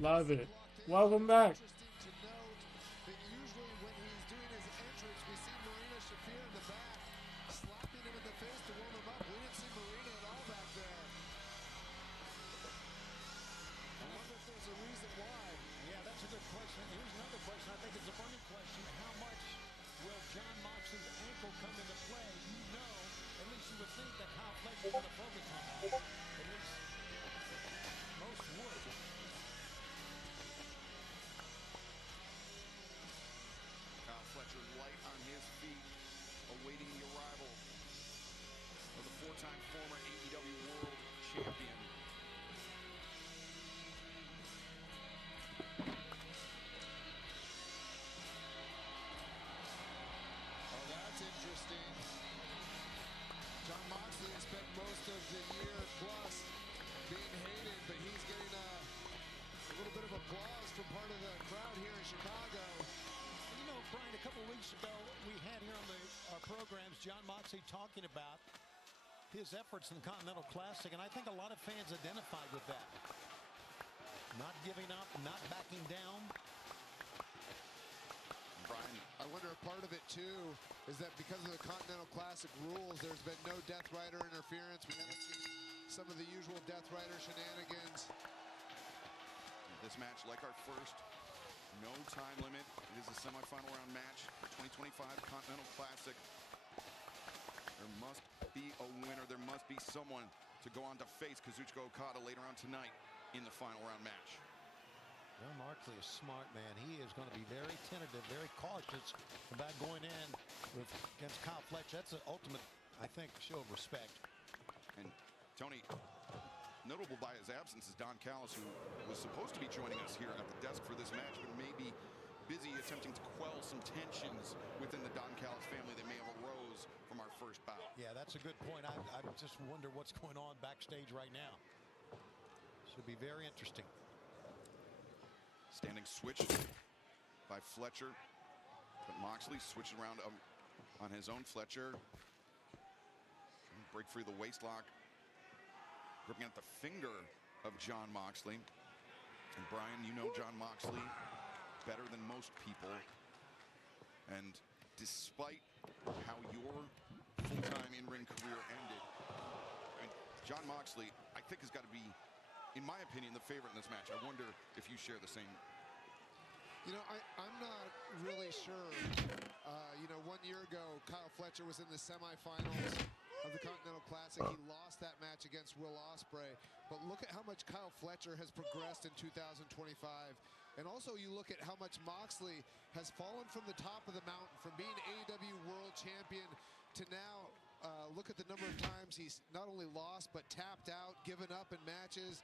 Love it. Welcome back. Interesting to note that usually when he's doing his entrance, we see Marina Shafir in the back, slapping him in the face to warm him up. We didn't see Marina at all back there. I wonder if there's a reason why. Yeah, that's a good question. Here's another question. I think it's a burning question. How much will Jon Moxley's ankle come into play? You know, at least you would think that Kyle Fletcher's going to focus on that. At least most would. Kyle Fletcher light on his feet, awaiting the arrival of the four-time former AEW World Champion. Oh, that's interesting. Jon Moxley has spent most of the year plus being hated, but he's getting a little bit of applause from part of the crowd here in Chicago. You know, Brian, a couple of weeks ago, we had here on our programs Jon Moxley talking about his efforts in the Continental Classic, and I think a lot of fans identified with that. Not giving up, not backing down. Brian, I wonder if part of it, too, is that because of the Continental Classic rules, there's been no Death Rider interference. We haven't seen some of the usual Death Rider shenanigans. this match, like our first, no time limit. It is a semifinal round match, the 2025 Continental Classic. There must be a winner. There must be someone to go on to face Kazuchika Okada later on tonight in the final round match. Jon Moxley is smart, man. He is going to be very tentative, very cautious about going in against Kyle Fletcher. That's the ultimate, I think, show of respect. And Tony, notable by his absence is Don Callis, who was supposed to be joining us here at the desk for this match, but may be busy attempting to quell some tensions within the Don Callis family that may have arose from our first bout. Yeah, that's a good point. I just wonder what's going on backstage right now. Should be very interesting. Standing switch by Fletcher, but Moxley switched around on his own. Fletcher break free of the waist lock, gripping at the finger of Jon Moxley. And Brian, you know Jon Moxley better than most people, and despite how your full-time in-ring career ended, Jon Moxley, I think, has got to be, in my opinion, the favorite in this match. I wonder if you share the same. You know, I'm not really sure. You know, 1 year ago, Kyle Fletcher was in the semifinals of the Continental Classic. He lost that match against Will Ospreay. But look at how much Kyle Fletcher has progressed in 2025. And also you look at how much Moxley has fallen from the top of the mountain, from being AEW World Champion to now look at the number of times he's not only lost, but tapped out, given up in matches.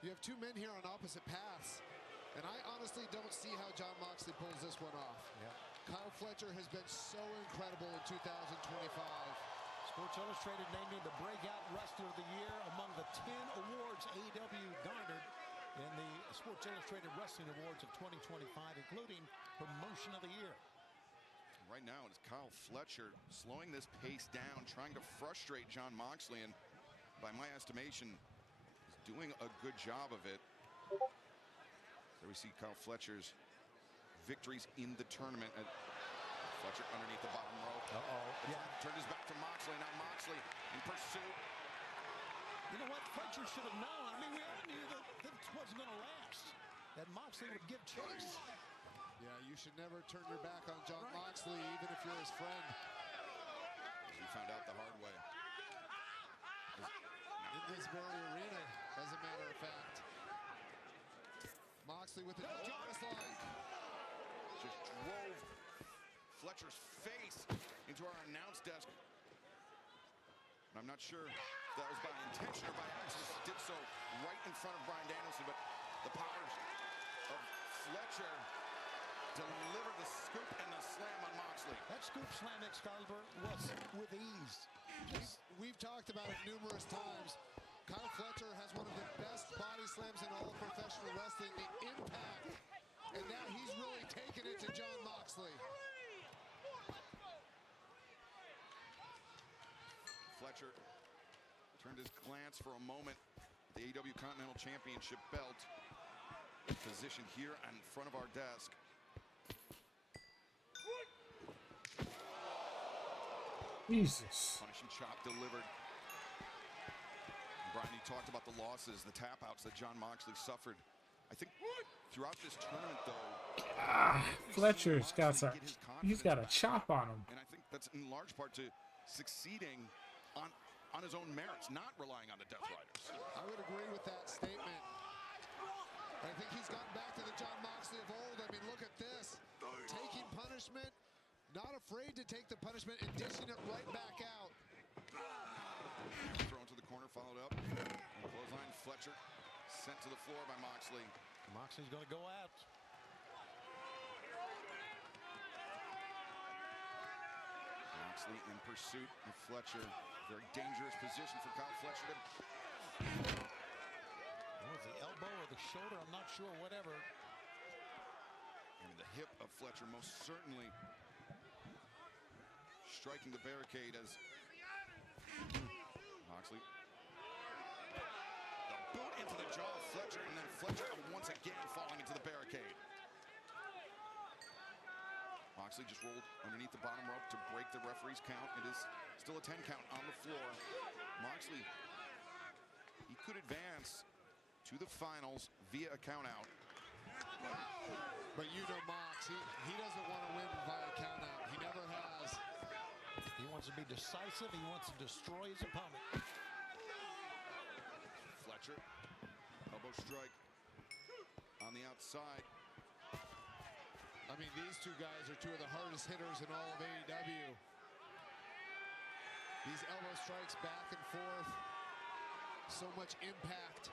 You have two men here on opposite paths. And I honestly don't see how Jon Moxley pulls this one off. Yeah. Kyle Fletcher has been so incredible in 2025. Sports Illustrated named him the Breakout Wrestler of the Year among the 10 awards AEW garnered in the Sports Illustrated Wrestling Awards of 2025, including Promotion of the Year. Right now, it's Kyle Fletcher slowing this pace down, trying to frustrate Jon Moxley, and by my estimation, is doing a good job of it. There we see Kyle Fletcher's victories in the tournament. Fletcher underneath the bottom rope. Yeah. Turned his back to Moxley. Now Moxley in pursuit. You know what? Fletcher should have known. I mean, we all knew that this wasn't going to last. That Moxley would give chase. Yeah, you should never turn your back on Jon Moxley, even if you're his friend. As we found out the hard way. In this very arena, as a matter of fact. Moxley with the Jonas line. Just drove Fletcher's face into our announce desk. And I'm not sure if that was by intention or by accident. Did so right in front of Bryan Danielson, but the powers of Fletcher delivered the scoop and the slam on Moxley. That scoop slam, Excalibur, was with ease. We've talked about it numerous times. Kyle Fletcher has one of the best body slams in all of professional wrestling, the impact. And now he's really taken it to Jon Moxley. Fletcher turned his glance for a moment at the AEW Continental Championship belt. Because position here in front of our desk. Jesus. Punishing chop delivered. Brian, you talked about the losses, the tap outs that Jon Moxley suffered. I think throughout this tournament, though, Fletcher's got some. He's got a chop on him. and I think that's in large part to succeeding on his own merits, not relying on the Death Riders. I would agree with that statement. I think he's gotten back to the Jon Moxley of old. I mean, look at this. Taking punishment, not afraid to take the punishment and dishing it right back out. Thrown to the corner, followed up. And clothesline, Fletcher sent to the floor by Moxley. Moxley's going to go out. Moxley in pursuit of Fletcher. Very dangerous position for Kyle Fletcher to... Was the elbow or the shoulder? I'm not sure. Whatever. I mean, the hip of Fletcher most certainly striking the barricade as Moxley. The boot into the jaw of Fletcher, and then Fletcher once again falling into the barricade. Moxley just rolled underneath the bottom rope to break the referee's count. It is still a 10 count on the floor. Moxley, he could advance to the finals via a count out. But you know Mox, he doesn't want to win via count out. He never has. He wants to be decisive. He wants to destroy his opponent. Fletcher, elbow strike on the outside. I mean, these two guys are two of the hardest hitters in all of AEW. These elbow strikes back and forth. So much impact.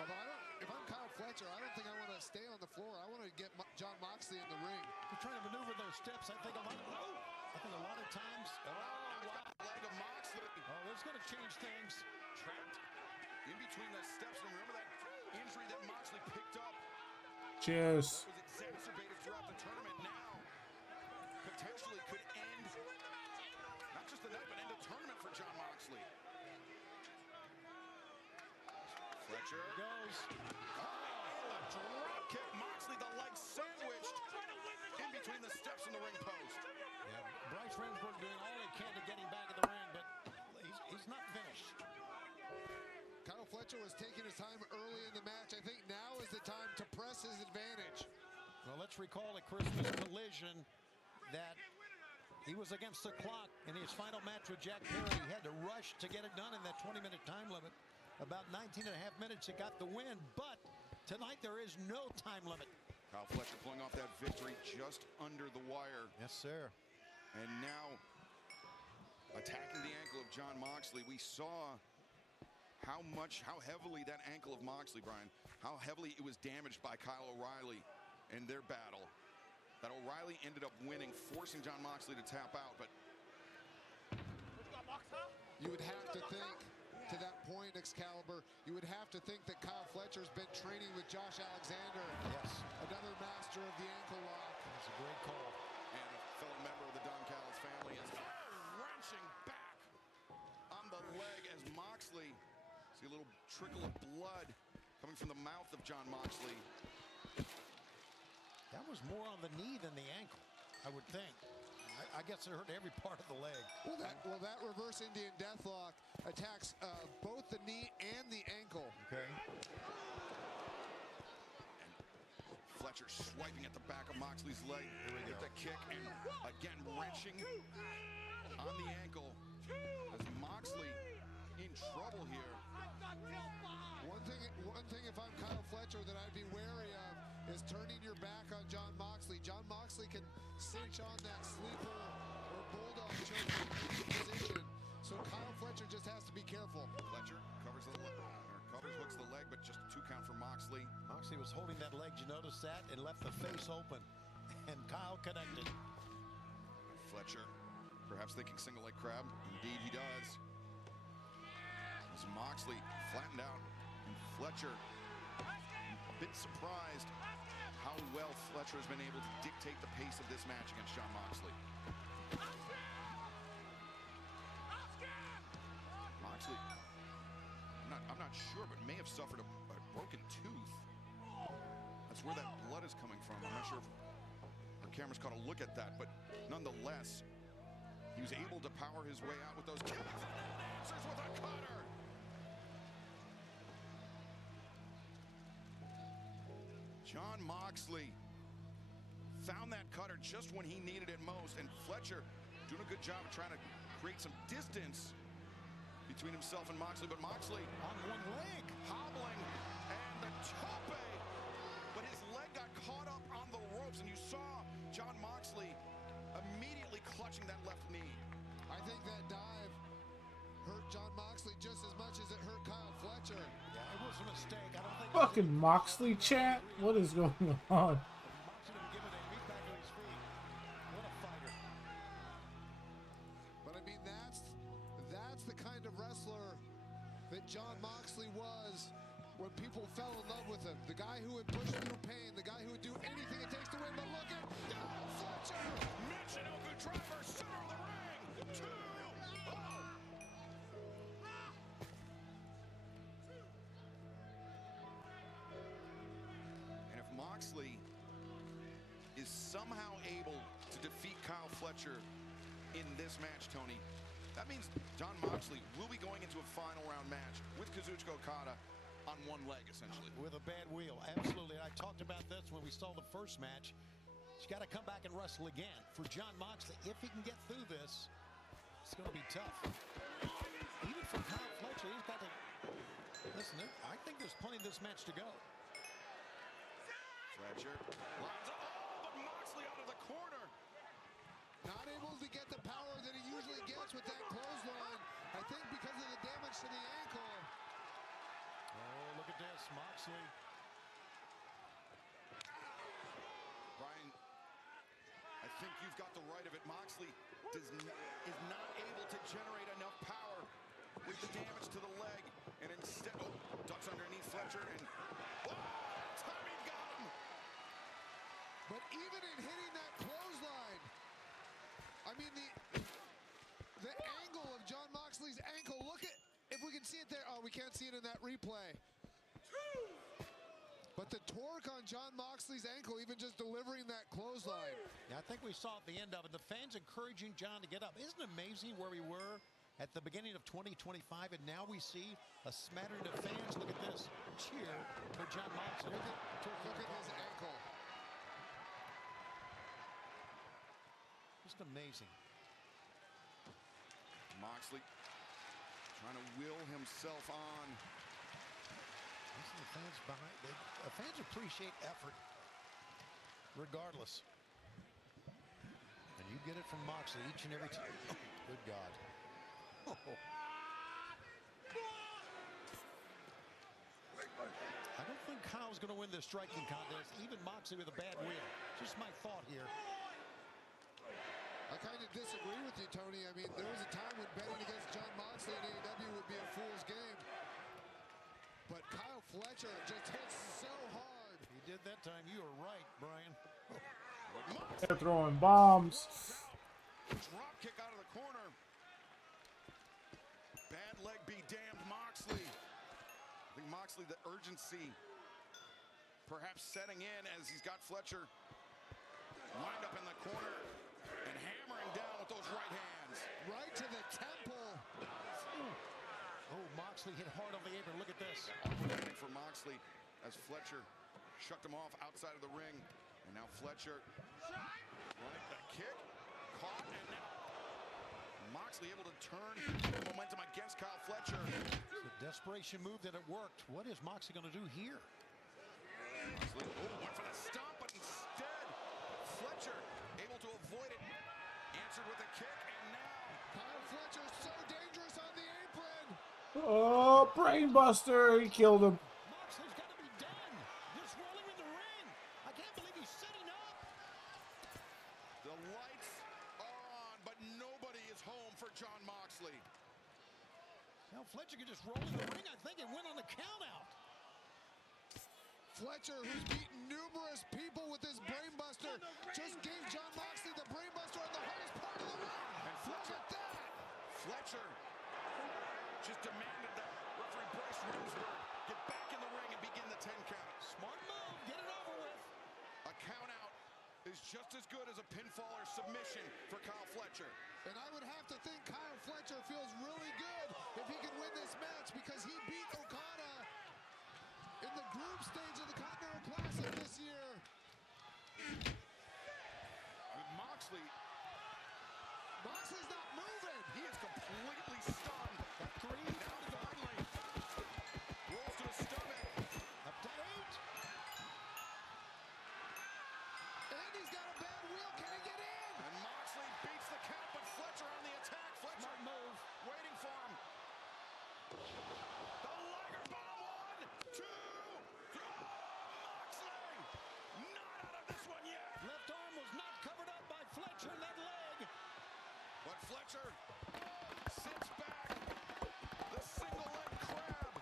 Although if I'm Kyle Fletcher, I don't think I want to stay on the floor. I want to get Jon Moxley in the ring. We're trying to maneuver those steps. I think a lot of times. Leg of Moxley. Oh, that's going to change things. Trapped in between the steps. And remember that injury that Moxley picked up. Cheers. That was exacerbated throughout the tournament. Now, potentially could end not just the night, but end a tournament for Jon Moxley. Fletcher Goes. a drop kick. Moxley, the leg sandwiched in between the steps and the ring post. Yeah, Bryce Remsburg doing all he can to get him back in the ring, but he's not finished. Kyle Fletcher was taking his time early in the match. I think now is the time to press his advantage. Well, let's recall a Christmas collision that he was against the clock in his final match with Jack Perry. He had to rush to get it done in that 20-minute time limit. About 19 and a half minutes, he got the win, but tonight there is no time limit. Kyle Fletcher pulling off that victory just under the wire. Yes, sir. And now attacking the ankle of Jon Moxley. We saw how heavily that ankle of Moxley, Brian, how heavily it was damaged by Kyle O'Reilly in their battle. That O'Reilly ended up winning, forcing Jon Moxley to tap out, but You would have to think, to that point, Excalibur, you would have to think that Kyle Fletcher's been training with Josh Alexander. Yes. Another master of the ankle lock. That's a great call. and a fellow member of the Don Callis family is wrenching back on the leg as Moxley, see a little trickle of blood coming from the mouth of Jon Moxley. That was more on the knee than the ankle, I would think. I guess it hurt every part of the leg. Well, that reverse Indian deathlock attacks both the knee and the ankle. Okay. And Fletcher swiping at the back of Moxley's leg. Here we go. The kick and again wrenching on the ankle as Moxley in trouble here. One thing if I'm Kyle Fletcher that I'd be wary of is turning your back on Jon Moxley. Jon Moxley can cinch on that sleeper or bulldog choke position. So Kyle Fletcher just has to be careful. Fletcher covers hooks the leg, but just a 2 count for Moxley. Moxley was holding that leg, you notice that, and left the face open. And Kyle connected. Fletcher perhaps thinking single leg crab. Indeed he does. As Moxley flattened out, and Fletcher a bit surprised how well Fletcher has been able to dictate the pace of this match against Jon Moxley. Moxley, I'm not sure, but may have suffered a broken tooth. where that blood is coming from. I'm not sure if our camera's caught a look at that, but nonetheless, he was able to power his way out with those kicks, and then answers with a cutter. Jon Moxley found that cutter just when he needed it most, and Fletcher doing a good job of trying to create some distance between himself and Moxley, but Moxley On one leg. hobbling, and the tope, but his leg got caught up on the ropes, and you saw Jon Moxley immediately clutching that left knee. I think that dive hurt Jon Moxley just as much as it hurt Kyle Fletcher. Yeah, it was a mistake. I don't think Fucking Moxley chat? What is going on? Moxley didn't give it a beat back to his feet. What a fighter. But I mean, that's the kind of wrestler that Jon Moxley was when people fell in love with him. The guy who would push through pain, the guy who would do anything it takes to win. But look at Fletcher! Michinoku driver, center of the ring, 2-0. And if Moxley is somehow able to defeat Kyle Fletcher in this match, Tony, that means Jon Moxley will be going into a final round match with Kazuchika Okada on one leg, essentially. With a bad wheel, absolutely. I talked about this when we saw the first match. He's got to come back and wrestle again. For Jon Moxley, if he can get through this, it's going to be tough. Even for Kyle Fletcher, he's got to... Listen, I think there's plenty of this match to go. Fletcher lines up, but Moxley out of the corner. Not able to get the power that he usually gets with that clothesline. I think because of the damage to the ankle. Oh, look at this, Moxley. Brian, I think you've got the right of it. Moxley is not able to generate enough power with the damage to the leg, and instead, ducks underneath Fletcher, and Tommy got him. But even in hitting that clothesline, I mean the angle of Jon Moxley's ankle. Look at, if we can see it there. Oh, we can't see it in that replay. But the torque on Jon Moxley's ankle, even just delivering that clothesline. Yeah, I think we saw at the end of it, the fans encouraging Jon to get up. Isn't it amazing where we were at the beginning of 2025, and now we see a smattering of fans. Look at this cheer for Jon Moxley. Look at his ankle. Just amazing. Moxley trying to will himself on. Listen, the fans behind. The fans appreciate effort, regardless. And you get it from Moxley each and every time. Oh, good God. Oh. I don't think Kyle's going to win this striking contest. Even Moxley with a bad wheel. Just my thought here. I kind of disagree with you, Tony. I mean, there was a time when betting against Jon Moxley in AEW would be a fool's game. But Kyle Fletcher just hits so hard. He did that time. You are right, Brian. They're throwing bombs. Drop kick out of the corner. Bad leg be damned, Moxley. I think Moxley, the urgency perhaps setting in as he's got Fletcher lined up in the corner and hammering down with those right hands. Right to the temple. Oh, Moxley hit hard on the apron. Look at this. Awkward for Moxley as Fletcher shucked him off outside of the ring. And now Fletcher running the kick. Caught, and now Moxley able to turn the momentum against Kyle Fletcher. The desperation move that it worked. What is Moxley going to do here? Moxley went for the stomp, but instead Fletcher able to avoid it. Answered with a kick, and now Kyle Fletcher so dangerous on the apron. Oh, brainbuster. He killed him. Moxley's got to be done. Just rolling in the ring. I can't believe he's setting up. the lights are on, but nobody is home for Jon Moxley. Now Fletcher can just roll in the ring, I think, and win on the count out. Fletcher, who's beaten numerous people with his brainbuster, just gave Jon Moxley the brainbuster on the hardest part of the ring. And Fletcher, Look at that. Fletcher just demanded that referee Bryce Remsburg get back in the ring and begin the 10 count. Smart move. Get it over with. just as good as a pinfall or submission for Kyle Fletcher. And I would have to think Kyle Fletcher feels really good if he can win this match, because he beat Okada in the group stage of the Continental Classic this year. Moxley's not moving. He is completely stunned. Three, now finally. Rolls to his stomach. Up to 8. And he's got a bad wheel. Can he get in? And Moxley beats the count, but Fletcher on the attack. Fletcher Smart move. waiting for him. The Liger bomb. 1, 2, 3. Moxley not out of this one yet. Left arm was not covered up by Fletcher in that leg. But Fletcher sits back. The single leg crab.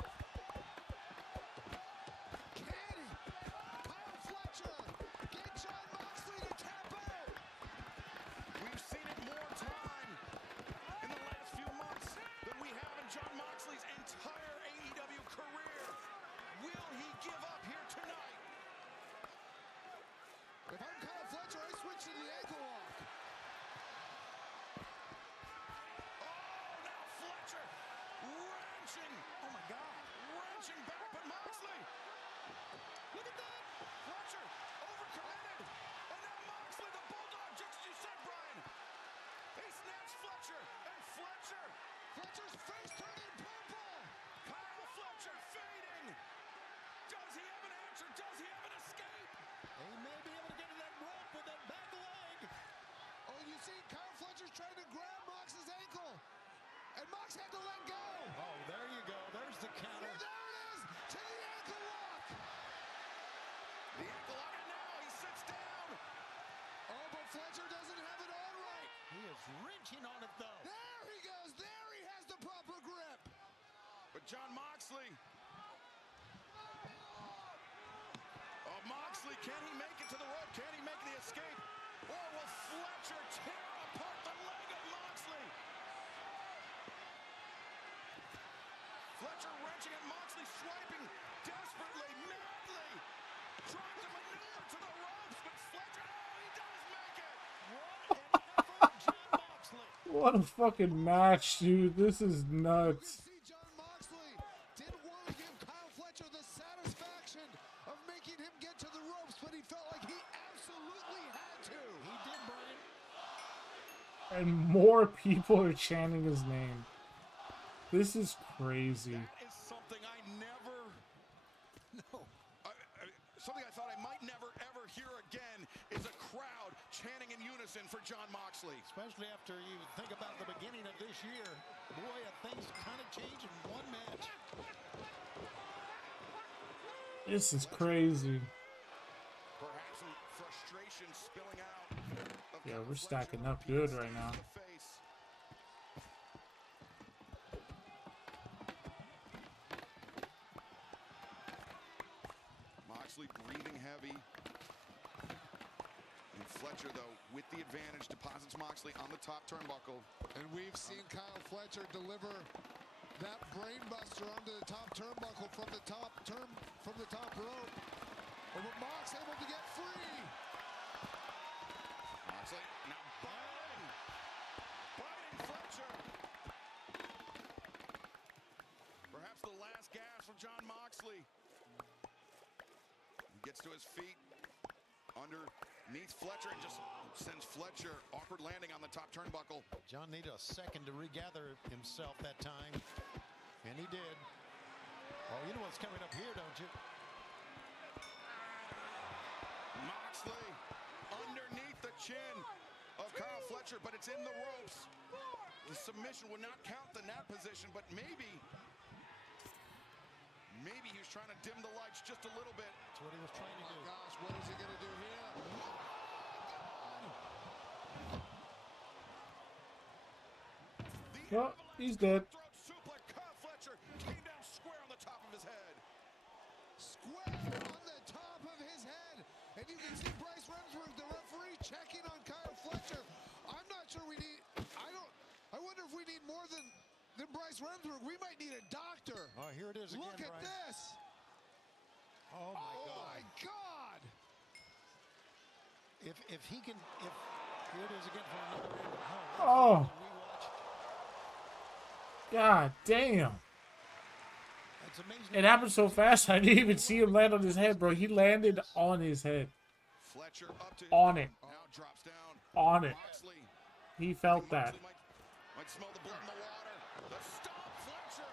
Can he? Kyle Fletcher, get Jon Moxley to tap out. We've seen it more time in the last few months than we have in Jon Moxley's entire AEW career. Will he give up here tonight? If I'm Kyle Fletcher, I switch to the ankle lock. Oh, now Fletcher wrenching. Oh my God. Wrenching back, but Moxley. Look at that. Fletcher overcommitted. And now Moxley, the Bulldog, just as you said, Brian. He snaps Fletcher, and Fletcher. Fletcher's face turning purple. Kyle Fletcher fading. Does he have an answer? Does he have an escape? He may be able to get to that rope with that back leg. Oh, you see, Kyle Fletcher's trying to grab Mox's ankle. And Mox had to let go. Oh, there you go. There's the counter. And there it is, to the ankle lock. The ankle lock, and now he sits down. Oh, but Fletcher doesn't have it on right. He is wrenching on it, though. There he goes. There he has the proper grip. But Jon Moxley. Oh, Moxley, can he make it to the rope? Can he make the escape? Or will Fletcher tear apart the leg of Moxley? Fletcher wrenching at Moxley, swiping desperately, madly, trying to maneuver to the ropes, but Fletcher, oh, he does make it! What an effort, Jon Moxley. What a fucking match, dude. This is nuts. See, Jon Moxley did want to give Kyle Fletcher the satisfaction of making him get to the ropes, but he felt like he absolutely had to. He did, Brian. And more people are chanting his name. This is crazy. That is something I never... No. Something I thought I might never, ever hear again is a crowd chanting in unison for Jon Moxley. Especially after you think about the beginning of this year. Boy, things kind of changed in one match. This is crazy. Perhaps some frustration spilling out. Yeah, we're stacking up good right now. Moxley breathing heavy. And Fletcher, though, with the advantage, deposits Moxley on the top turnbuckle. And we've seen Kyle Fletcher deliver that brainbuster onto the top turnbuckle from the top rope. But Mox able to get free. Moxley now biting Fletcher. Perhaps the last gasp for Jon Moxley. He gets to his feet underneath Fletcher and just sends Fletcher awkward landing on the top turnbuckle. John needed a second to regather himself that time, and he did. Oh, you know what's coming up here, don't you? Moxley underneath the chin of Kyle Fletcher, but it's in the ropes. The submission would not count in that position, but maybe he was trying to dim the lights just a little bit. That's what he was trying to do. Oh gosh, what is he gonna do here? Well, he's dead. Throat suplex. Kyle Fletcher came down square on the top of his head. Square on the top of his head. And you can see Bryce Remsburg, the referee, checking on Kyle Fletcher. I'm not sure we need, I wonder if we need more than Bryce Remsburg. We might need a doctor. Oh, here it is again, Look at Brian. this. Oh, my God. My God. if he can, if here it is again for another Oh. rewatch. God damn. It's amazing. It happened so fast, I didn't even see him land on his head, bro. He landed on his head. Fletcher up to On it. now drops down. On it. Moxley. He felt that. Moxley might smell the blood in the water. The stop, Fletcher.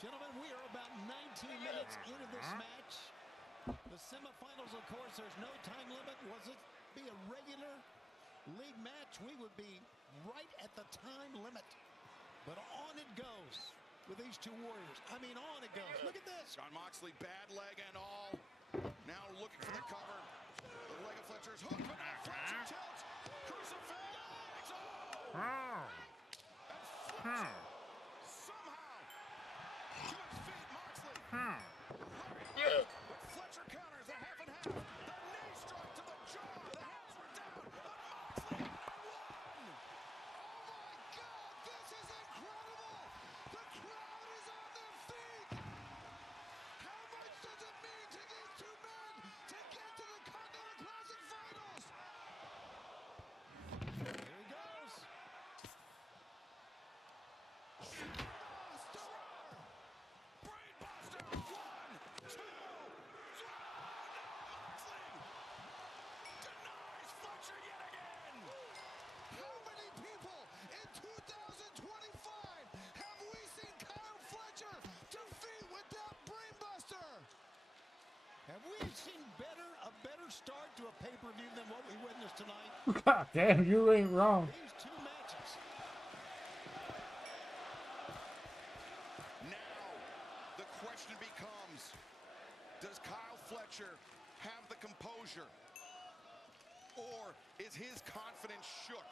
Gentlemen, we are about 19 minutes into this match. The semifinals, of course, there's no time limit. Was it be a regular league match, we would be right at the time limit. But on it goes with these two warriors. I mean, on it goes. Look at this. John Moxley, bad leg and all. Now looking for the cover. The leg of Fletcher's hook, but now Fletcher tilts. Crucifix. Oh! And Fletcher somehow to his feet. Moxley. But Fletcher counters the half and half. The knee struck to the jaw. The hands were down. But Moxley won. Oh my God, this is incredible! The crowd is on their feet! How much does it mean to these two men to get to the Continental Classic Finals? Here he goes. Superstar! Brainbuster. 1, 2, 3. Moxley denies Fletcher yet again. How many people in 2025 have we seen Kyle Fletcher defeat with that brainbuster? Have we seen a better start to a pay-per-view than what we witnessed tonight? God damn, you ain't wrong. These two matches. Now, the question becomes, does Kyle Fletcher have the composure? Or is his confidence shook?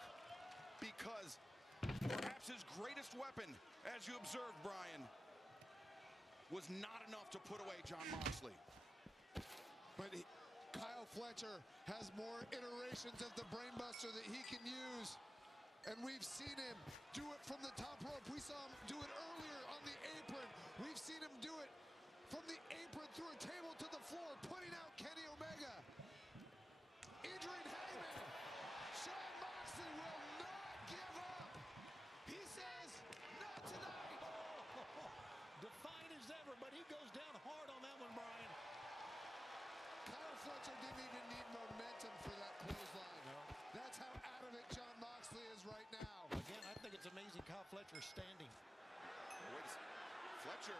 Because perhaps his greatest weapon, as you observed, Brian, was not enough to put away John Moxley. But Kyle Fletcher has more iterations of the brainbuster that he can use. And we've seen him do it from the top rope. We saw him do it earlier on the apron. We've seen him do it from the apron through a table to the floor, putting out Kenny Omega. Adrian Heyman. Sean Moxley will not give up. He says, not tonight. Defiant as ever, but he goes down hard on that one, Brian. Kyle Fletcher didn't even need momentum for that clothesline. That's how out of it John Moxley is right now. Again, I think it's amazing Kyle Fletcher standing. Fletcher.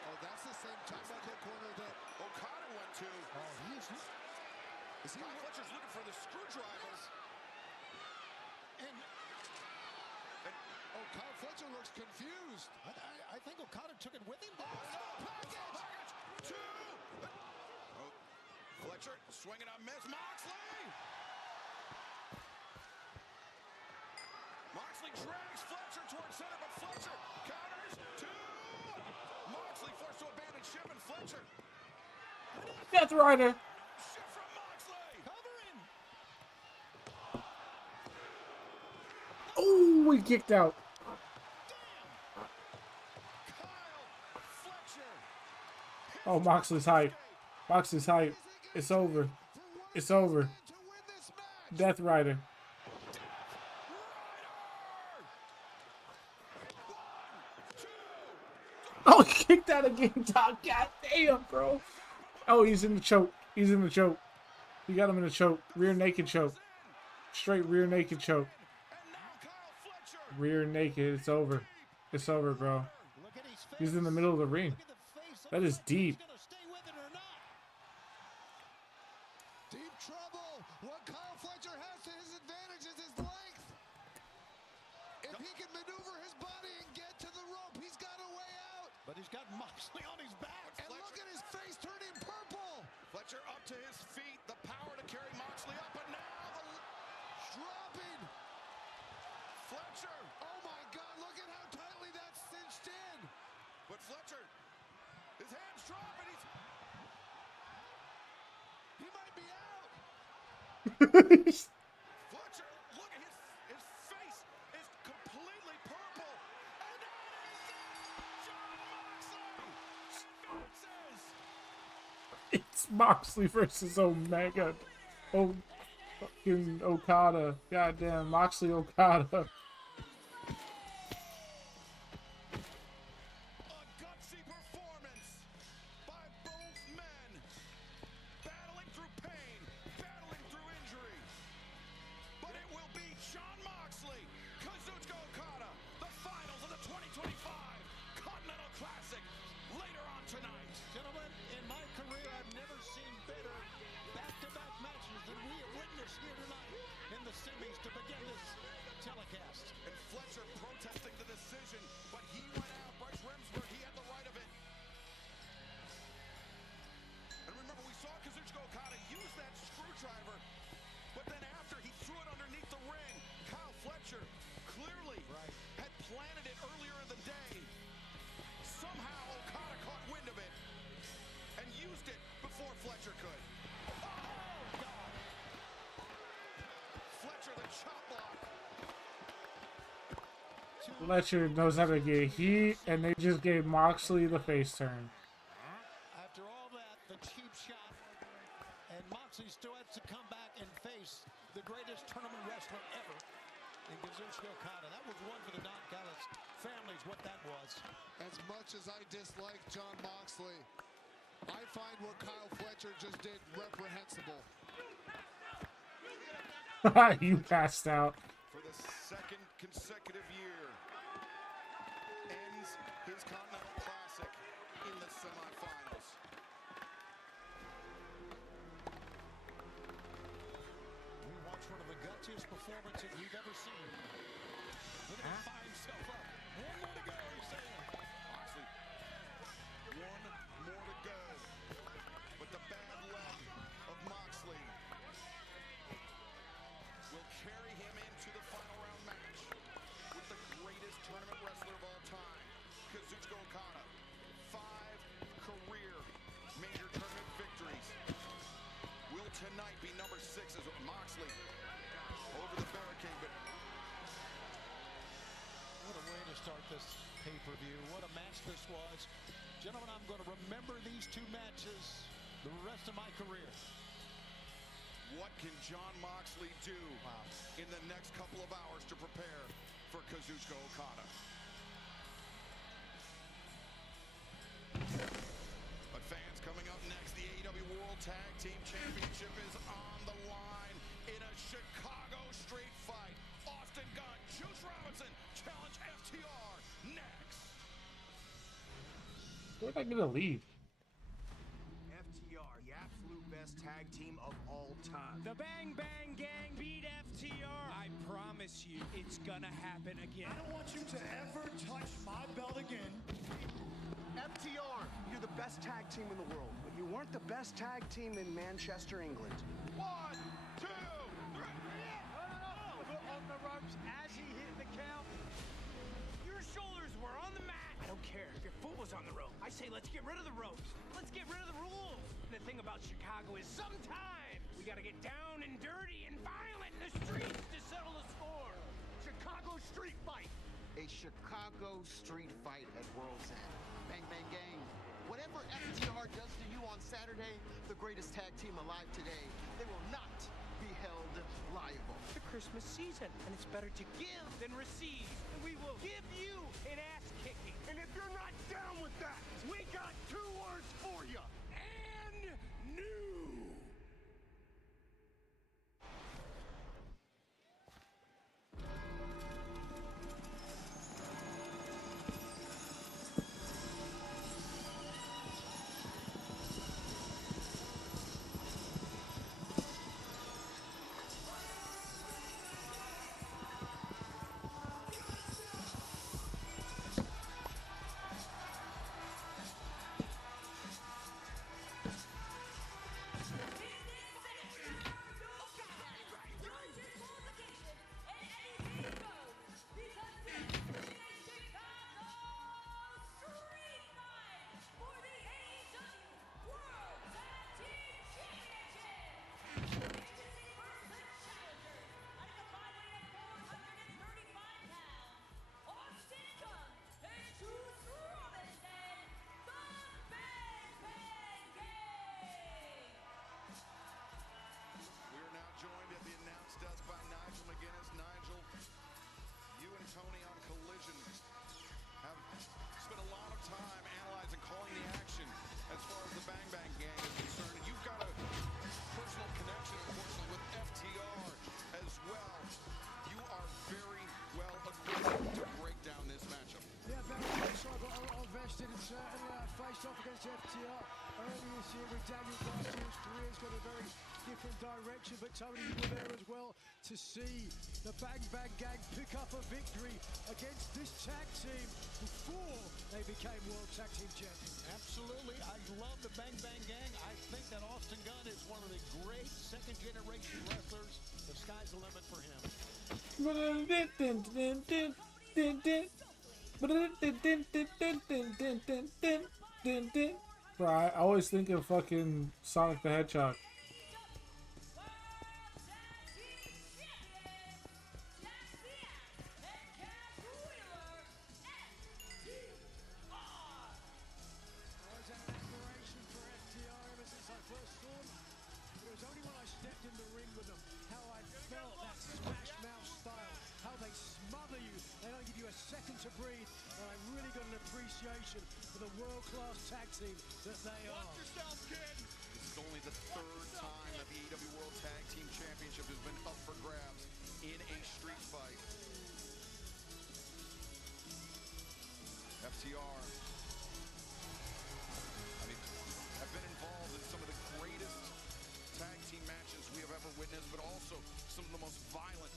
Oh, that's the same turnbuckle corner that Okada went to. Oh, he is. is he. Kyle Fletcher's looking for the screwdrivers. And Oh, Kyle Fletcher looks confused. I think Okada took it with him. Package. 2. Oh, Fletcher swinging on Miss Moxley. Moxley drags Fletcher towards center, but Fletcher counters. 2. Moxley forced to abandon ship, and Fletcher. Death Rider. Ship from Moxley. Cover him. Oh, we kicked out. Kyle Fletcher. Oh, Moxley's hype. Moxley's hype. It's over. It's over. To win this match. Death Rider. Oh, he kicked out again, Doc. God damn, bro. Oh, he's in the choke. He's in the choke. He got him in the choke. Rear naked choke. Straight rear naked choke. And now Kyle Fletcher. Rear naked. It's over. It's over, bro. Look at his face. He's in the middle of the ring. Look at the face of That is Fletcher. deep. He's gonna stay with it or not. Deep trouble. What Kyle Fletcher has to his advantage is his length. If he can maneuver his body and get to the rope, he's got a way out. But he's got Moxley on his back. And look at his face turning purple. Fletcher up to his feet. The power to carry Moxley up, and now the Dropping. Fletcher. Oh my God, look at how tightly that's cinched in. But Fletcher, his hands drop, and He might be out. Fletcher, look at his face is completely purple. And that is John Moxley advances. It's Moxley versus Omega. Oh, fucking Okada. Goddamn, Moxley Okada. A gutsy performance by both men, battling through pain, battling through injury. But it will be Jon Moxley, Kazuchika Okada, the finals of the 2025 Continental Classic later on tonight. Gentlemen, in my career, I've never seen better back-to-back matches than we have witnessed here tonight in the semis to begin this telecast. And Fletcher protesting the decision, but he went out. Bryce Remsburg, he had the right of it. And remember, we saw Kazuchika Okada use that screwdriver, but then after he threw it underneath the ring, Kyle Fletcher clearly had planted it earlier in the day. Somehow Okada caught wind of it and used it before Fletcher could. Oh, God. Fletcher, the chop block. Fletcher knows how to get heat, and they just gave Moxley the face turn. After all that, the cheap shot, and Moxley still has to come back and face the greatest tournament wrestler ever in Kazuchika Okada. That was one for the Don Callis family is what that was. As much as I dislike Jon Moxley, I find what Kyle Fletcher just did reprehensible. You passed out. For the second consecutive year, ends his Continental Classic in the semifinals. We watched one of the gutsiest performances we've ever seen. Look at him fire himself up. One more to go, he's saying. Moxley, one more to go. But the bad luck of Moxley will carry him into the final round match with the greatest tournament wrestler of all time, Kazuchika Okada. 5 career major tournament victories. Will tonight be number 6 as Moxley over the barricade, but What a way to start this pay-per-view. What a match this was. Gentlemen, I'm going to remember these two matches the rest of my career. what can Jon Moxley do in the next couple of hours to prepare for Kazuchika Okada? But fans, coming up next, the AEW World Tag Team Championship is on the line in a Chicago street fight. Austin Gunn, Juice Robinson challenge FTR next. Where'd I get a lead? FTR, the absolute best tag team of all time. The Bang Bang Gang beat FTR. I promise you, it's gonna happen again. I don't want you to ever touch my belt again. FTR, you're the best tag team in the world, but you weren't the best tag team in Manchester, England. 1, 2, 3. Foot on the ropes as he hit the count. Your shoulders were on the mat. I don't care if your foot was on the rope. I say let's get rid of the ropes. Let's get rid of the rules. The thing about Chicago is sometimes we gotta get down and dirty and violent in the streets to settle the score. Chicago street fight. A Chicago street fight at World's End. Bang Bang Gang. Whatever FTR does to you on Saturday, the greatest tag team alive today, they will not be held liable. The Christmas season, and it's better to give than receive. And we will give you an ass kicking. And if you're not down with that, we got 2 words for you. And new. faced off against FTR earlier this year with Daniel Garcia. His career's got a very different direction, but Tony, you were there as well to see the Bang Bang Gang pick up a victory against this tag team before they became World Tag Team Champions. Absolutely. I love the Bang Bang Gang. I think that Austin Gunn is one of the great second-generation wrestlers. The sky's the limit for him. Bro, I always think of fucking Sonic the Hedgehog. Was an aspiration for FTR ever since I first saw them. It was only when I stepped in the ring with them how I felt that smash mouth style, how they smother you. They don't give you a second to breathe. And I really got an appreciation for the world-class tag team that they are. This is only the third time that the AEW World Tag Team Championship has been up for grabs in a street fight. FTR, have been involved in some of the greatest tag team matches we have ever witnessed, but also some of the most violent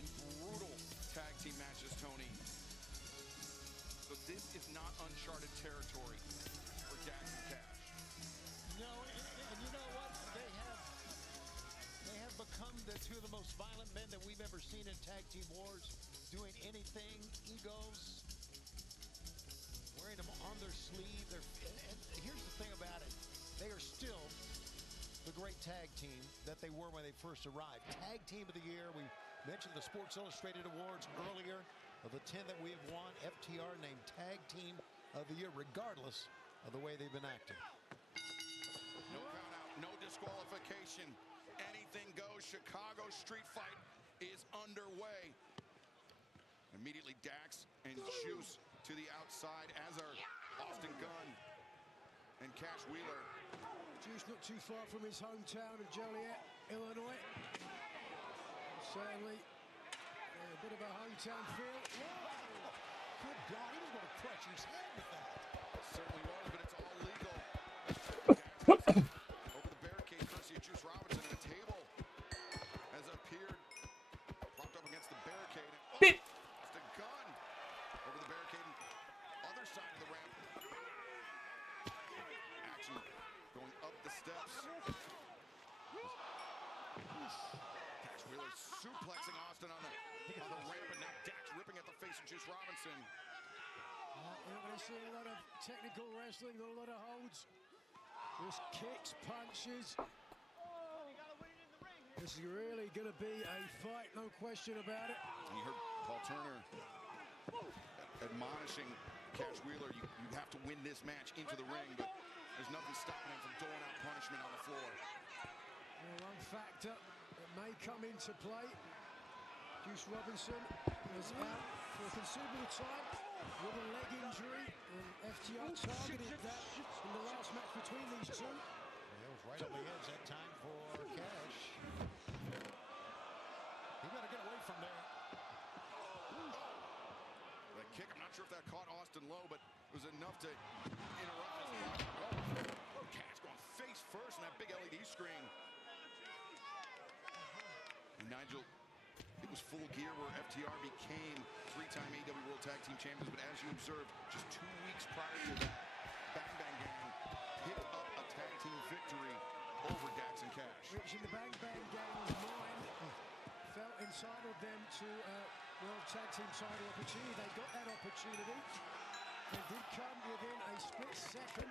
and brutal tag team matches, Tony. But this is not uncharted territory for Dax and Cash. No, and you know what? They have become the two of the most violent men that we've ever seen in tag team wars, doing anything, egos, wearing them on their sleeve. And here's the thing about it. They are still the great tag team that they were when they first arrived. Tag Team of the Year. We mentioned the Sports Illustrated Awards earlier. Of the 10 that we have won, FTR named Tag Team of the Year, regardless of the way they've been acting. No count out, no disqualification. Anything goes. Chicago street fight is underway. Immediately Dax and Juice to the outside, as are Austin Gunn and Cash Wheeler. Juice not too far from his hometown of Joliet, Illinois. Certainly a bit of a hometown feel. Whoa! Good God, he was going to crush his head with that. Certainly was, but it's all legal. Over the barricade, courtesy of Juice Robinson, and a table has appeared, propped up against the barricade. Austin Gunn over the barricade, other side of the ramp. Action going up the steps. Cash Wheeler suplexing Austin on the ramp, and now Dax ripping at the face of Juice Robinson. You're not going to see a lot of technical wrestling, not a lot of holds. Just kicks, punches. This is really going to be a fight, no question about it. You heard Paul Turner admonishing Cash Wheeler, you have to win this match into the ring, but there's nothing stopping him from doling out punishment on the floor. One factor that may come into play. Juice Robinson was out for a considerable time with a leg injury, and FTR targeted that in the last match between these two. It was right on the edge that time for Cash. He better get away from there. The kick, I'm not sure if that caught Austin low, but it was enough to interrupt his Cash going face first in that big LED screen. And Nigel, it was full gear where FTR became three-time AEW World Tag Team Champions, but as you observed, just 2 weeks prior to that, Bang Bang Gang picked up a tag team victory over Dax and Cash. Which in the Bang Bang Gang's mind felt entitled them to a World Tag Team title opportunity. They got that opportunity. They did come within a split second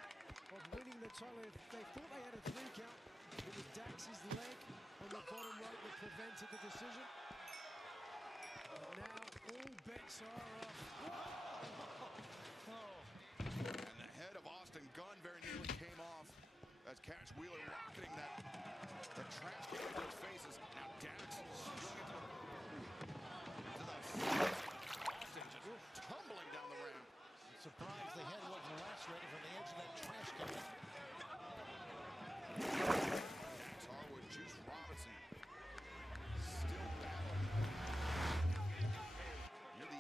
of winning the title. They thought they had a 3 count. It was Dax's leg on the bottom rope that prevented the decision. Now all bets are off. And the head of Austin Gunn very nearly came off as Cash Wheeler rocketing that trash can into his faces. Now Dax swinging to the Austin just tumbling down the ramp. Surprised the head wasn't lacerated from the edge of that trash can. Dax Harwood, Juice Robinson still battling. Near the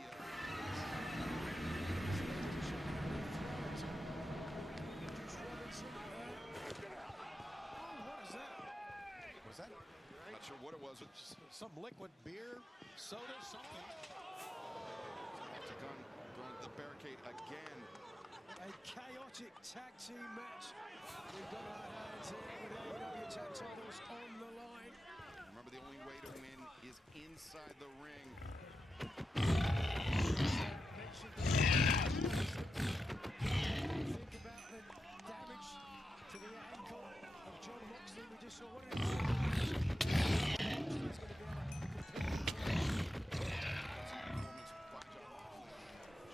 sure what it was. Some liquid beer, soda, something. Austin Gunn throwing the barricade again. A chaotic tag team match. We've got our hands here with AEW tag titles on the line. Remember, the only way to win is inside the ring. Think about the damage to the ankle of John Moxley. We just saw what it is. He's going to be able to compete. Performance by John Moxley.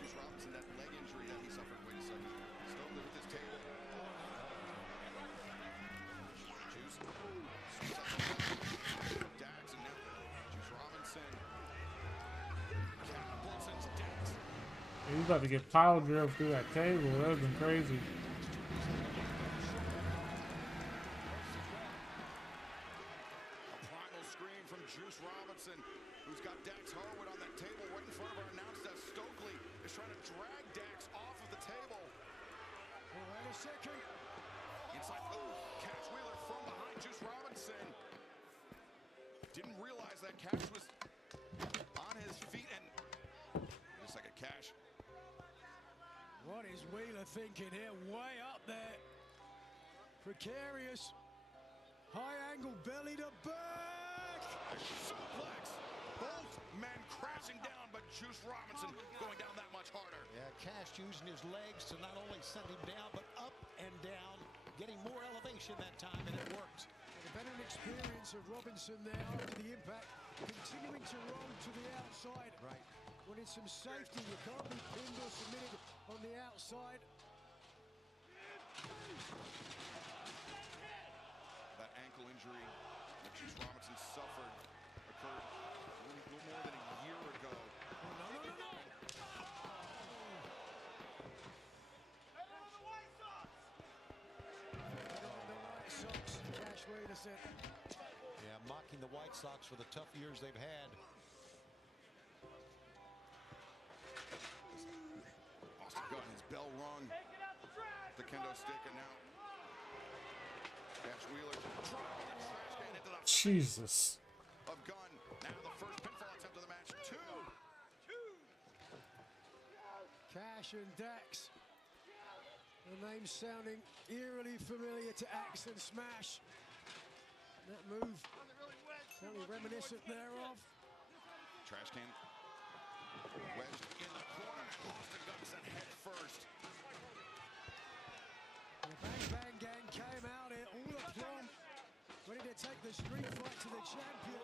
Juice Robinson, that leg injury that he suffered. Wait a second. Stokely with this table. Juice. Dax, and now Juice Robinson. Catapults into Dax. He's about to get pile drilled through that table. That would have been crazy. A primal scream from Juice Robinson, who's got Dax Harwood on that table right in front of our announce desk. Stokely is trying to drag Dax off of the table. Oh, wait a second. Inside, Cash Wheeler from behind Juice Robinson. Didn't realize that Cash was on his feet, and wait a second, Cash. What is Wheeler thinking here? Way up there. Precarious. High angle belly to back. Suplex. Both men crashing down, but Juice Robinson going down that much harder. Yeah, Cash using his legs to not only send him down, but up and down, getting more elevation that time, and it worked. The veteran experience of Robinson there after the impact, continuing to roll to the outside. Right. When it's some safety, you can't be pinned or submitted on the outside. That ankle injury that Juice Robinson suffered occurred a little more than a year ago. The White Sox, Cash Wheeler said. Yeah, mocking the White Sox for the tough years they've had. Austin Gunn, his bell rung. The kendo stick, and now Cash Wheeler dropping the trash can into the Jesus. of Gunn. Now the first pinfall attempt of the match. Two. Cash and Dax. The name sounding eerily familiar to Axe and Smash. That move, certainly reminiscent thereof. Trash can wedged in the corner. Austin Gunn sent head first. The Bang Bang Gang came out here, all aplomb, ready to take the street fight to the champion.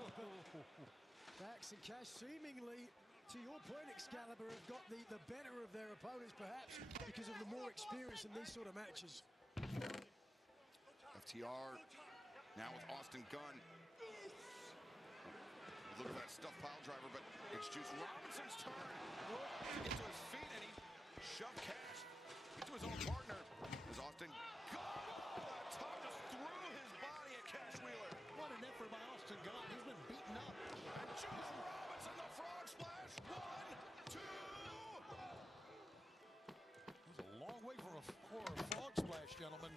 Dax and Cash seemingly, to your point, Excalibur, have got the better of their opponents, perhaps because of the more experience in these sort of matches. FTR now with Austin Gunn. Look at that stuffed pile driver, but it's Juice Robinson's turn to get to his feet, and he shoved Cash into his own partner. As Austin Gunn top just threw his body at Cash Wheeler. What an effort by Austin Gunn. He's been beaten up. And Juice Robinson, the frog splash. 1, 2. He's a long way for a frog splash, gentlemen.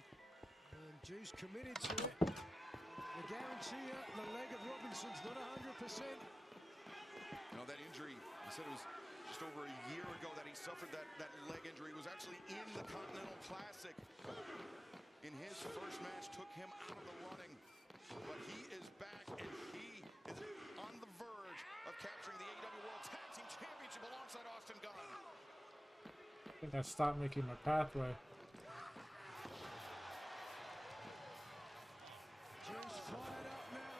And Juice committed to it. The guarantee, the leg of Robinson's not 100%. You know, that injury, I said it was just over a year ago that he suffered that leg injury. It was actually in the Continental Classic. In his first match, took him out of the running. But he is back, and he is on the verge of capturing the AEW World Tag Team Championship alongside Austin Gunn. I think I stopped making my pathway. Juice fired up now.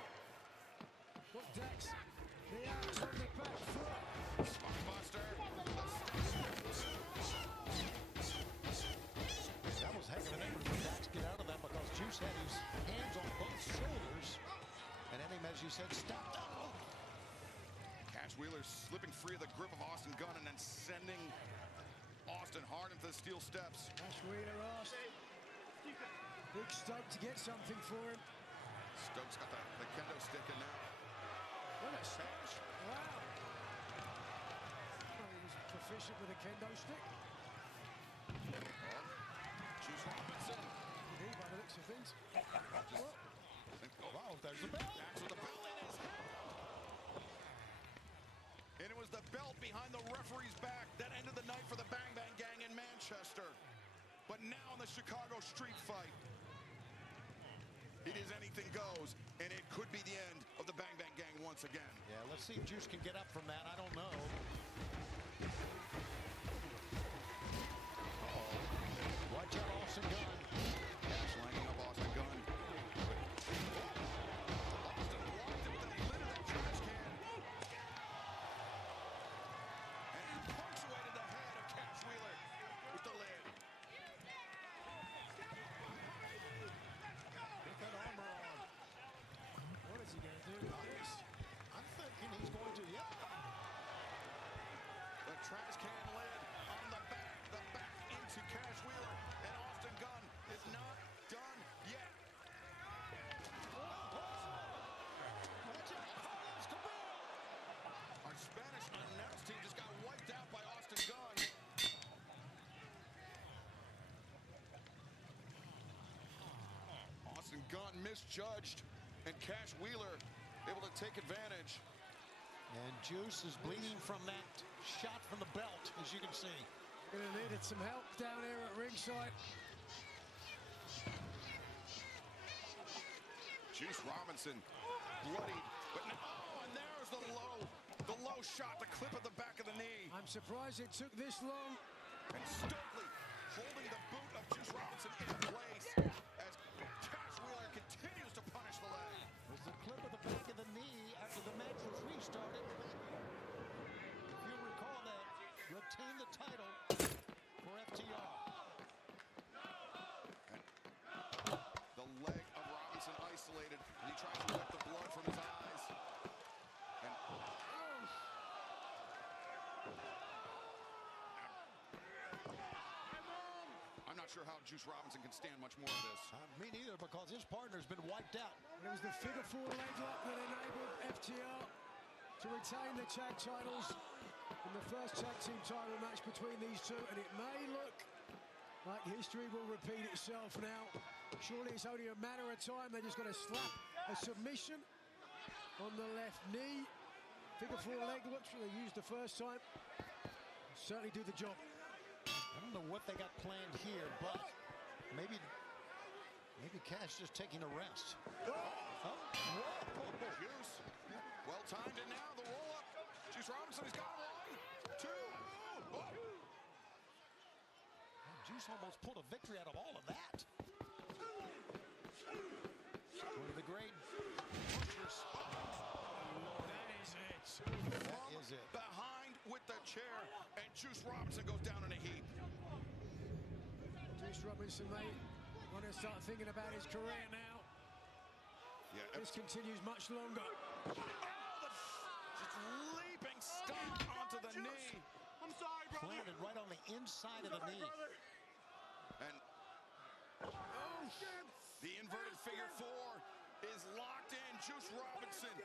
Got Dax. The outs on the back foot. Spinebuster. That was heck of an effort for Dax to get out of that because Juice had his hands on both shoulders. And then him, as you said, stepped up. Cash Wheeler slipping free of the grip of Austin Gunn and then sending Austin hard into the steel steps. Cash Wheeler asked. Big Stoke to get something for him. Stokes got the kendo stick, and now What a smash. Wow. Well, he was proficient with a kendo stick. Juice Robinson. Indeed, by the looks of things. Wow, Wow, there's the bell. Dax with the bell in, and the belt behind the referee's back. That ended the night for the Bang Bang Gang in Manchester. But now in the Chicago street fight, it is anything goes, and it could be the end of the Bang Bang Gang once again. Yeah, let's see if Juice can get up from that. I don't know. Watch out, Austin Gunn. Cash lining up Austin Gunn. Austin blocked it with the lid of that trash can. And he punctuated the head of Cash Wheeler with the lid. Get that armor on. What is he going to do with this? I'm thinking he's going to, yep. The trash can lid on the back into Cash Wheeler, and Austin Gunn is not done yet. Watch out, Carlos Cabral. Our Spanish announce team just got wiped out by Austin Gunn. Austin Gunn misjudged, and Cash Wheeler able to take advantage. And Juice is bleeding from that shot from the belt, as you can see. Going to need some help down here at ringside. Juice Robinson bloodied, but now, oh, and there's the low shot, the clip of the back of the knee. I'm surprised it took this long. And Stokely holding the boot of Juice Robinson in place as Cash Wheeler continues to punish the leg. Was the clip of the back of the knee after the match was restarted. If you recall that, retained the title for FTR. And the leg of Robinson isolated, and he tries to wipe the blood from his eyes. And I'm not sure how Juice Robinson can stand much more of this. Me neither, because his partner's been wiped out. And it was the figure four leg lock that enabled FTR to retain the tag titles in the first tag team title match between these two. And it may look like history will repeat itself now. Surely it's only a matter of time. They just got to slap a submission on the left knee. Figure four leg locks that they used the first time. Certainly do the job. I don't know what they got planned here, but maybe Cash just taking a rest. Whoa. Juice. Well timed, and now the roll up. Juice Robinson has got one, two. Oh. Juice almost pulled a victory out of all of that. One of the great pushers. That is it. That is it. Behind with the chair, and Juice Robinson goes down in a heap. Juice Robinson may want to start thinking about his career now. Yeah, This continues much longer. just leaping stomp onto the knee. I'm sorry, brother. Planted right on the inside of the knee. And the inverted figure four is locked in. Juice Robinson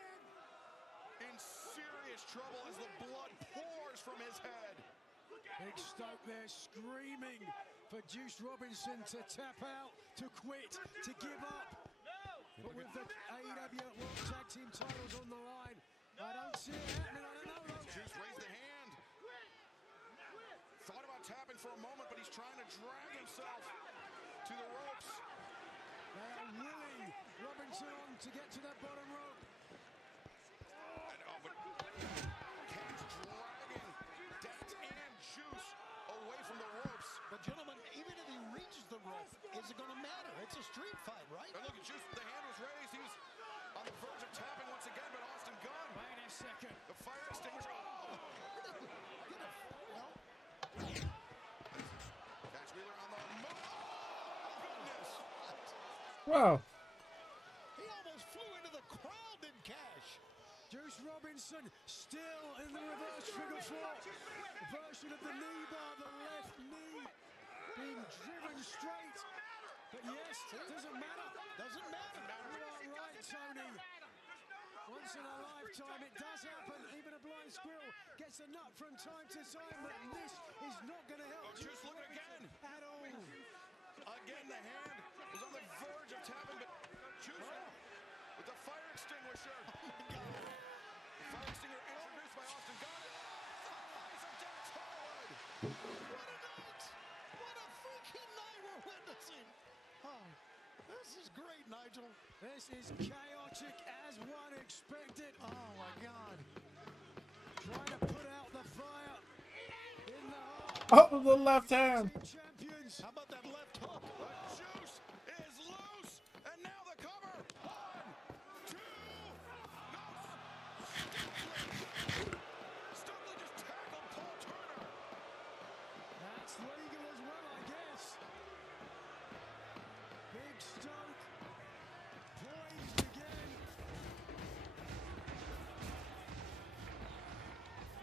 in serious trouble as the blood pours from his head. Big Stoke there screaming for Juice Robinson to tap out, to quit, to give up. But with the AEW World Tag Team titles on the line, I don't see it happening. I don't know. Juice raised the hand. Thought about tapping for a moment, but he's trying to drag himself to the ropes. They are willing Robinson on to get to that bottom rope. And but Cash dragging Dax and Juice away from the ropes. But gentlemen, even if he reaches the rope, is it going to matter? It's a street fight, right? And look at Juice, the hand was raised. He was on the verge of tapping once again, but Austin Gunn. Wait a second. The fire extinguisher. Oh! Cash Wheeler on the move. Oh, goodness. Wow. He almost flew into the crowd, didn't Cash? Juice Robinson still in the reverse figure four. Version of the knee bar, the left knee being driven straight. But yes, it doesn't matter. Doesn't matter. You are right, Tony. Once in a lifetime, it does happen. Even a blind squirrel gets a nut from time to time, but this is not going to help. Oh, Juice looking again. At all. Again, the hand was on the verge of tapping, but Juice with the fire extinguisher. The fire extinguisher introduced by Austin Gunn. What a night! What a freaking night we're witnessing! Oh, this is great, Nigel. This is chaotic as one expected. Oh, my God. Trying to put out the fire in the heart. Oh, the left hand. Team champions. How about that left hook? The juice is loose, and now the cover. 1, 2, no. Stokely just tackled Paul Turner. That's legal as well, I guess. Big Stoke poised again.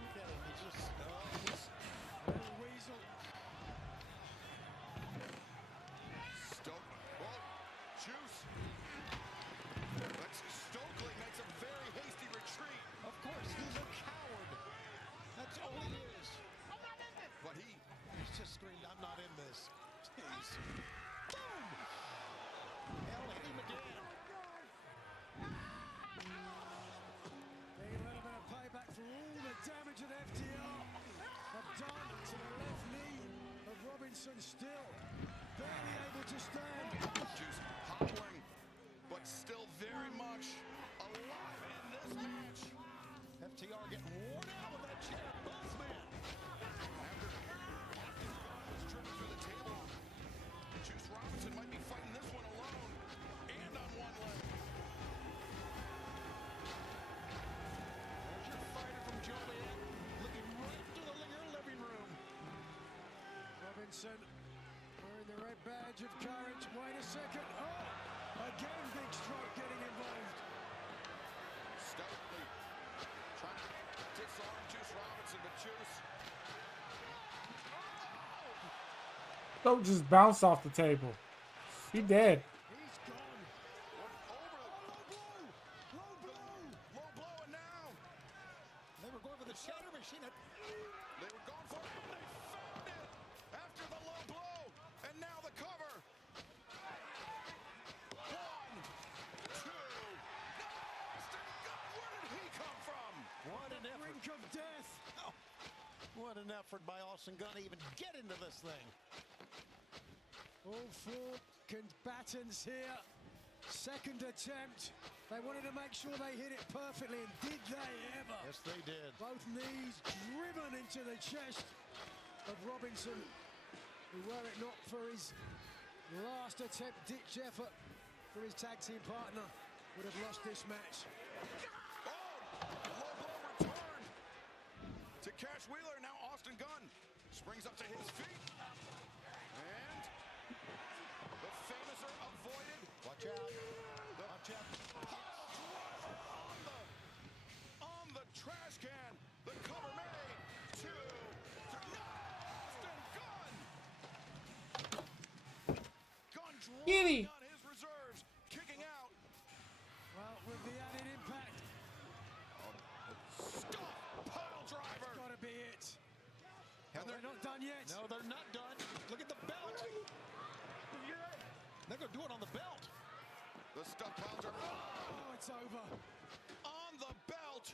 Look at him. He just, Little weasel. Stokely, whoa, juice. That's Stokely makes a very hasty retreat, of course, he's a coward. That's all he is. but he He's just screamed, I'm not in this. Jeez. Boom! Hell, hit him again. Getting a little bit of payback for all the damage that FTR have done to the left knee of Robinson. Still barely able to stand. juice hobbling, but still very much alive in this match. FTR getting worn out with that chair. Both men. After was driven through the table, Juice Robinson might be fighting this one alone and on one leg. There's your fighter from Joliet, looking right to the living room. Robinson wearing the red badge of courage. Wait a second. Oh, again Big Stroke getting involved. Stokely trying to disarm Juice Robinson, but Juice. Don't just bounce off the table. He dead. He's gone. Low blow. Low blow, and now They were going for the shatter machine. they were going for it, and they found it after the low blow, and now the cover. 1, 2. No, Austin Gunn, where did he come from? What an effort. Brink of death. Oh, what an effort by Austin Gunn to even get into this thing. All four combatants here. Second attempt. They wanted to make sure they hit it perfectly, and did they ever? Yes, they did. Both knees driven into the chest of Robinson, who, were it not for his last attempt ditch effort for his tag team partner, would have lost this match. Oh, low blow returned to Cash Wheeler. Now Austin Gunn springs up to his feet, and the famouser avoided. Watch out. Watch out. On the trash can. The cover made. 2, 3. No! Austin Gunn! Gunn Giddy. drawing on his reserves. Kicking out. Well, with the added impact, Stuff. Pile driver. gotta be it. Hell, They're not done yet. No, they're not done. Look at the belt. They're going to do it on the belt. The stuff pile driver. Oh, it's over. On the belt.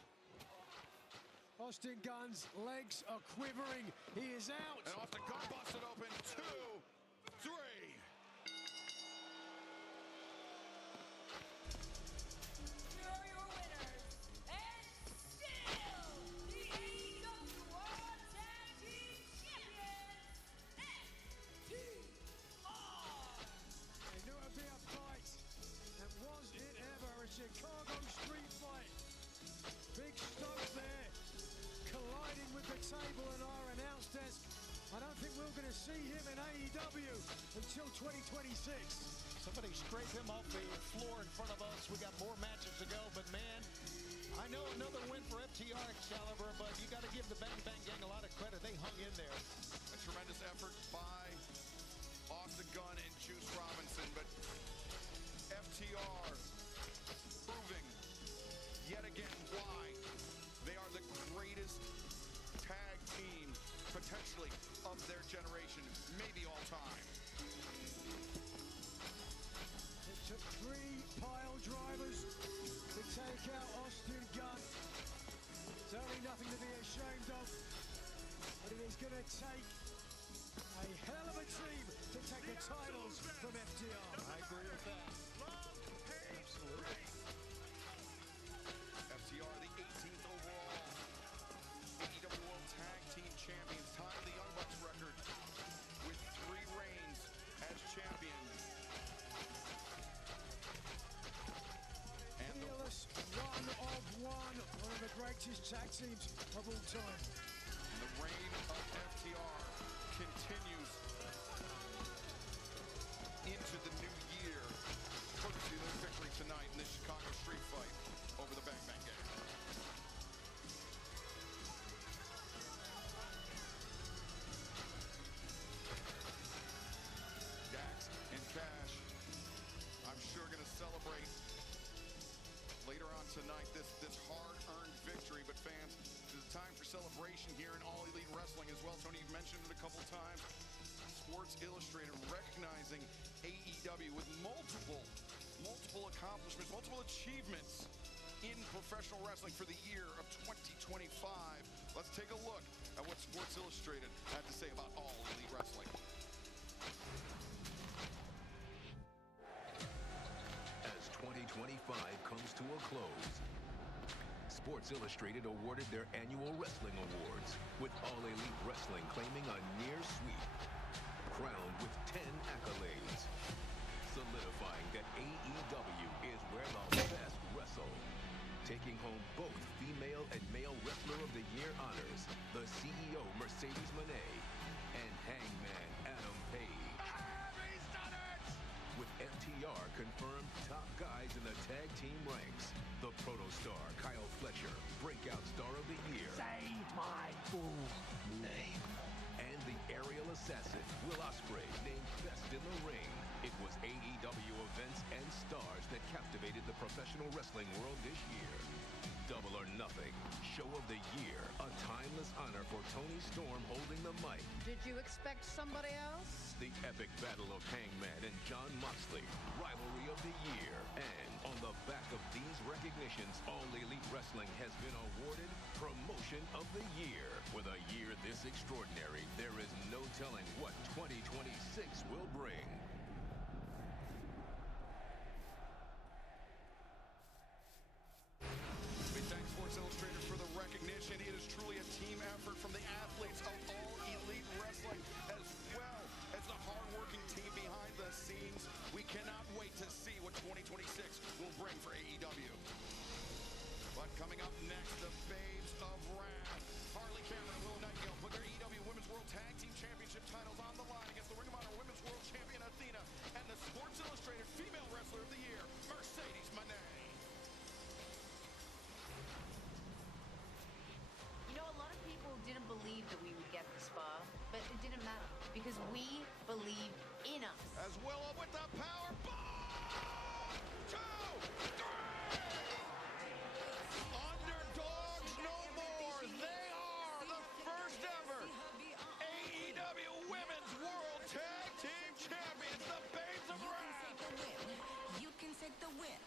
Austin Gunn's legs are quivering. He is out. And Austin Gunn busted open. 2, 3. Here are your winners, and still the AEW World Tag Team Champions, FTR. They knew it'd be a fight. And was it ever a Chicago street fight? Big Stoke there, colliding with the table and our announce desk. I don't think we're going to see him in AEW until 2026. Somebody scrape him off the floor in front of us. We got more matches to go, but man, I know another win for FTR Excalibur, but you got to give the Bang Bang Gang a lot of credit. They hung in there. A tremendous effort by Austin Gunn and Juice Robinson, but FTR proving yet again why they are the greatest tag team potentially of their generation, maybe all time. It took 3 pile drivers to take out Austin Gunn. Certainly nothing to be ashamed of, but it is going to take a hell of a team to take the titles from FTR. I agree with that. Absolutely. FTR, the 18th overall AEW World Tag Team Champions, tying the Young Bucks record with 3 reigns as champions. And the Fearless, one of the greatest tag teams of all time. reign of FTR continues into the new year, courtesy of their victory tonight in this Chicago street fight over the Bang Bang Gang. Dax and Cash, I'm sure going to celebrate later on tonight this hard-earned victory. But fans, there's a time for celebration here in All Elite Wrestling as well. Tony, you've mentioned it a couple times. Sports Illustrated recognizing AEW with multiple accomplishments, multiple achievements in professional wrestling for the year of 2025. Let's take a look at what Sports Illustrated had to say about All Elite Wrestling. As 2025 comes to a close, Sports Illustrated awarded their annual wrestling awards, with All Elite Wrestling claiming a near sweep, crowned with 10 accolades, solidifying that AEW is where the best wrestle. Taking home both Female and Male Wrestler of the Year honors, the CEO Mercedes Moné and Hangman Adam Page. He's done it! With FTR confirmed top guys in the tag team ranks, the Protostar Kyle Fletcher, Breakout Star of the Year. Say my full name. And the aerial assassin, Will Ospreay, named Best in the Ring. It was AEW events and stars that captivated the professional wrestling world this year. Double or Nothing, Show of the Year, a timeless honor for Tony Storm holding the mic. Did you expect somebody else? The epic battle of Hangman and Jon Moxley, Rivalry of the Year. And on the back of these recognitions, All Elite Wrestling has been awarded Promotion of the Year. With a year this extraordinary, there is no telling what 2026 will bring. We thank Sports Illustrated for the recognition. It is truly a team effort from the athletes of All Elite Wrestling, as well as the hard-working team behind the scenes. We cannot wait to see what 2026 will bring for AEW. But coming up next, the Babes of Wrath. Harley Cameron and Willow Nightingale put their AEW Women's World Tag Team Championship titles on the line against the Ring of Honor Women's World Champion Athena and the Sports Illustrated Female Wrestler of the Year, Mercedes Moné. You know, a lot of people didn't believe that we would get this far, but it didn't matter because we believe in us. As well up with the power bomb! 2, 3! Underdogs no more! They are the first ever AEW Women's World Tag Team Champions, the Babes of Wrath! You can take the win.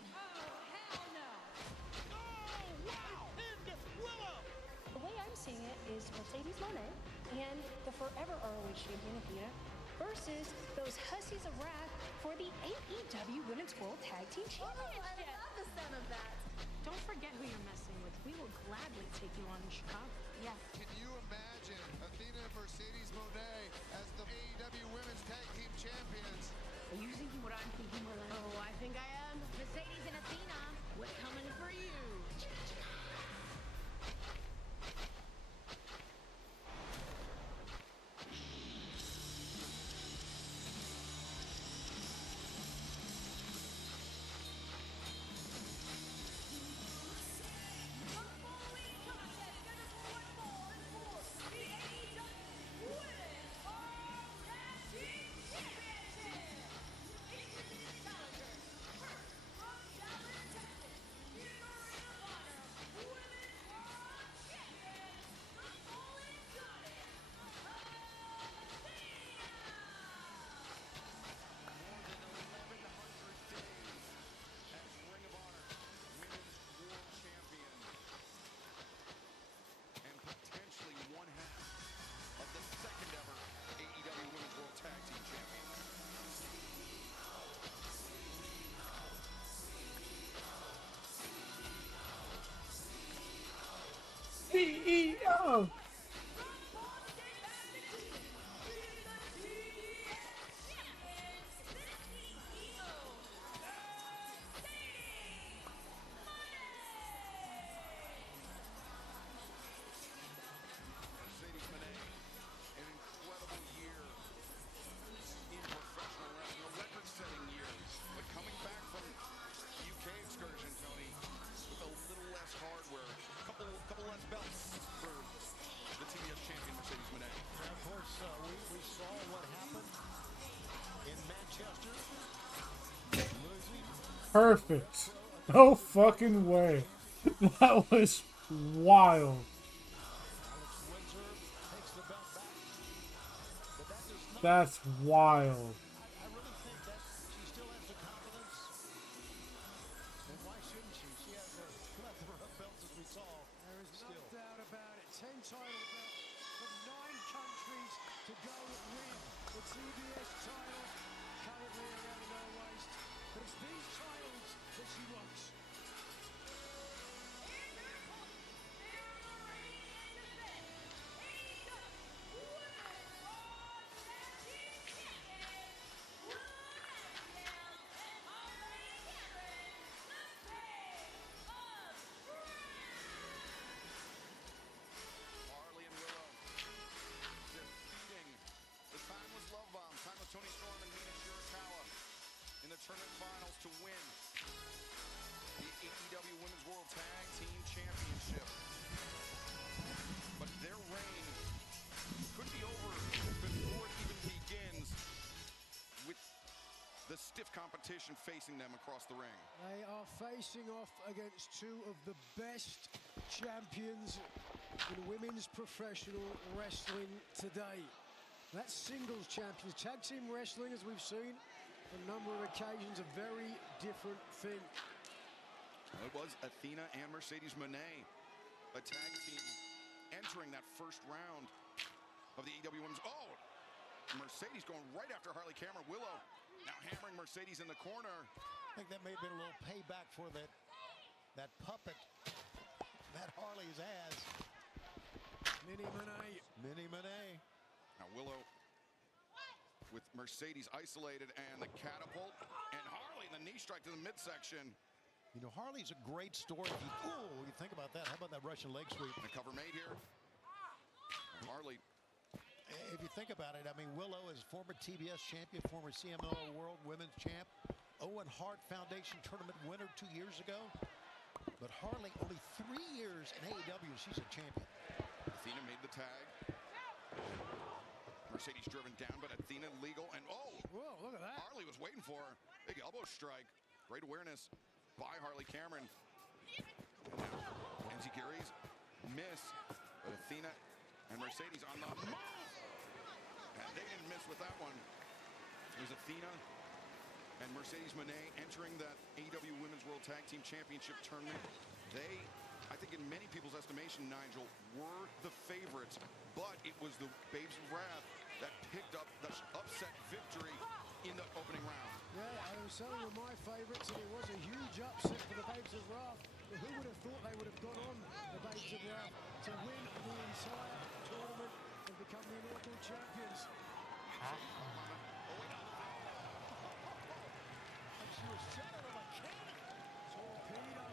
Oh, wow! And Willow! The way I'm seeing it is Mercedes Moné and the forever ROH champion Athena versus those hussies of wrath for the AEW Women's World Tag Team Championship. I love the sound of that. Don't forget who you're messing with. We will gladly take you on in Chicago. Yeah. Can you imagine Athena and Mercedes Moné as the AEW Women's Tag Team Champions? Are you thinking what I'm thinking, Willow? Oh, I think I am. Mercedes and Athena, we're coming for you. The following contest scheduled for one fall is for the AEW Women's World Tag Team Championship. Introducing Perfect. No fucking way. That was wild. Alex Windsor takes the belt back. But that does not. That's wild. I really think that she still has the confidence. And why shouldn't she? She has a plethora of belts, as we saw. There is no Still. doubt about it. 10 title belts from 9 countries to go win the TBS title. Currently around her waist. But it's these titles that she wants. Harley and Willow defeating the Timeless Love Bomb, Timeless Tony Storm and Mina Shirakawa in the tournament finals to win the AEW Women's World Tag Team Championship. But their reign could be over before it even begins with the stiff competition facing them across the ring. They are facing off against 2 of the best champions in women's professional wrestling today. That's singles champions. Tag team wrestling, as we've seen on a number of occasions, a very different thing. It was Athena and Mercedes Moné, a tag team entering that first round of the AEW Women's. Oh, Mercedes going right after Harley Cameron. Willow now hammering Mercedes in the corner. I think that may have been a little payback for that puppet that Harley's has. Minnie Monet. Minnie Monet. Now Willow with Mercedes isolated and the catapult. And Harley the knee strike to the midsection. You know, Harley's a great story. You think about that. How about that Russian leg sweep? And a cover made here. And Harley. If you think about it, I mean, Willow is former TBS champion, former CMLL World Women's Champ, Owen Hart Foundation Tournament winner 2 years ago. But Harley, only 3 years in AEW, she's a champion. Athena made the tag. Mercedes driven down, but Athena legal. And oh, whoa, look at that. Harley was waiting for her. Big elbow strike. Great awareness by Harley Cameron. And now, Enziguri's miss. But Athena and Mercedes on the move. And they didn't miss with that one. It was Athena and Mercedes Moné entering that AEW Women's World Tag Team Championship tournament. They, I think in many people's estimation, Nigel, were the favorites. But it was the Babes of Wrath that picked up the upset victory in the opening round. Yeah, they were certainly my favorites, and it was a huge upset for the Babes of Wrath. But who would have thought they would have gone on, the Babes of Wrath, to win the entire tournament and become the inaugural champions? She was shot out of a cannon. Torpedo.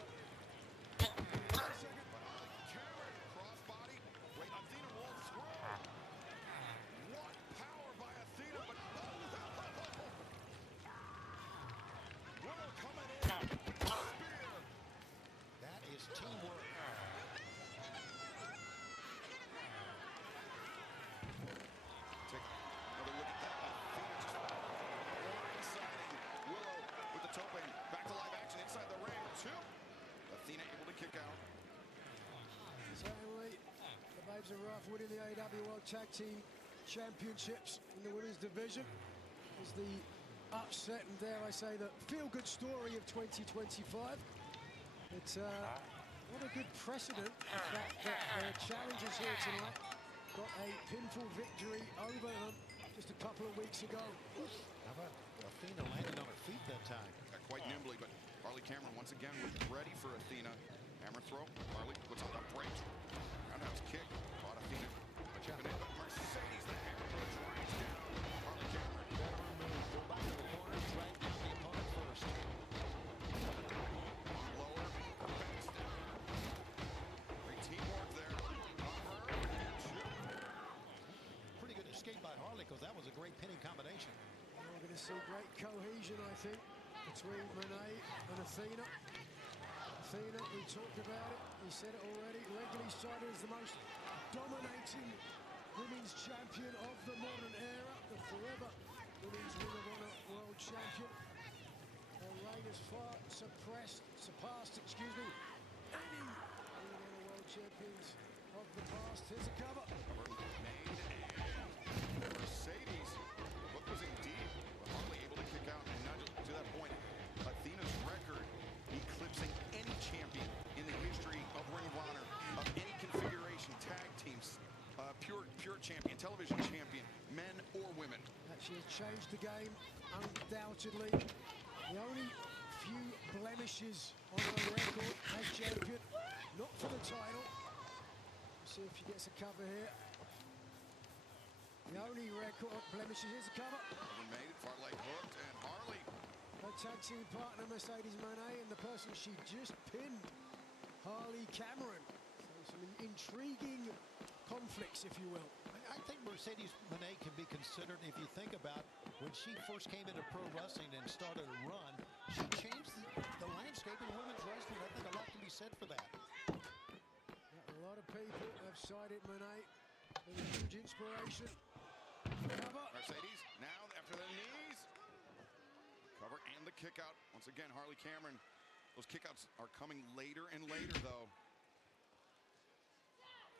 Cameron, crossbody. Wait, Athena rolls through. What power by Athena, but Willow coming in. Spear. That is teamwork. Take another look at that. Athena just blindsiding Willow with the tope. Back to live action inside the ring. 2. Athena able to kick out. Certainly, the Babes of Wrath winning the AEW World Tag Team Championships in the women's division is the upset and, dare I say, the feel-good story of 2025. It's what a good precedent that their challengers here tonight got a pinfall victory over them just a couple of weeks ago. How about Athena landing on her feet that time? Quite nimbly, but Harley Cameron once again was ready for Athena. Hammer throw. Harley puts on the break. Roundhouse kick. Caught Athena. Chipping in, but Mercedes the hammer drives down. Harley Cameron. Better move. Go back to the corner. Drag down the opponent first. Lower. Bastard. Great teamwork there. Cover. 2. Pretty good escape by Harley, because that was a great pinning combination. We're going to see great cohesion, I think, between Monet and Athena. Athena, we talked about it, we said it already, regularly cited as the most dominating women's champion of the modern era, the forever women's Ring of Honor world champion. Her reign has far past, excuse me. Any world champions of the past. Here's a cover. Made and Mercedes. The hook was in deep, but hardly able to kick out. And Nigel, to that point, Athena's record eclipsing any champion in the history of Ring of Honor, of any configuration, tag teams, pure champion, television champion, men or women. She has changed the game, undoubtedly. The only few blemishes on her record as champion, not for the title. Let's see if she gets a cover here. The only record blemishes is a cover. Made it, far leg hooked, and Harley. Her tag team partner, Mercedes Moné, and the person she just pinned, Harley Cameron. So some intriguing conflicts, if you will. I think Mercedes Moné can be considered, if you think about when she first came into pro wrestling and started a run, she changed the landscape in women's wrestling. I think a lot can be said for that. A lot of people have cited Moné as a huge inspiration. Cover. Mercedes now after the knees. Cover and the kick out. Once again, Harley Cameron. Those kickouts are coming later and later, though.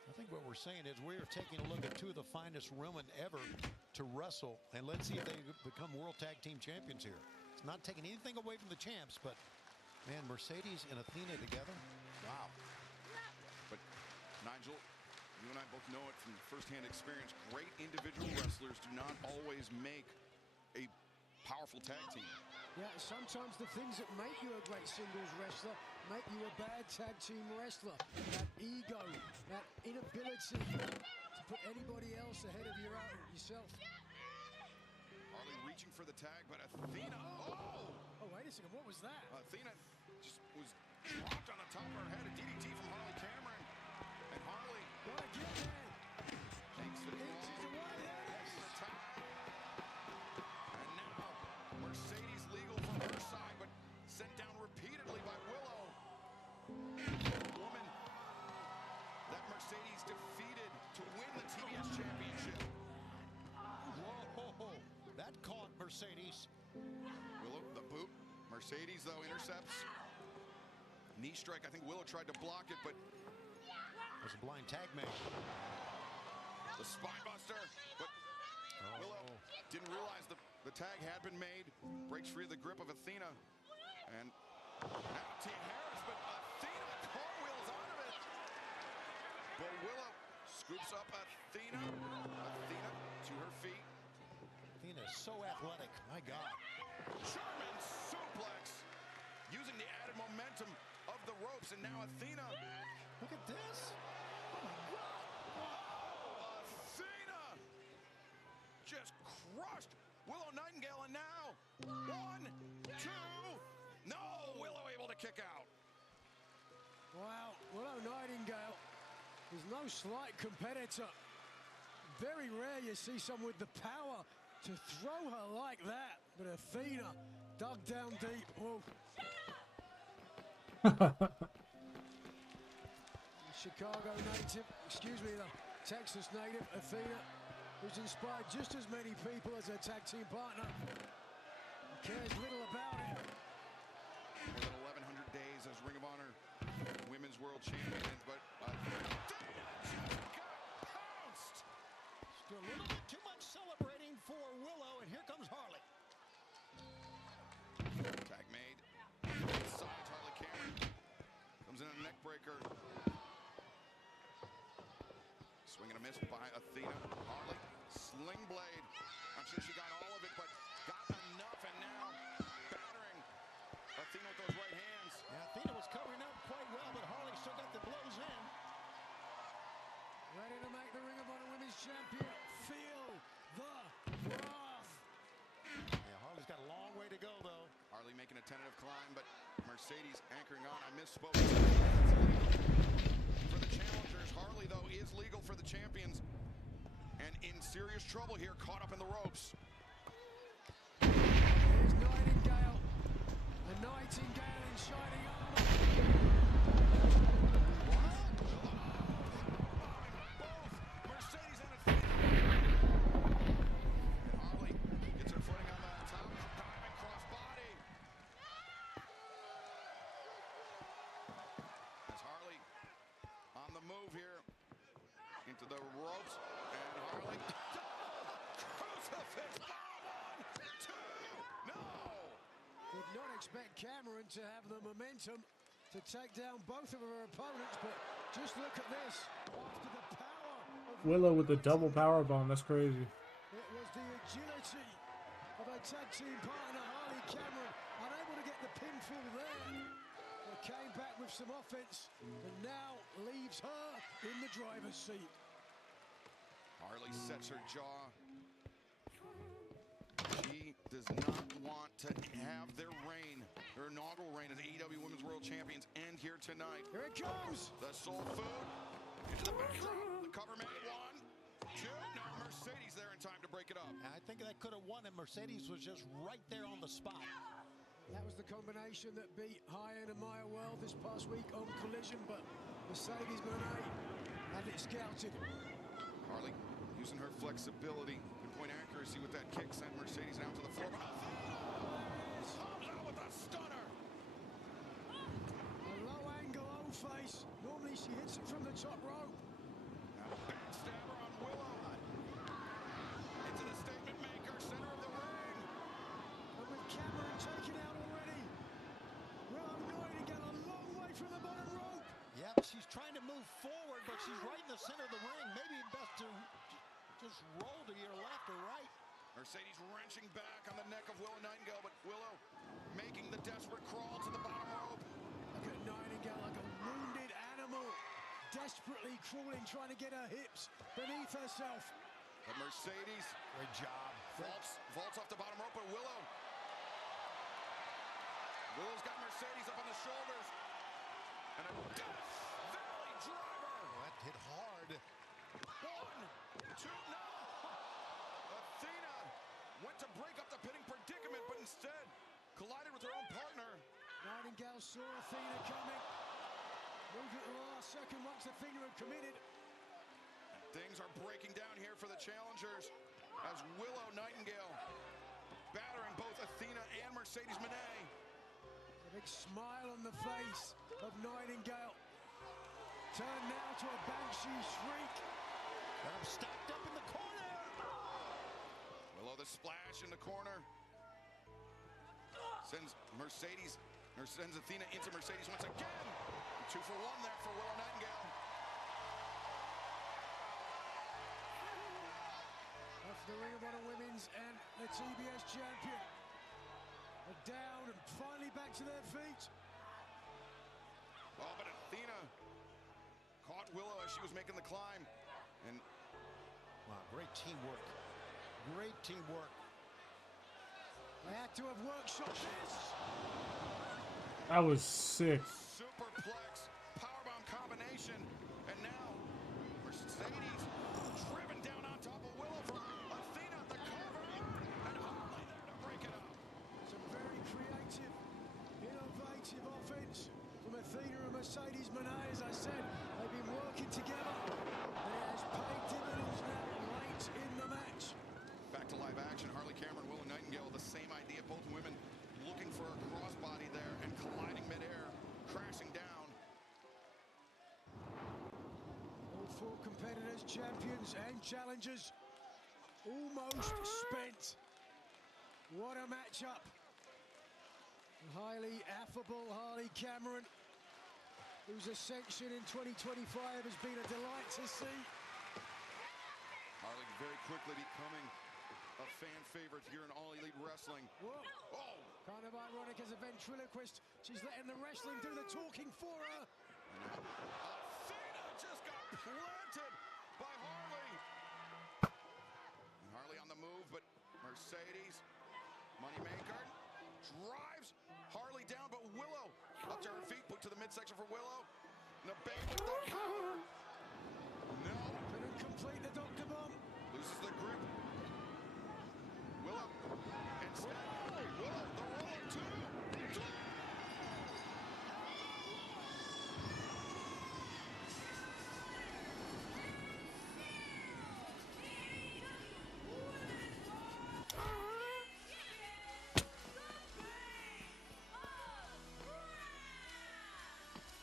I think what we're saying is we're taking a look at two of the finest women ever to wrestle, and let's see if they become world tag team champions here. It's not taking anything away from the champs, but man, Mercedes and Athena together, wow. But Nigel, you and I both know it from firsthand experience. Great individual wrestlers do not always make a powerful tag team. Yeah, sometimes the things that make you a great singles wrestler make you a bad tag team wrestler. That ego, that inability to put anybody else ahead of yourself. Harley reaching for the tag, but Athena, Oh, wait a second, what was that? Athena just was dropped on the top of her head. A DDT from Harley Cameron. And Harley Gotta get there. takes the Inches away, there. And now Mercedes legal from her side, but sent down repeatedly by Willow. The woman that Mercedes defeated to win the TBS championship. Whoa, that caught Mercedes. Willow, the boot. Mercedes, though, intercepts. Knee strike. I think Willow tried to block it, but There's a blind tag made. the spine buster. But Willow didn't realize the tag had been made. Breaks free of the grip of Athena. And now T. Harris, but Athena cartwheels out of it. But Willow scoops up Athena. Athena to her feet. Athena is so athletic, my God. German suplex. Using the added momentum of the ropes. And now Athena. Look at this. Oh, my God. Athena just crushed Willow Nightingale, and now 1, 2, no, Willow able to kick out. Wow, Willow Nightingale is no slight competitor. Very rare you see someone with the power to throw her like that, but Athena dug down deep. Whoa. Chicago native, excuse me, the Texas native, Athena, who's inspired just as many people as her tag team partner. Cares little about it. More than 1,100 days as Ring of Honor Women's World Champion, but Athena just got pounced. Still a little bit too much celebrating for Willow, and here comes Harley. Tag made. Inside Harley Cameron. Comes in a neck breaker. Swing and a miss by Athena. Harley, sling blade. I'm sure she got all of it, but got enough, and now battering Athena with those right hands. Yeah, Athena was covering up quite well, but Harley still got the blows in. Ready to make the Ring of Honor Women's Champion feel the wrath. Yeah, Harley's got a long way to go, though. Harley making a tentative climb, but Mercedes anchoring on. I misspoke. For the challengers, Harley, though, is legal for the champions. And in serious trouble here, caught up in the ropes. Here's Nightingale. A Nightingale in shining armor. Both Mercedes and Athena. Harley gets her footing on the top. Diving cross body. to the ropes, and Harley. Crucifix bomb! 1, 2, no! Did not expect Cameron to have the momentum to take down both of her opponents, but just look at this. After the power of Willow with the double power bomb. That's crazy. it was the agility of her tag team partner, Harley Cameron, unable to get the pinfall there. But came back with some offense and now leaves her in the driver's seat. Harley sets her jaw. She does not want to have their reign, their inaugural reign as AEW Women's World Champions, end here tonight. Here it comes. The soul food into the backdrop. The cover made 1, 2. Now Mercedes there in time to break it up. I think that could have won, and Mercedes was just right there on the spot. That was the combination that beat High End and Maya World this past week on Collision, but Mercedes Moné had it scouted. Harley using her flexibility and point accuracy with that kick sent Mercedes down to the floor. Comes out with a stunner. A low angle O-face. Normally she hits it from the top rope. Now backstabber on Willow. Into the statement maker, center of the ring. And with Cameron taken out already. Willow Nightingale a long way from the bottom rope. Yep, she's trying to move forward, but she's right in the center of the ring. Maybe best to just roll to your left or right. Mercedes wrenching back on the neck of Willow Nightingale, but Willow making the desperate crawl to the bottom rope. Look at Nightingale like a wounded animal. Desperately crawling, trying to get her hips beneath herself. But Mercedes, Great job. vaults off the bottom rope, but Willow's got Mercedes up on the shoulders. And a Death Valley driver. Oh, that hit hard. 1, 2, no! Athena went to break up the pinning predicament, but instead collided with her own partner. Nightingale saw Athena coming. Moved at the last second once Athena had committed. And things are breaking down here for the challengers as Willow Nightingale battering both Athena and Mercedes Moné. A big smile on the face of Nightingale. Turned now to a banshee shriek. Got him stacked up in the corner. Willow the splash in the corner. Sends Athena into Mercedes once again. 2 for 1 there for Willow Nightingale. Off the Ring of Honor Women's and the TBS champion. Are down and finally back to their feet. Oh, but Athena caught Willow as she was making the climb. And wow, great teamwork. Great teamwork. They had to have workshopped this. That was sick. superplex, powerbomb combination. And now Mercedes driven down on top of Willow from Athena at the cover. And Harley there to break it up. Some very creative, innovative offense from Athena and Mercedes Moné. As I said, they've been working together, and it has paid dividends now late in the match. Back to live action. Harley Cameron, Willow Nightingale, the same idea. Both women looking for a crossbody there and colliding midair, crashing down. All 4 competitors, champions and challengers, almost spent. What a matchup. Highly affable Harley Cameron, whose ascension in 2025 has been a delight to see. Harley very quickly becoming a fan favorite here in All Elite Wrestling. Whoa. Oh! Kind of ironic as a ventriloquist. She's letting the wrestling do the talking for her. Athena just got planted by Harley. And Harley on the move, but Mercedes, Moneymaker, drives Harley down, but Willow up to her feet, put to the midsection for Willow. Nabe with the cover. No. Couldn't complete the Dr. Bomb. Loses the grip. Willow. Instead, Willow, the roller 2.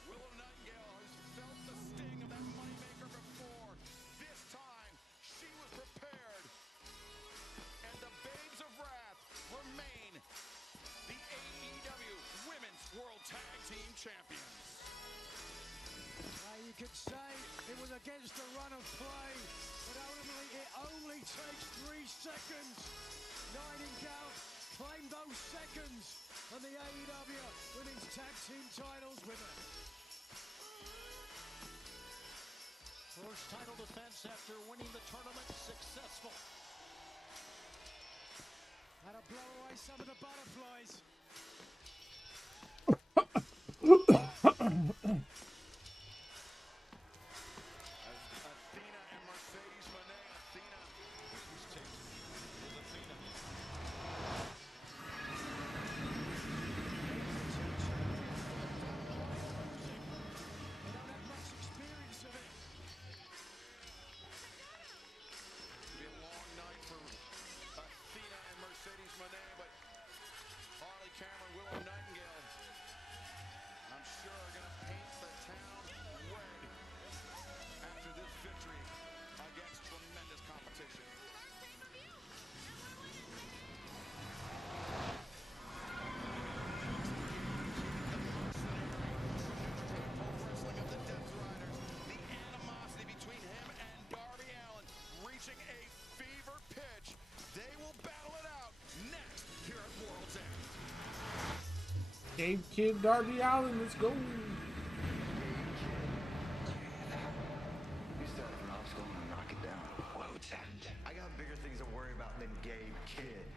Willow Nightingale has felt the sting of that moneymaker before. This champions. You could say it was against the run of play, but ultimately it only takes 3 seconds. Nightingale claimed those seconds on the AEW Women's Tag Team titles with her. First title defense after winning the tournament, successful. How to blow away some of the butterflies. Athena and Mercedes Moné. Athena. He's chasing with Athena. They don't have much experience of it. It'll be a long night for Athena and Mercedes Moné, but Harley Cameron, Willow Nightingale, I'm sure are going to paint the town red after this victory against tremendous competition. Wrestling of the Death Riders, the animosity between him and Darby Allin reaching a fever pitch. They will battle it out next here at World's End. Gabe Kidd, Darby Allin, let's go. You still have an obstacle and knock it down. World's End. I got bigger things to worry about than Gabe Kidd.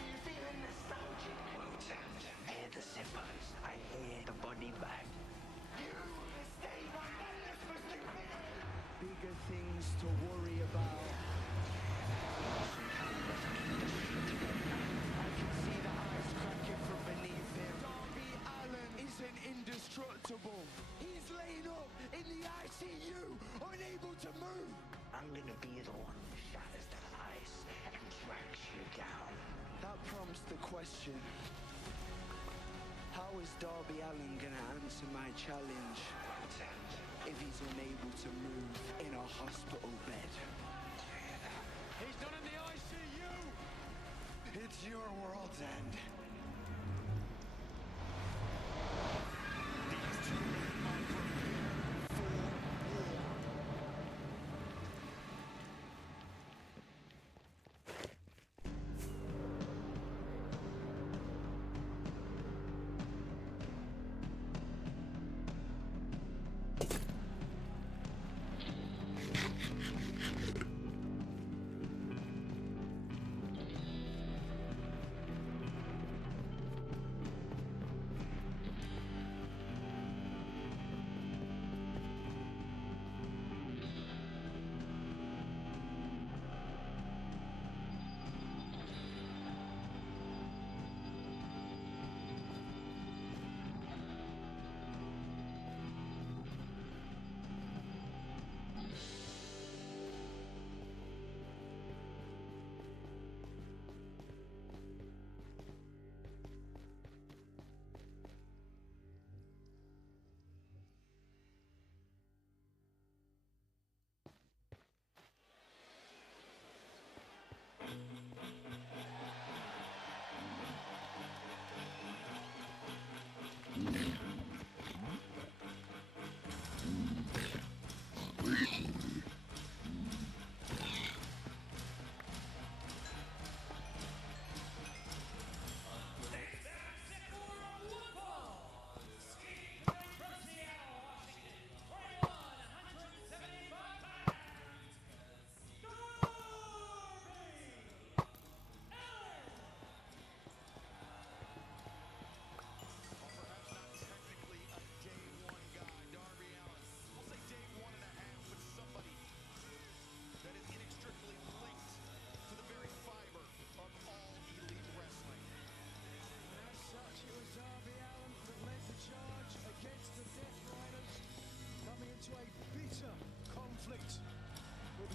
You feeling nostalgic? World's End. I hear the zippers. I hear the body bag. You stay relentless for stupidity. Bigger things to worry about. I can see the eyes cracking from beneath him. Darby Allin isn't indestructible. He's laying up in the ICU, unable to move. I'm gonna be the one who shatters that ice and drags you down. That prompts the question. How is Darby Allin gonna answer my challenge if he's unable to move in a hospital bed? He's not in the ICU. It's your world's end. These two men are prepared for war.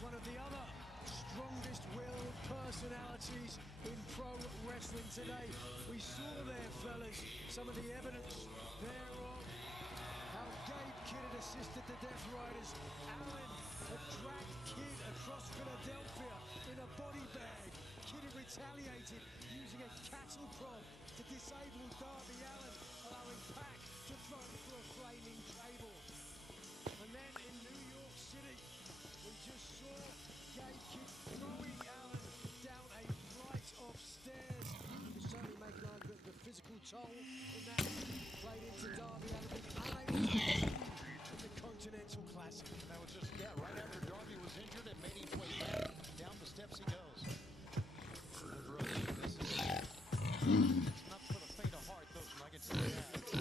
one of the other strongest-willed personalities in pro wrestling today. We saw there, fellas, some of the evidence thereof. How Gabe Kidd had assisted the Death Riders. Allen had dragged Kidd across Philadelphia in a body bag. Kidd had retaliated using using a cattle prod to disable Darby Allin, allowing Pac to throw through a flaming table. And then in New York City, we just saw Gabe Kidd throwing Allin down a flight of stairs. You can certainly make an argument the physical toll in that played into Darby Allin being unable to compete in the Continental Classic. That was just, yeah, right after Darby was injured and made his way back, down the steps he goes. This is not for the faint of heart, those nuggets that he had.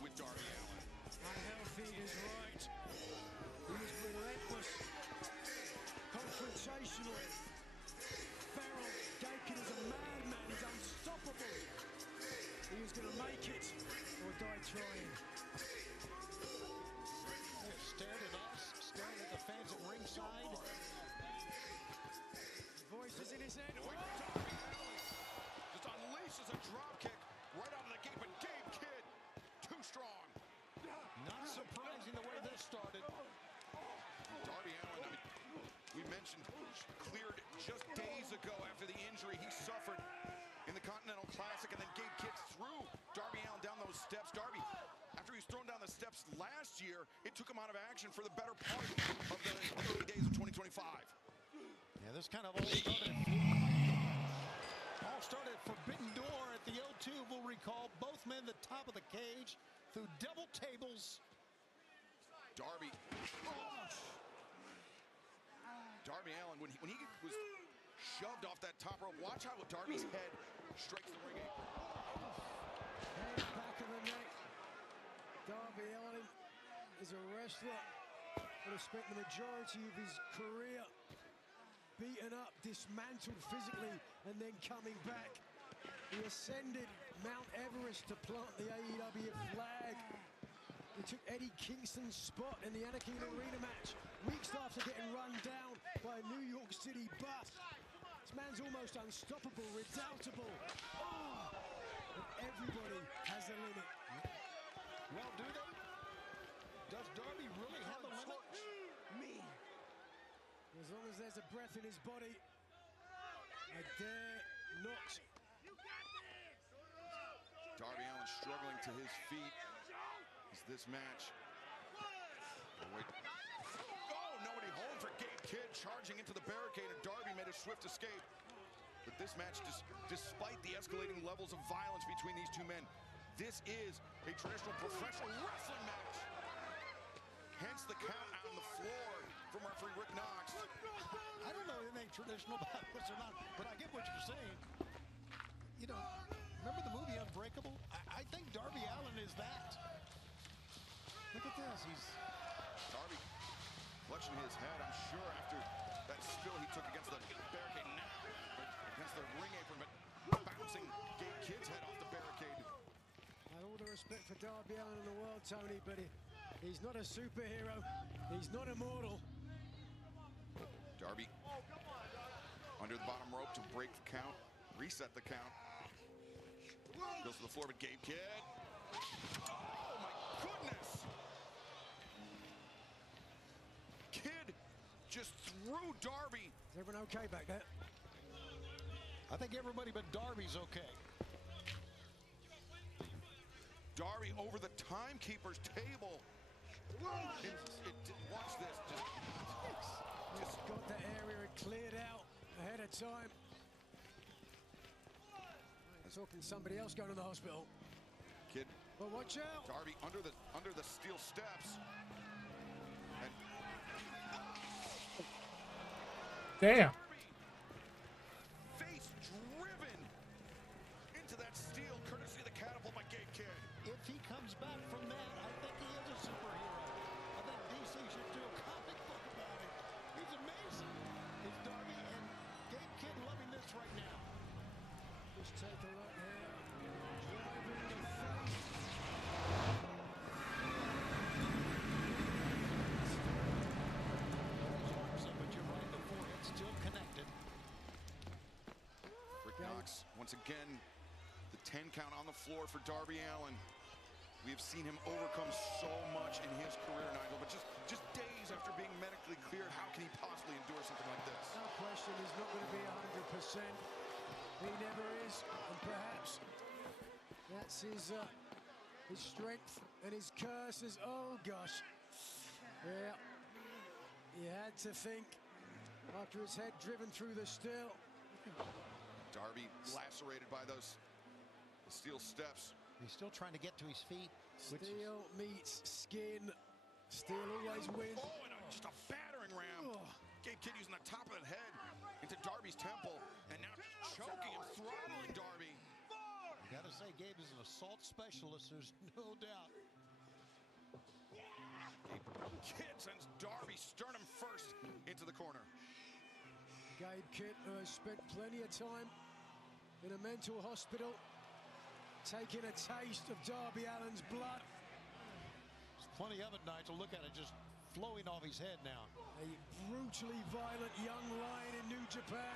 With Darby Allin. Unhealthy is right. He is relentless, confrontational, feral. Gabe Kidd is a madman. He's unstoppable. He is going to make it or die trying. Stared at us, stared at the fans at ringside. Voices in his head. Darby Allin just unleashes a drop kick right out of the gate, but Gabe Kidd too strong. Not surprising the way this started. Darby Allin, we mentioned, cleared just days ago after the injury he suffered in the Continental Classic, and then Gabe Kidd threw Darby Allin down those steps. Darby, after he was thrown down the steps last year, it took him out of action for the better part of the early days of 2025. Yeah, this kind of all started at Forbidden Door at the O2. We'll recall both men at the top of the cage through double tables. Darby Allin, when he was shoved off that top rope, watch how Darby's head strikes the ring apron. Head back of the neck. Darby Allin is a wrestler that has spent the majority of his career beaten up, dismantled physically, and then coming back. He ascended Mount Everest to plant the AEW flag. He took Eddie Kingston's spot in the Anakin Arena match weeks after getting run down by a New York City bus. This man's almost unstoppable, redoubtable. Oh, and everybody has a limit. Well, do they? Does Darby really have a limit? Me. As long as there's a breath in his body, I dare not. Darby Allin struggling to his feet as this match. Oh, wait. Oh, nobody home for Gabe Kidd charging into the barricade, and Darby made a swift escape. But this match, despite the escalating levels of violence between these two men, this is a traditional professional wrestling match. Hence the count on the floor from referee Rick Knox. I don't know anything traditional about this or not, but I get what you're saying. You know, remember the movie Unbreakable? I think Darby Allin is that. Look at this. He's Darby clutching his head, I'm sure, after that spill he took against the barricade, against the ring apron, but bouncing Gabe Kidd's head off the barricade. I have all the respect for Darby Allin in the world, Tony, but he's not a superhero. He's not immortal. Darby under the bottom rope to break the count, reset the count. Goes to the floor with Gabe Kidd. Oh my goodness! Kidd just threw Darby. Is everyone okay back there? I think everybody but Darby's okay. Darby over the timekeeper's table. Watch this. Just got the area cleared out ahead of time. Talking to somebody else going to the hospital. Kidd. But watch out. Darby under the steel steps. And Damn. Alex. Once again, the 10 count on the floor for Darby Allin. We have seen him overcome so much in his career, Nigel, but just days after being medically cleared, how can he possibly endure something like this? No question, he's not going to be 100%. He never is, and perhaps that's his strength and his curses. Oh gosh, yeah. You had to think after his head driven through the steel. Darby lacerated by those steel steps. He's still trying to get to his feet. Steel meets skin. Steel always wins. Oh, and just a battering ram. Oh. Gabe Kidd using the top of the head into Darby's temple, and now choking and throttling Darby. You gotta say, Gabe is an assault specialist, there's no doubt. Gabe Kidd sends Darby sternum first into the corner. Gabe Kidd has spent plenty of time in a mental hospital, taking a taste of Darby Allin's blood. There's plenty of it, Nigel. Look at it, just flowing off his head now. A brutally violent young lion in New Japan.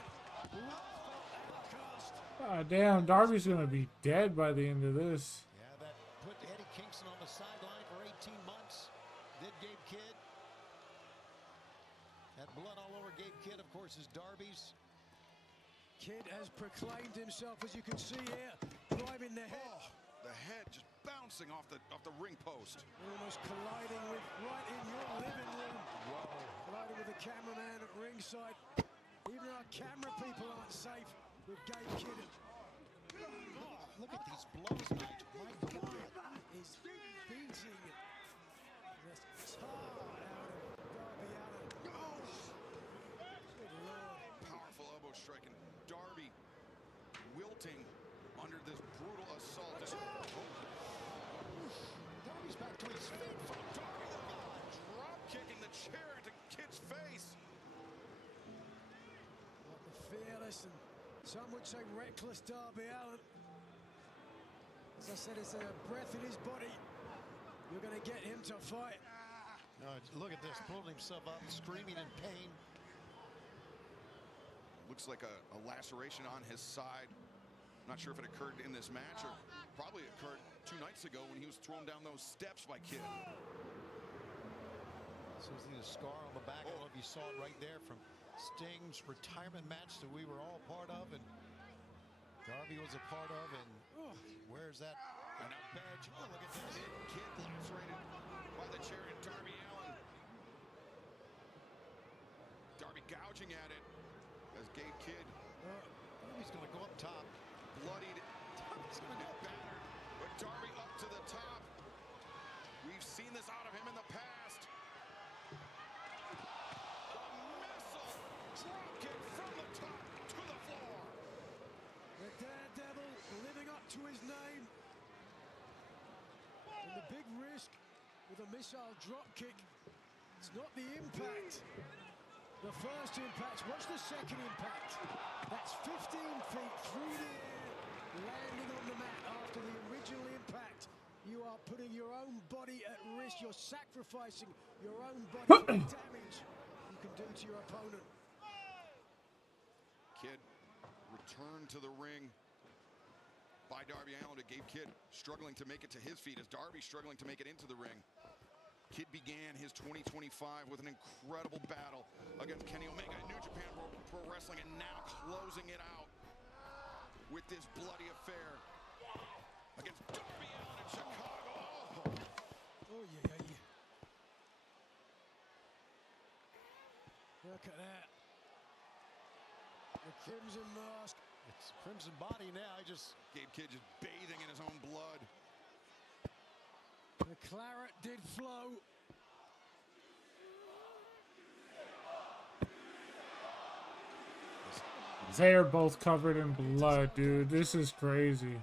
Outcast. Ah, damn, Darby's gonna be dead by the end of this. Yeah, that put Eddie Kingston on the sideline for 18 months. Did Gabe Kidd. That blood all over Gabe Kidd, of course, is Darby's. Kidd has proclaimed himself, as you can see here, driving the head. Oh, the head just bouncing off the ring post. Almost colliding with right in your living room. Whoa. Colliding with the cameraman at ringside. Even our camera people aren't safe with Gabe Kidd. Oh, look at these blows, Nigel. My God. He's beating the tar out of Darby Allin. Oh. Good Lord. Powerful elbow strike, and Darby wilting under this brutal assault. Darby's back to his feet. Darby drop kicking the chair into Kidd's face. Like the fearless and some would say reckless Darby Allin. As I said, it's a breath in his body. You're going to get him to fight. No, look at this, pulling himself up, screaming in pain. Looks like a laceration on his side. Not sure if it occurred in this match or probably occurred 2 nights ago when he was thrown down those steps by Kidd. So he's a scar on the back. I don't know if you saw it right there from Sting's retirement match that we were all part of, and Darby was a part of, and where's that badge? Oh, look at this. Kidd lacerated by the chair and Darby Allin. Darby gouging at it as Gabe Kidd. He's going to go up top. Bloodied. Darby's going to get battered. But Darby up to the top. We've seen this out of him in the past. A missile drop kick from the top to the floor. The Daredevil living up to his name. And the big risk with a missile drop kick. It's not the impact. The first impact. Watch the second impact. That's 15 feet through the air, landing on the mat after the original impact. You are putting your own body at risk. You're sacrificing your own body for the damage you can do to your opponent. Kidd returned to the ring by Darby Allin to Gabe Kidd, struggling to make it to his feet as Darby struggling to make it into the ring. Kidd began his 2025 with an incredible battle against Kenny Omega in New Japan Pro Wrestling, and now closing it out with this bloody affair against Darby Allin in Chicago. Oh, yeah. Look at that. The Crimson Mask. It's Crimson Body now. Gabe Kidd just bathing in his own blood. The claret did flow. They are both covered in blood, dude. This is crazy. The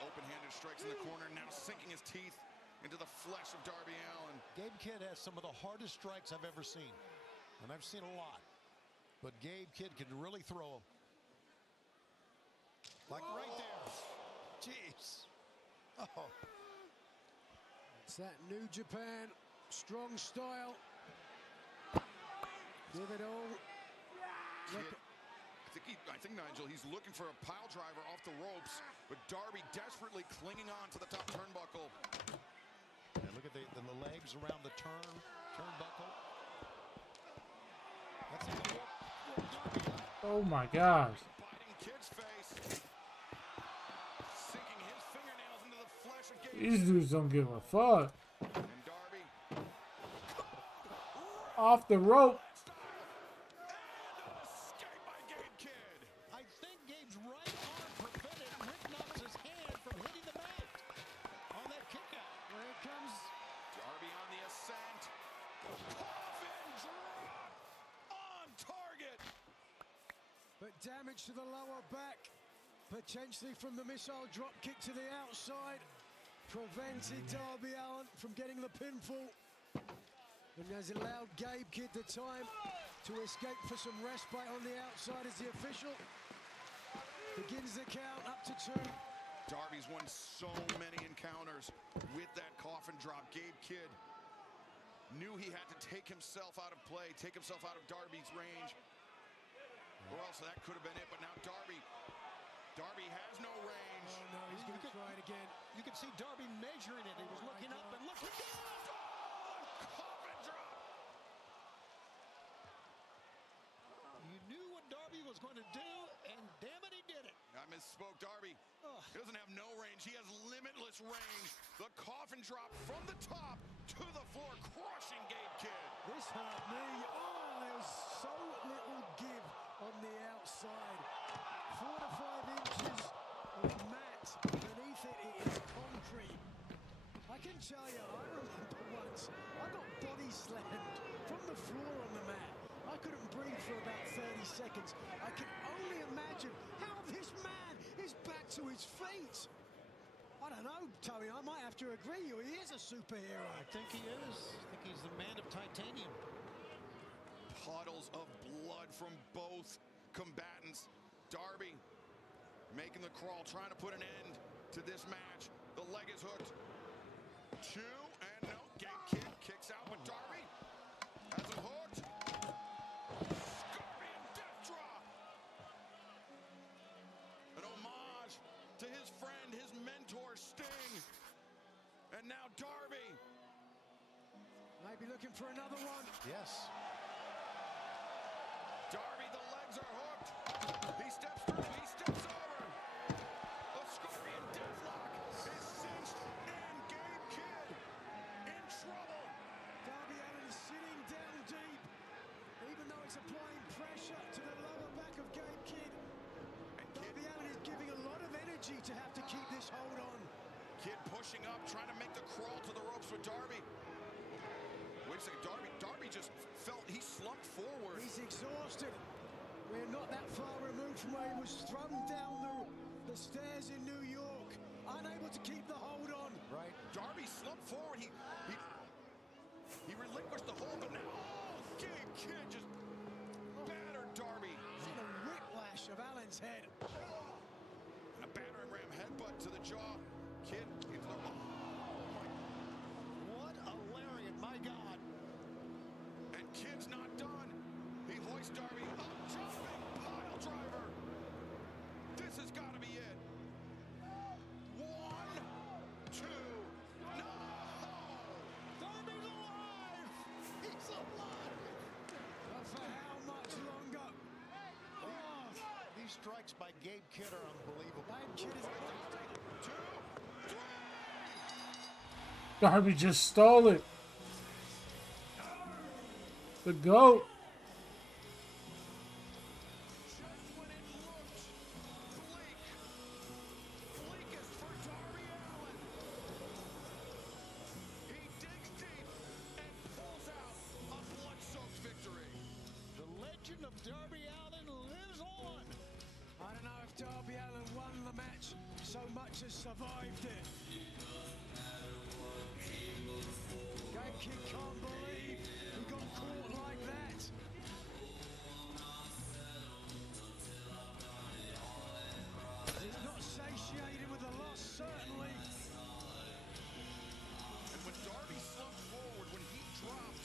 open-handed strikes in the corner, now sinking his teeth into the flesh of Darby Allin. Gabe Kidd has some of the hardest strikes I've ever seen. And I've seen a lot. But Gabe Kidd can really throw them. Like right there. Jeez. Oh. It's that New Japan strong style. Give it all. Kidd I think Nigel, he's looking for a pile driver off the ropes, but Darby desperately clinging on to the top turnbuckle. And look at the legs around the turnbuckle. That's a good whoop. Oh my gosh. Biting Kid's face. Sinking his fingernails into the flesh of Gabe. These dudes don't give a fuck. And Darby. Off the rope. Escape by Gabe Kidd. I think Gabe's right arm prevented Rick Knox's hand from hitting the mat on that kick out. Here it comes. Darby on the ascent. Coffin drop on target. But damage to the lower back, potentially from the missile drop kick to the outside, prevented Darby Allin from getting the pinfall, and has allowed Gabe Kidd the time to escape for some respite on the outside as the official begins the count up to 2. Darby's won so many encounters with that coffin drop. Gabe Kidd knew he had to take himself out of play, take himself out of Darby's range, or else that could have been it. But now Darby has no range. Oh no, he's going to try it again. You can see Darby measuring it. He was looking up and looking down. Coffin drop. You knew what Darby was going to do, and damn it, he did it. I misspoke. Darby he doesn't have no range. He has limitless range. The coffin drop from the top to the floor, crushing Gabe Kidd. This hurt me. Oh, there's so little give on the outside. 4 to 5 inches of mat beneath it. It is concrete. I can tell you, I remember once I got body slammed from the floor on the mat. I couldn't breathe for about 30 seconds. I can only imagine how this man is back to his feet. I don't know, Tony, I might have to agree with you. He is a superhero. I think he is. I think he's the man of titanium. Puddles of blood from both combatants. Darby making the crawl, trying to put an end to this match. The leg is hooked. 2, and no. Gabe Kidd kicks out, but Darby has him hooked. Scorpion death drop. An homage to his friend, his mentor, Sting. And now Darby. Maybe looking for another one. Yes. Darby, the legs are hooked. He steps through, he steps over. A scorpion deathlock is cinched, and Gabe Kidd in trouble. Darby Allin is sitting down deep, even though it's applying pressure to the lower back of Gabe Kidd. Darby Allin is giving a lot of energy to have to keep this hold on. Kidd pushing up, trying to make the crawl to the ropes with Darby. Wait a second, Darby just felt, he slumped forward. He's exhausted. We're not that far removed from where he was thrown down the stairs in New York, unable to keep the hold on. Right. Darby slumped forward. He relinquished the hold, but now Gabe Kidd just battered Darby. And a whiplash of Allen's head. And a battering ram headbutt to the jaw. Kidd into the... What a lariat, my God. And Kidd's not done. He hoists Darby up, jumping pile driver. This has got to be it. 1, 2, no! Darby's alive! He's alive! But for how much longer? Oh, These strikes by Gabe Kidd are unbelievable. Gabe Kidd is... 2, 3. Darby just stole it. The GOAT. Just when it looked bleak, bleakest for Darby Allin, he digs deep and pulls out a blood-soaked victory. The legend of Darby Allin lives on. I don't know if Darby Allin won the match so much as survived it. Gabe Kidd can't believe he got caught like that. He's not satiated with the loss, certainly. And when Darby slumped forward, when he dropped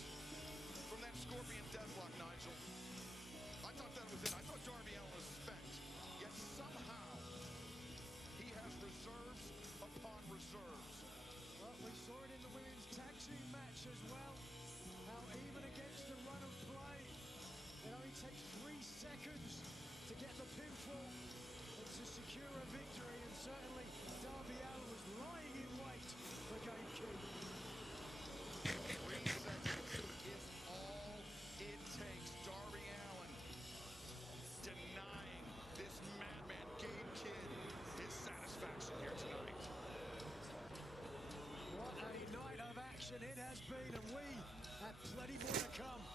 from that scorpion deathlock, Nigel, I thought that was it. I thought Darby Allin was spent. certainly Darby Allin was lying in wait for Game King. 3 seconds is all it takes. Darby Allin denying this madman Gabe Kidd his satisfaction here tonight. What a night of action it has been, and we have plenty more to come.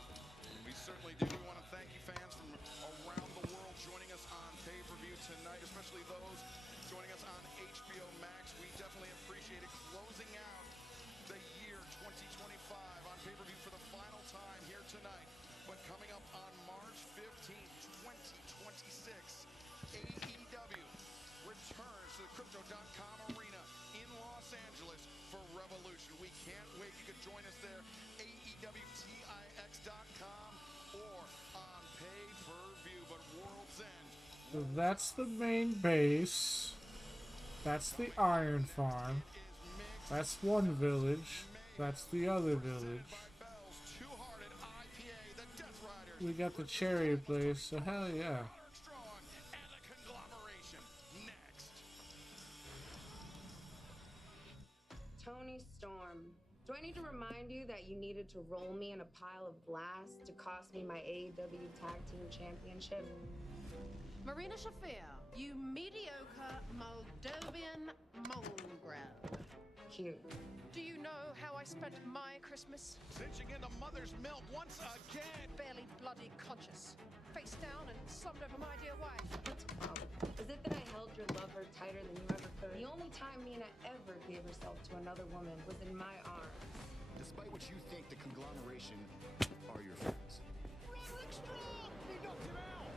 We certainly do. We want to thank you fans from around the world joining us on pay-per-view tonight, especially those joining us on HBO Max. We definitely appreciate it. Closing out the year 2025 on pay-per-view for the final time here tonight. But coming up on March 15th, 2026, AEW returns to the Crypto.com arena in Los Angeles for Revolution. We can't wait. You can join us there, AEWTIX.com or on pay-per-view. But World's End. So that's the main base. That's the Iron Farm. That's one village. That's the other village. We got the cherry place, so hell yeah. Tony Storm, do I need to remind you that you needed to roll me in a pile of glass to cost me my AEW Tag Team Championship? Marina Shafir, you mediocre Moldovan mongrel. Cute. Do you know how I spent my Christmas? Cinching into mother's milk once again. Barely bloody conscious. Face down and slumped over my dear wife. What's the problem? Is it that I held your lover tighter than you ever could? The only time Mina ever gave herself to another woman was in my arms. Despite what you think, the conglomeration are your friends. Roderick Strong! He knocked him out!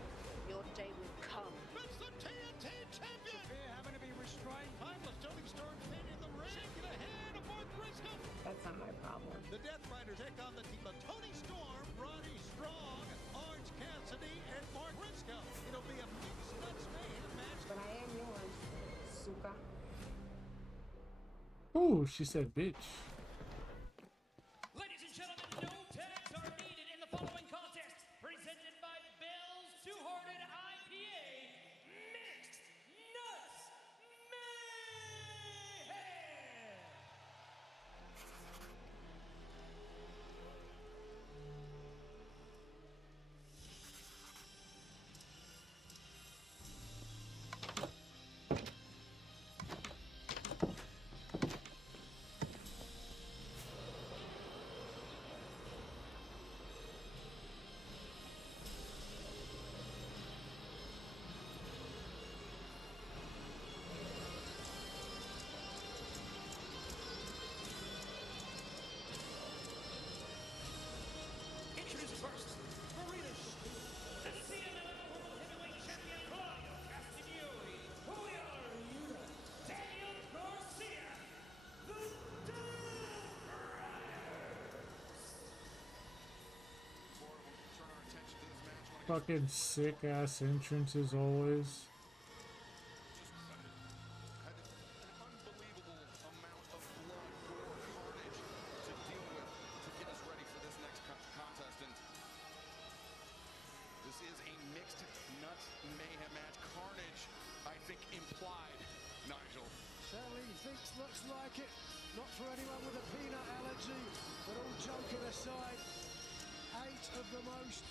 Your day will come. It's the TNT champion! Shafir having to be restrained. Timeless Tony Storm pin in the ring. Shaking ahead of Mark Briscoe. That's not my problem. The Death Riders take on the team of Tony Storm, Roddy Strong, Orange Cassidy, and Mark Briscoe. It'll be a mixed nuts mayhem match. But I am yours, Suka. Ooh, she said bitch. Ladies and gentlemen, no tags are needed in the following contest. Presented by Bell's Two-Hearted IPA, Mixed Nuts Mayhem! Introduce first, Marina Shafir, the CNN World Heavyweight Champion Claudio Castagnoli, Julio Arruda, Daniel Garcia, the Death Riders. Before we turn our attention to this match, I wanna Fucking sick ass entrance as always. had an unbelievable amount of blood, gore, carnage to deal with to get us ready for this next contest. And this is a mixed nuts mayhem match. Carnage, I think, implied, Nigel. Certainly looks like it. Not for anyone with a peanut allergy, but all joking aside, 8 of the most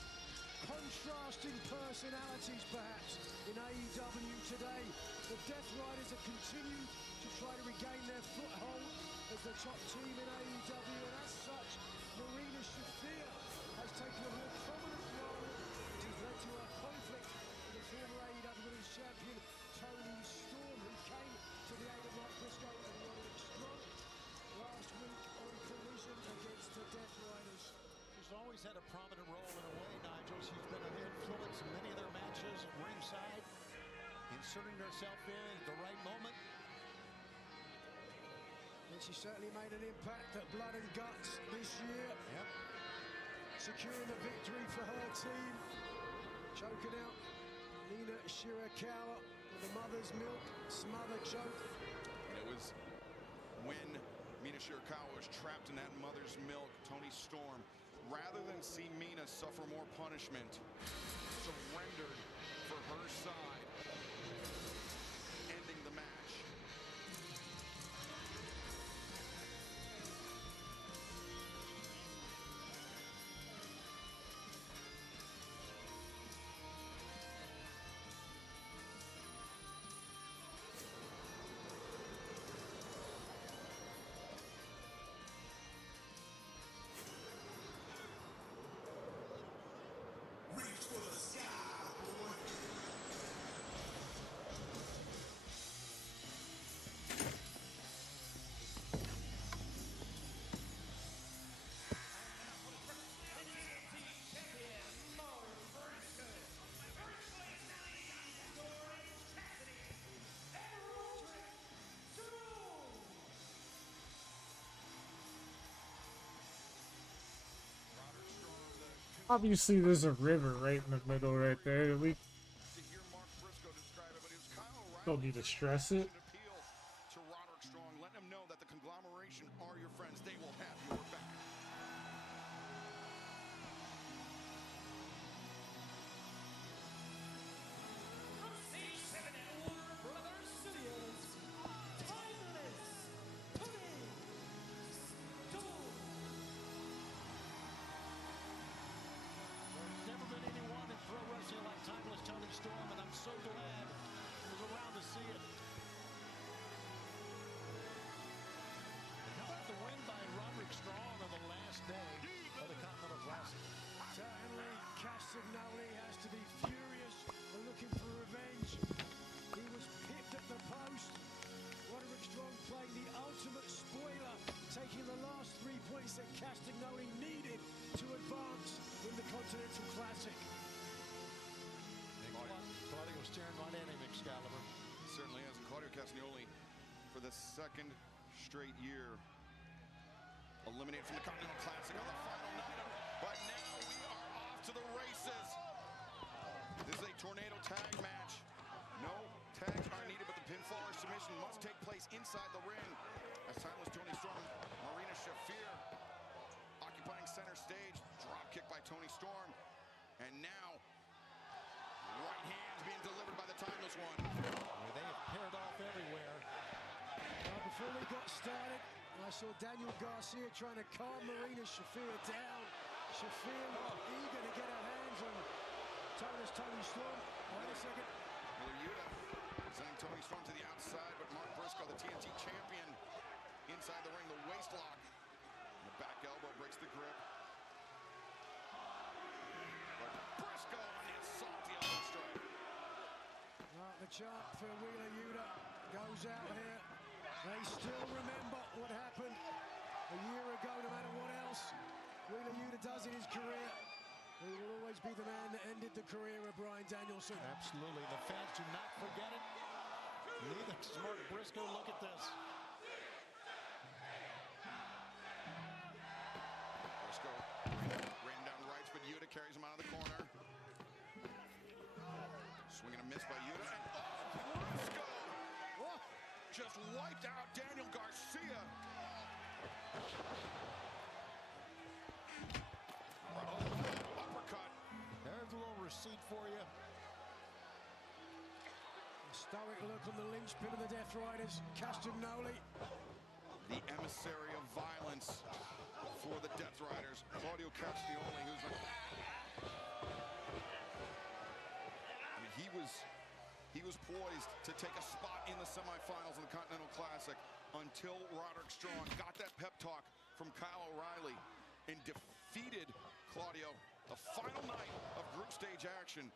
contrasting personalities perhaps in AEW today. The Death Riders have continued to try to regain their foothold as the top team in AEW, and as such, Marina Shafir has taken a more prominent role, which has led to a conflict with the former AEW Women's Champion Tony Storm, who came to the aid of Mark Briscoe and Roderick Strong last week on Collision against the Death Riders. She's always had a prominent role in a way, Nigel. She's been an influence in many of their matches ringside, inserting herself in at the right moment. And she certainly made an impact at Blood and Guts this year. Yep. Securing the victory for her team. Choking out Nina Shirakawa with a mother's milk smother choke. And it was when Mina Shirakawa was trapped in that mother's milk, Tony Storm, rather than see Mina suffer more punishment, surrendered for her side, ending the match. Obviously, there's a river right in the middle right there. We To hear Mark Briscoe describe it, but it was Kyle don't O'Reilly need to stress it. appeal to Roderick Strong, letting him know that the conglomeration are your friends. They will have your back. There's never been anyone in pro wrestling like Timeless Tony Storm, and I'm so glad he was around to see it. And how about the win by Roderick Strong on the last day of the Continental Classic? Certainly, Castagnoli has to be furious and looking for revenge. He was pipped at the post. Roderick Strong playing the ultimate spoiler, taking the last 3 points that Castagnoli needed to advance in the Continental Classic. Claudio staring right at him, Excalibur. Certainly has. Claudio Castagnoli, for the second straight year, eliminated from the Continental Classic on the final night. But now we are off to the races. This is a tornado tag match. No tags are needed, but the pinfall or submission must take place inside the ring. As Timeless Tony Storm, Marina Shafir occupying center stage. Drop kick by Tony Storm. And now, right hands being delivered by the Timeless One. Well, they have paired off everywhere. Before we got started, I saw Daniel Garcia trying to calm Marina Shafir down. Shafir eager to get her hands on Tony Storm. Wait a second. Miller Yuta sending Tony Storm to the outside, but Mark Briscoe, the TNT champion, inside the ring, the waist lock. The back elbow breaks the grip. But Briscoe on the salty elbow strike. Well, the chant for Wheeler Yuta goes out here. They still remember what happened a year ago, no matter what else Wheeler Yuta does in his career. He will always be the man that ended the career of Bryan Danielson. Absolutely. The fans do not forget it. Neither does Mark Briscoe. Look at this. Briscoe raining down rights, but Yuta carries him out of the corner. Swinging a miss by Yuta. And Briscoe just wiped out Daniel Garcia. Uppercut. There's a little receipt for you. A stoic look on the linchpin of the Death Riders, Castagnoli. The emissary of violence for the Death Riders, Claudio Castagnoli, who's the... I mean, he was poised to take a spot in the semifinals of the Continental Classic until Roderick Strong got that pep talk from Kyle O'Reilly and defeated Claudio the final night of group stage action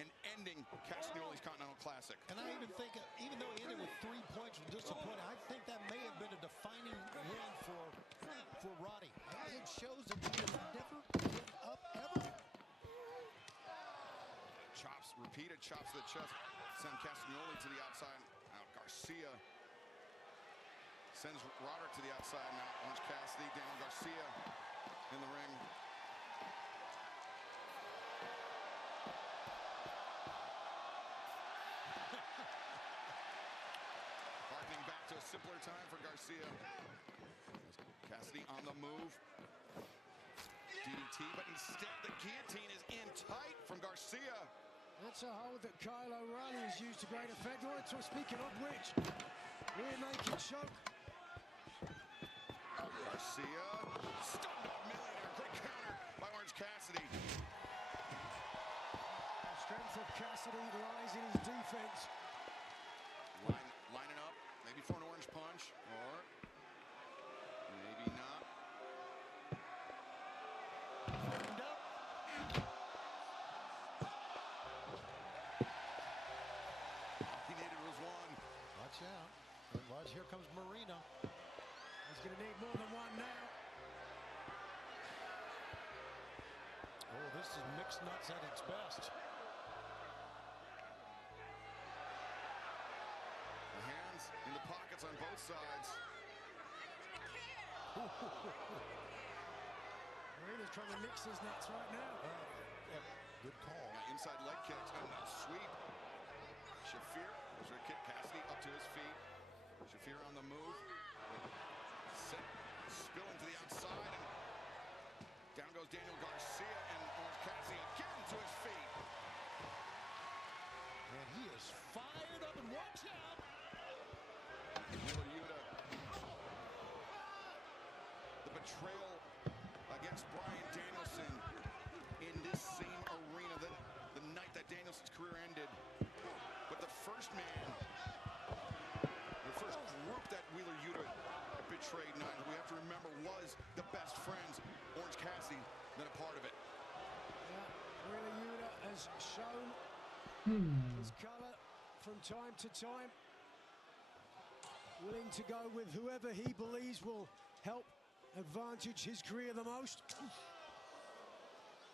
and ending Castagnoli's Continental Classic. And I even think, even though he ended with 3 points from disappointing, I think that may have been a defining win for Roddy. It shows that he has never given up ever. Chops, repeated chops to the chest, send Castagnoli to the outside. Now Garcia sends Roderick to the outside. Now Orange Cassidy, Daniel Garcia in the ring. Harkening back to a simpler time for Garcia. Cassidy on the move. DDT, but instead the guillotine is in tight from Garcia. That's a hold that Kyle O'Reilly has used to great effect. Right, so speaking of which, rear naked choke. Garcia, stunned off Millionaire, quick counter by Orange Cassidy. The strength of Cassidy lies in his defense. Lining up, maybe for an orange punch, or maybe not. Lined up. All he needed was one. Watch out. Watch, here comes Marina. He's going to need more than one now. Oh, this is mixed nuts at its best. The hands in the pockets on both sides. Marina's trying to mix his nuts right now. Good call. Inside leg kicks and a sweep. Shafir, there's a kick. Cassidy up to his feet. Shafir on the move. Set, spilling to the outside. And down goes Daniel Garcia and Orange Cassidy again to his feet. And he is fired up, and watch out. Wheeler Yuta. The betrayal against Bryan Danielson in this same arena, the night that Danielson's career ended. But the first man, the first group that Wheeler Yuta betrayed, we have to remember, was the best friends. Orange Cassidy, been a part of it. Yeah, Wheeler Yuta has shown his color from time to time. Willing to go with whoever he believes will help advantage his career the most.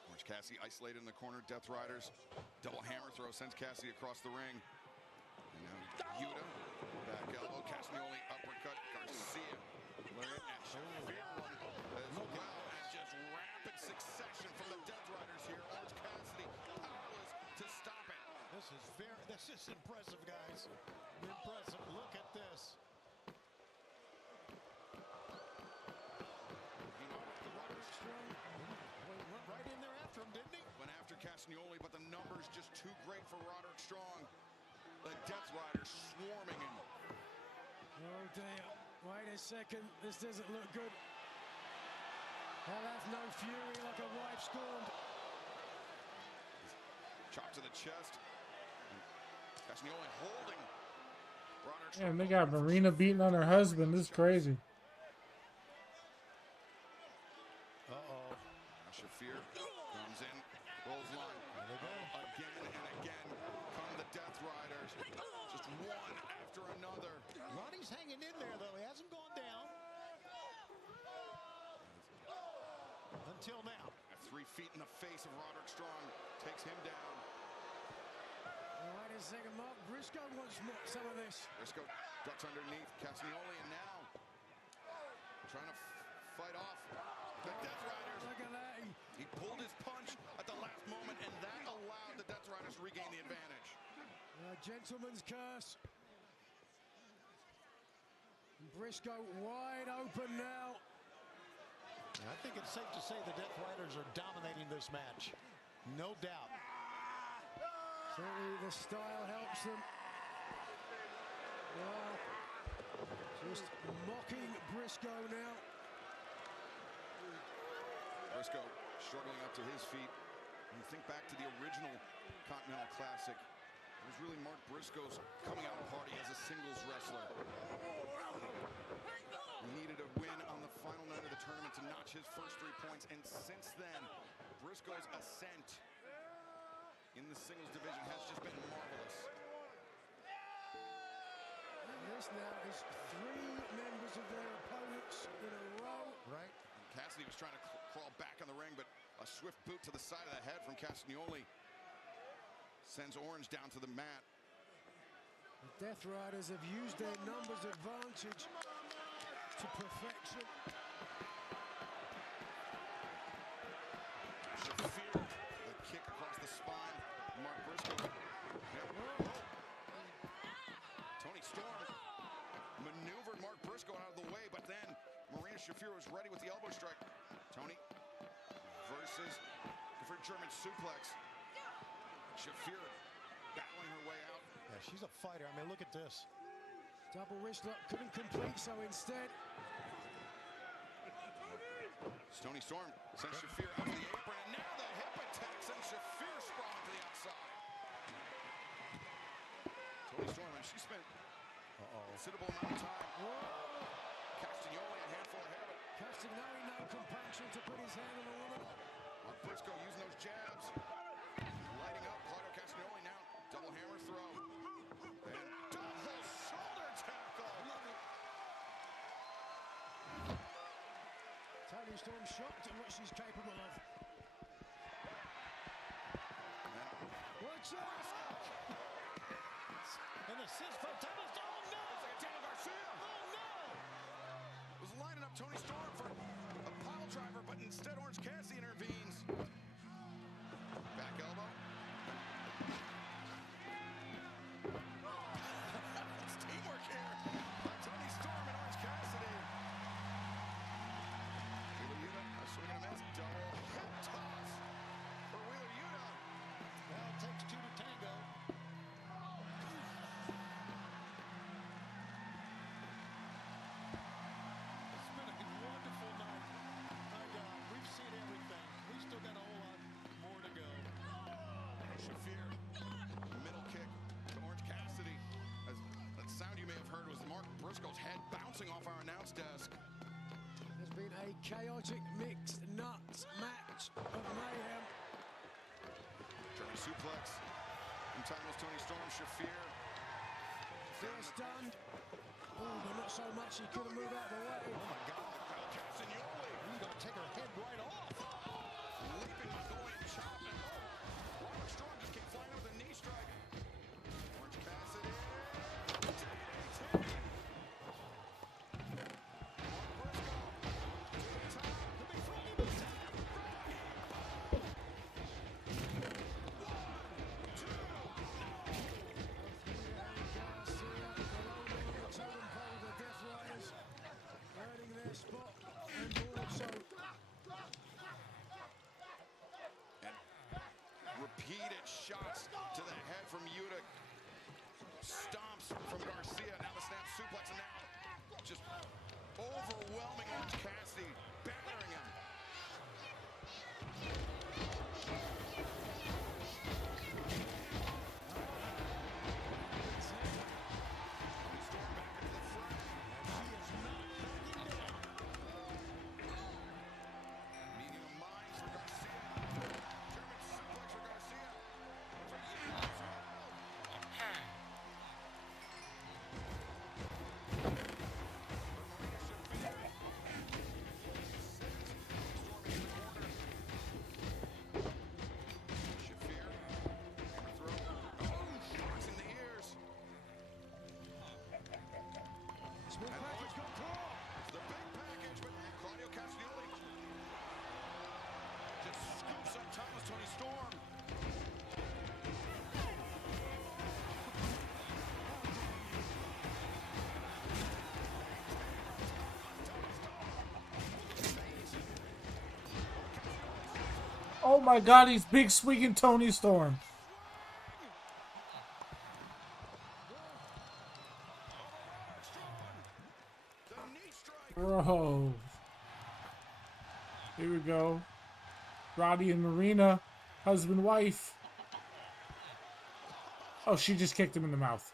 Orange Cassidy isolated in the corner. Death Riders double hammer throw sends Cassidy across the ring. And now Yuta, back elbow, Castagnoli uppercut, Garcia, lariat, and Shafir as well. And just rapid succession from the Death Riders here. Orange Cassidy powerless to stop it. This is impressive, guys. Impressive. Look at this. Went right in there after him, didn't he? Went after Castagnoli, but the numbers just too great for Roderick Strong. The Death Riders swarming him. Oh dear, wait a second, this doesn't look good. I'll have no fury like a wife scorned. Chop to the chest. Castagnoli holding Roderick Strong. Man, they got Marina beating on her husband. This is crazy. Uh-oh. Now Shafir comes in, rolls line. Again and again come the Death Riders. Just one after another. Ronnie's hanging in there, though. He hasn't gone down. Until now. At 3 feet in the face of Roderick Strong. Takes him down. Wait a second, Mark Briscoe wants some of this. Briscoe ducks underneath Castagnoli, and now trying to fight off the Death Riders. Look at that. He pulled his punch at the last moment, and that allowed the Death Riders to regain the advantage. Gentleman's curse. Briscoe wide open now. I think it's safe to say the Death Riders are dominating this match. No doubt. Certainly the style helps them. Well, just mocking Briscoe now. Briscoe struggling up to his feet. When you think back to the original Continental Classic, it was really Mark Briscoe's coming out party as a singles wrestler. He needed a win on the final night of the tournament to notch his first 3 points, and since then, Briscoe's ascent in the singles division has just been marvelous. And this now is 3 members of their opponents in a row. Right. And Cassidy was trying to crawl back on the ring, but a swift boot to the side of the head from Castagnoli sends Orange down to the mat. The Death Riders have used their numbers advantage to perfection. Shafir, the kick across the spine. Mark Briscoe. Yep. Tony Storm maneuvered Mark Briscoe out of the way, but then Marina Shafir was ready with the elbow strike. Tony versus for German suplex. Shafir battling her way out. Yeah, she's a fighter. I mean, look at this. Double wrist lock couldn't complete, so instead. Tony Storm sends Shafir out to the apron, and now the hip attack sends Shafir sprawling to the outside. Tony Storm, and she spent a considerable amount of time. Castagnoli a handful ahead of it. Castagnoli no compunction to put his hand on the woman. Mark Briscoe using those jabs. Lighting up, Claudio Castagnoli now. Double hammer throw. And double shoulder tackle. Tony Storm shocked at what she's capable of. Watch out! An assist from Tony Storm. Oh, no! It's like a Daniel Garcia. Oh, no! Was lining up Tony Storm for a pile pile driver, but instead Orange Cassidy intervenes. Back elbow. It's teamwork here by Tony Storm and Orange Cassidy. Wheeler Yuta, a swing and a miss. Double hip toss for Wheeler Yuta. Well, it takes two to tango. It's been a wonderful night. My God, we've seen everything. We've still got a whole lot more to go. Shafir, middle kick to Orange Cassidy. As that sound you may have heard was Mark Briscoe's head bouncing off our announce desk. There's been a chaotic mixed nuts match of mayhem. German suplex. In time was Tony Storm. Shafir. Fear stunned. Oh, but not so much. He couldn't move out of the way. Oh my God. El Castagnoli. He's going to take her head right off. Leaping Mongolian chop. And Robert Strong just came flying with a knee strike. Orange Cassidy. DDT. Mark Briscoe. To the top. Could be Froggy to the top. Froggy. 1, 2. Spot and also And repeated shots to the head from Yuta. Stomps from Garcia. Now the snap suplex, and now just overwhelming Orange Cassidy, battering him. Storm back into the front. Medium of mines for Garcia. German suplex for Garcia. For Yuta as well. Maria Shafir. Storming in the corner. Shafir. Hammer throw. Oh, shots in the ears. small package got caught. The big package, but Claudio Castagnoli just scoops up Thomas Tony Storm. Oh my God, he's big swinging Tony Storm. The knee strike. Bro. Here we go. Roddy and Marina, husband, wife. Oh, she just kicked him in the mouth.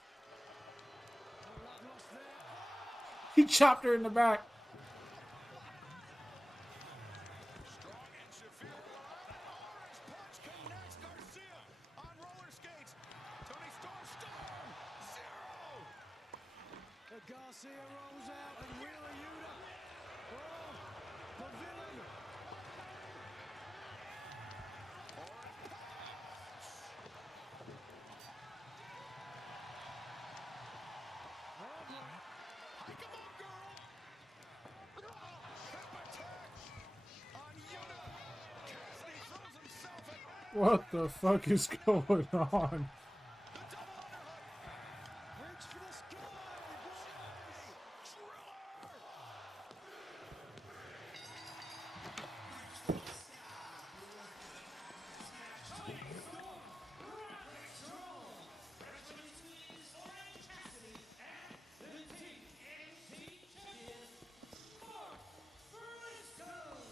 He chopped her in the back. Strong and Shafir. Orange punch connects Garcia on roller skates. Tony Storm. Zero. Garcia rolls out and Wheeler Yuta. Oh, the villain. Hike 'em up, girl. Hip attack on Yuta. Cassidy throws himself at What the fuck is going on? the double underhook. Reach for the sky.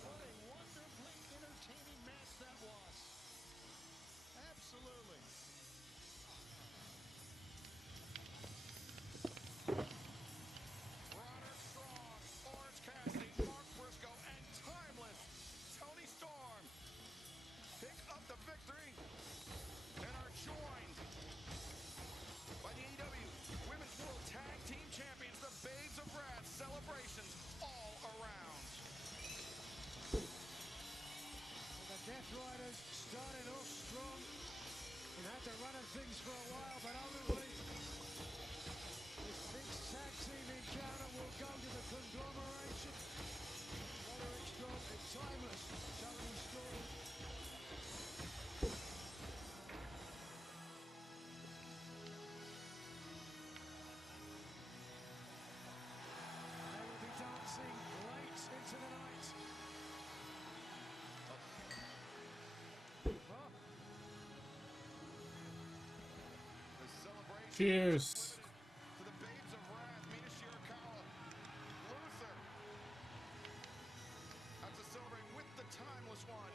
What a wonderfully entertaining match that was. Absolutely. Cheers. To the babes of wrath, Mina Shirakawa, Luther. Out to celebrate with the timeless one.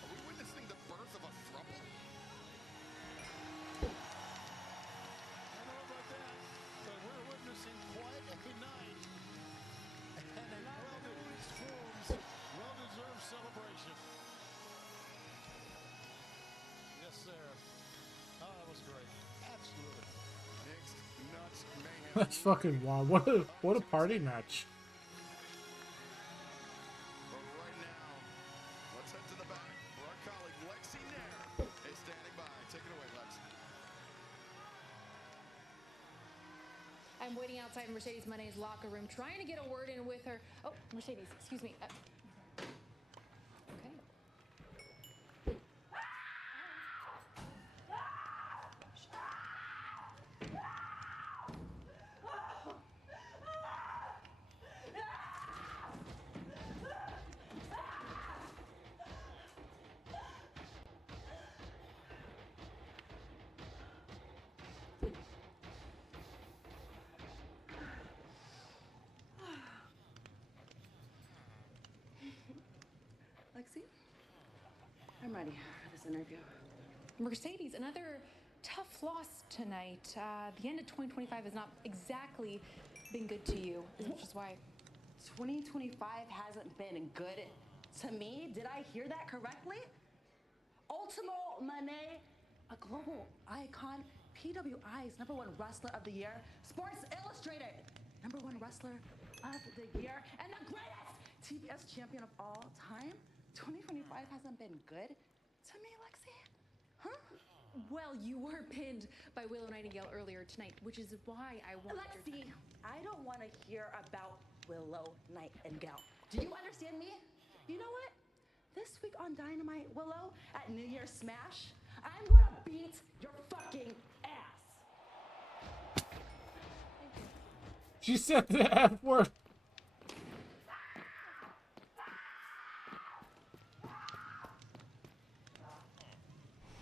Are we witnessing the birth of a throuple? I don't know about that, but we're witnessing quite a night and a well-deserved celebration. Yes, sir. Oh, that was great. Absolutely. Mixed nuts mayhem. That's fucking wild. What a party match. But right now, let's head to the back where our colleague Lexi Nair is standing by. Take it away, Lex. I'm waiting outside Mercedes Monet's locker room, trying to get a word in with her. Oh, Mercedes, excuse me. Okay. Lexi, I'm ready for this interview. Mercedes, another tough loss tonight. The end of 2025 has not exactly been good to you, which is why 2025 hasn't been good to me. Did I hear that correctly? Ultimo Monet, a global icon, PWI's #1 wrestler of the year, Sports Illustrated #1 wrestler of the year, and the greatest TBS champion of all time. 2025 hasn't been good to me, Lexi? Huh? well, you were pinned by Willow Nightingale earlier tonight, which is why I wanted Lexi, I don't want to hear about Willow Nightingale. Do you understand me? You know what? This week on Dynamite, Willow, at New Year's Smash, I'm gonna beat your fucking ass. She said the F word.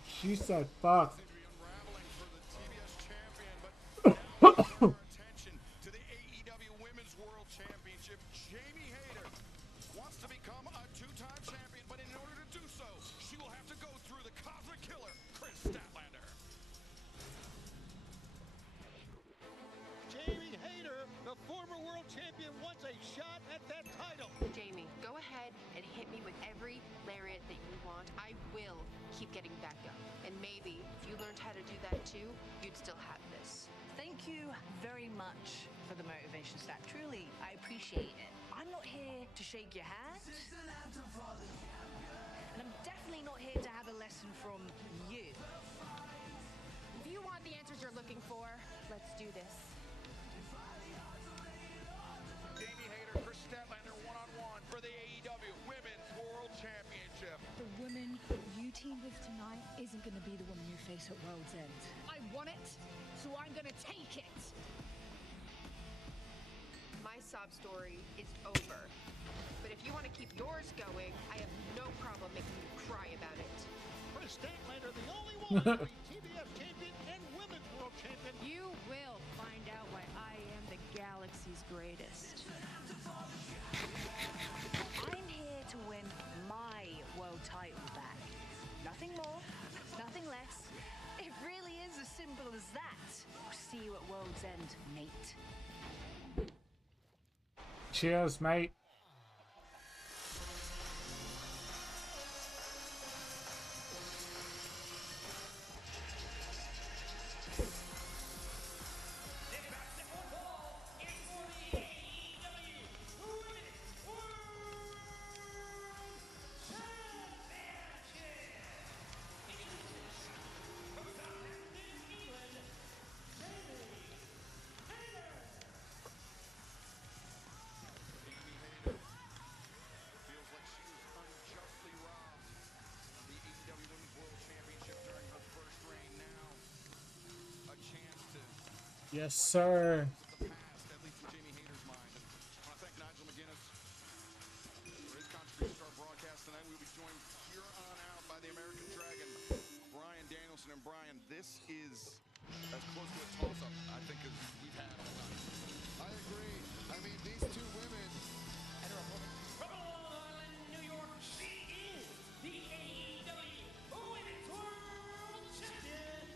She said fuck. Unraveling for the TBS champion, but now we turn our attention to the AEW Women's World Championship. Jamie Hayter wants to become a two-time champion, but in order to do so, she will have to go through the Cosmic Killer, Chris Statlander. Jamie Hayter, the former world champion, wants a shot at that title. Jamie, go ahead and hit me with every lariat that you want. I will keep getting back up. And maybe if you learned how to do that too, you'd still have this. Thank you very much for the motivation, Stat. Truly, I appreciate it. I'm not here to shake your hand. And I'm definitely not here to have a lesson from you. If you want the answers you're looking for, let's do this. Jamie Hayter, Chris Statlander, one-on-one for the AEW Women's World Championship. The woman you teamed with tonight isn't going to be the woman you face at World's End. I want it, so I'm gonna take it. My sob story is over. But if you want to keep yours going, I have no problem making you cry about it. Chris Statlander, the only one to be TBS champion and women's world champion. You will find out why I am the galaxy's greatest. I'm here to win my world title back. Nothing more, nothing less. It really is as simple as that. I'll see you at World's End, mate. Cheers, mate. Yes, sir. The past, at least in Jamie Hayter's mind. I want to thank Nigel McGuinness for his contribution to our broadcast tonight. We'll be joined here on out by the American Dragon, Brian Danielson. And Brian, this is as close to a toss-up, I think, as we've had all night. I agree. I mean, these two women. From Long Island, New York, she is the AEW Women's World Champion,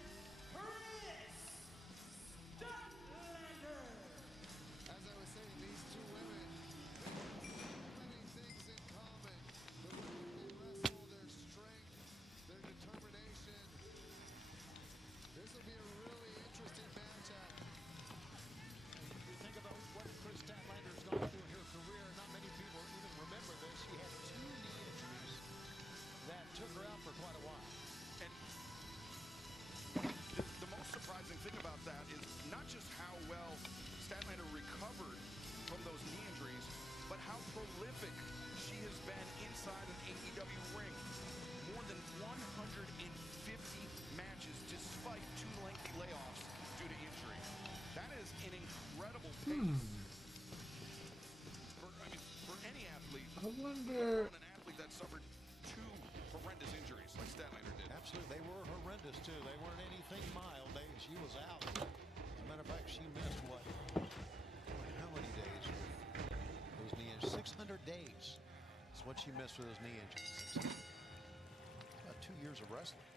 Chris Statlander. As I was saying, these two women, they have so many things in common. The way they wrestle, their strength, their determination. This will be a really interesting matchup. You think about what Chris Statlander's gone through in her career. Not many people even remember this. She had 2 knee injuries that took her out for quite a while. And the most surprising thing about that is not just how well Statlander recovered from those knee injuries, but how prolific she has been inside an AEW ring. More than 150 matches despite 2 lengthy layoffs due to injury. That is an incredible pace. For any athlete, I wonder. an athlete that suffered 2 horrendous injuries like Statlander did. Absolutely. They were horrendous, too. They weren't anything mild. She was out. As a matter of fact, she missed, what, how many days with those knee injuries? 600 days is what she missed with those knee injuries. About 2 years of wrestling.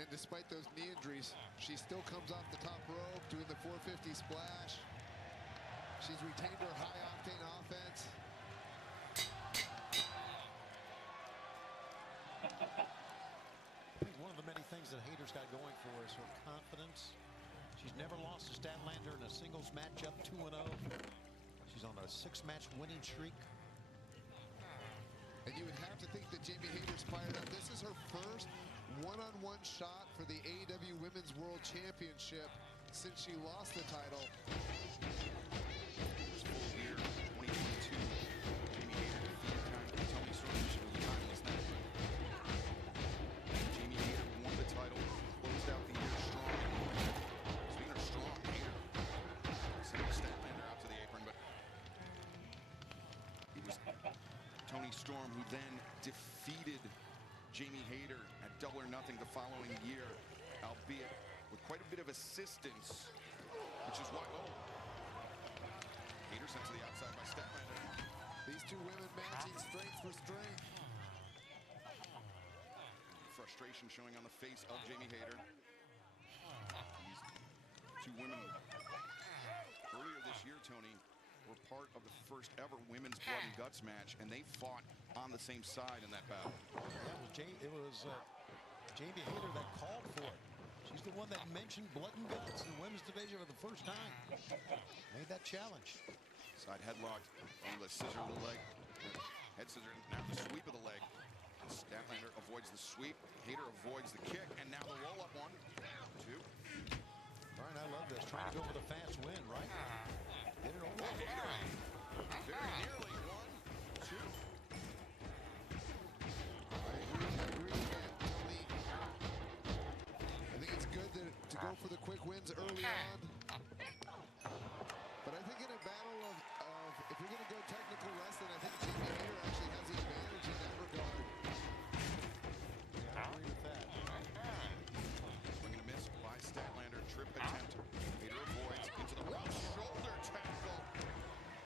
And despite those knee injuries, she still comes off the top rope doing the 450 splash. She's retained her high-octane offense. I think one of the many things that Hayter's got going for her is her confidence. She's never lost to Statlander in a singles matchup, 2-0. She's on a 6-match winning streak. And you would have to think that Jamie Hayter's fired up. This is her first one-on-one shot for the AEW Women's World Championship since she lost the title. First full year, 2022. Jamie Hayter defeated Tony Storm. She was a timeless night. Jamie Hayter won the title, closed out the year strong. Speaking of strong, Hayter sending Statlander out to the apron, but it was Tony Storm who then defeated Jamie Hayter at Double or Nothing the following year, albeit with quite a bit of assistance, which is why, Hayter sent to the outside by Statlander. These two women matching strength for strength. Frustration showing on the face of Jamie Hayter. These two women, earlier this year, Tony, were part of the first ever women's blood and guts match, and they fought on the same side in that battle. It was Jamie Hayter that called for it. She's the one that mentioned blood and guts in the women's division for the first time. Made that challenge. Side headlock on the scissor of the leg. Head scissor, now the sweep of the leg. Statlander avoids the sweep. Hayter avoids the kick, and now the roll-up 1, 2. Brian, I love this. Trying to go for the fast win, right? Get it over. Hayter, very nearly 1, 2. I agree again, Tony. I think it's good to go for the quick wins early on. But I think in a battle of if you're going to go technical wrestling, I think Jamie Hayter actually has the advantage in that regard. Yeah, I agree with that. Swing and a miss by Statlander. Trip attempt. Hayter avoids into the rough shoulder tackle.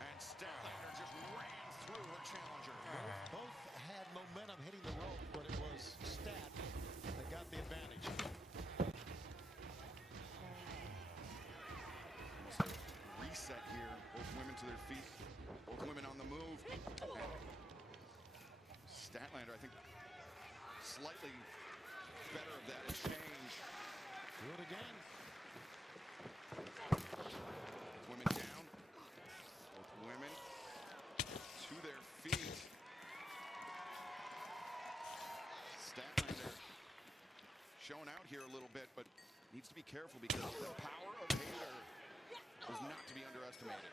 And Statlander just ran through her challenger. Both had momentum hitting the rope, but it was Stat that got the advantage. Almost a reset here. Both women to their feet. Both women on the move. And Statlander, I think, slightly better of that exchange. Do it again. Both women down. Both women to their feet. Statlander showing out here a little bit, but needs to be careful because the power of Hayter is not to be underestimated.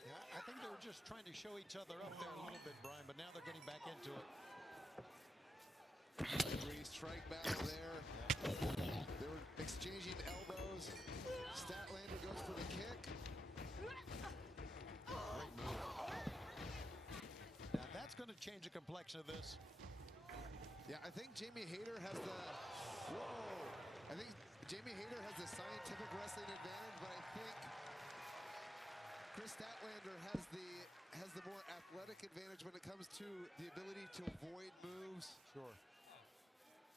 Yeah, I think they were just trying to show each other up there a little bit, Brian, but now they're getting back into it. I agree, strike battle there. They were exchanging elbows. Statlander goes for the kick. Great move. Now that's going to change the complexion of this. Yeah, I think Jamie Hayter has the... Whoa! I think Jamie Hayter has the scientific wrestling advantage, but I think Chris Statlander has the more athletic advantage when it comes to the ability to avoid moves. Sure.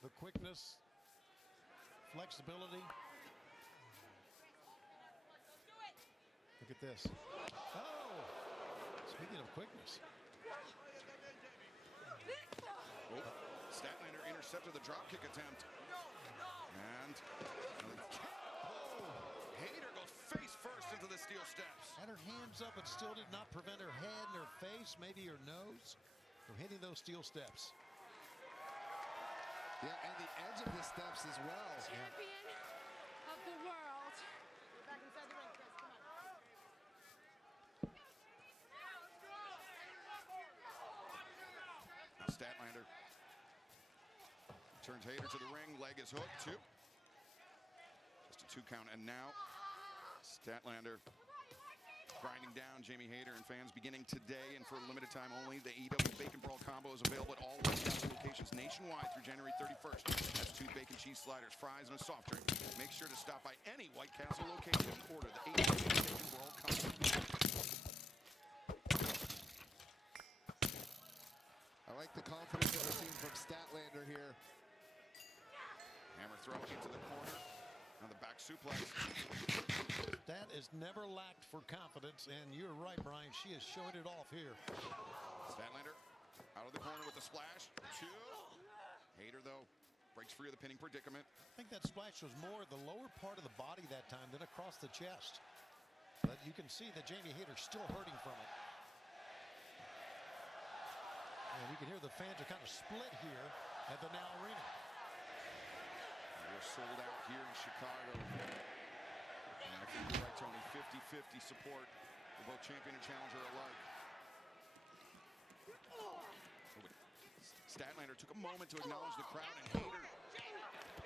The quickness, flexibility. Look at this. Oh! Speaking of quickness. Oh, Statlander intercepted the dropkick attempt. And Hayter goes face first into the steel steps. Had her hands up and still did not prevent her head and her face, maybe her nose, from hitting those steel steps. Yeah, and the edge of the steps as well. Champion of the world. Get back inside the ring, Chris. Come on. Now Statlander turns Hayter to the ring. Leg is hooked. 2. Just a 2 count. And now Statlander grinding down Jamie Hayter, and fans beginning today and for a limited time only. The AEW Bacon Brawl combo is available at all White Castle locations nationwide through January 31st. That's 2 bacon cheese sliders, fries, and a soft drink. Make sure to stop by any White Castle location and order the AEW Bacon Brawl combo. I like the confidence that we're seeing from Statlander here. Hammer throw into the corner. Now the back suplex. That is never lacked for confidence, and you're right, Brian. She is showing it off here. Statlander out of the corner with the splash. 2. Hayter, though, breaks free of the pinning predicament. I think that splash was more the lower part of the body that time than across the chest. But you can see that Jamie Hayter's still hurting from it. And you can hear the fans are kind of split here at the Now Arena. We're sold out here in Chicago. And I think you're right, Tony. 50-50 support for both champion and challenger alike. Statlander took a moment to acknowledge the crowd, and Hayter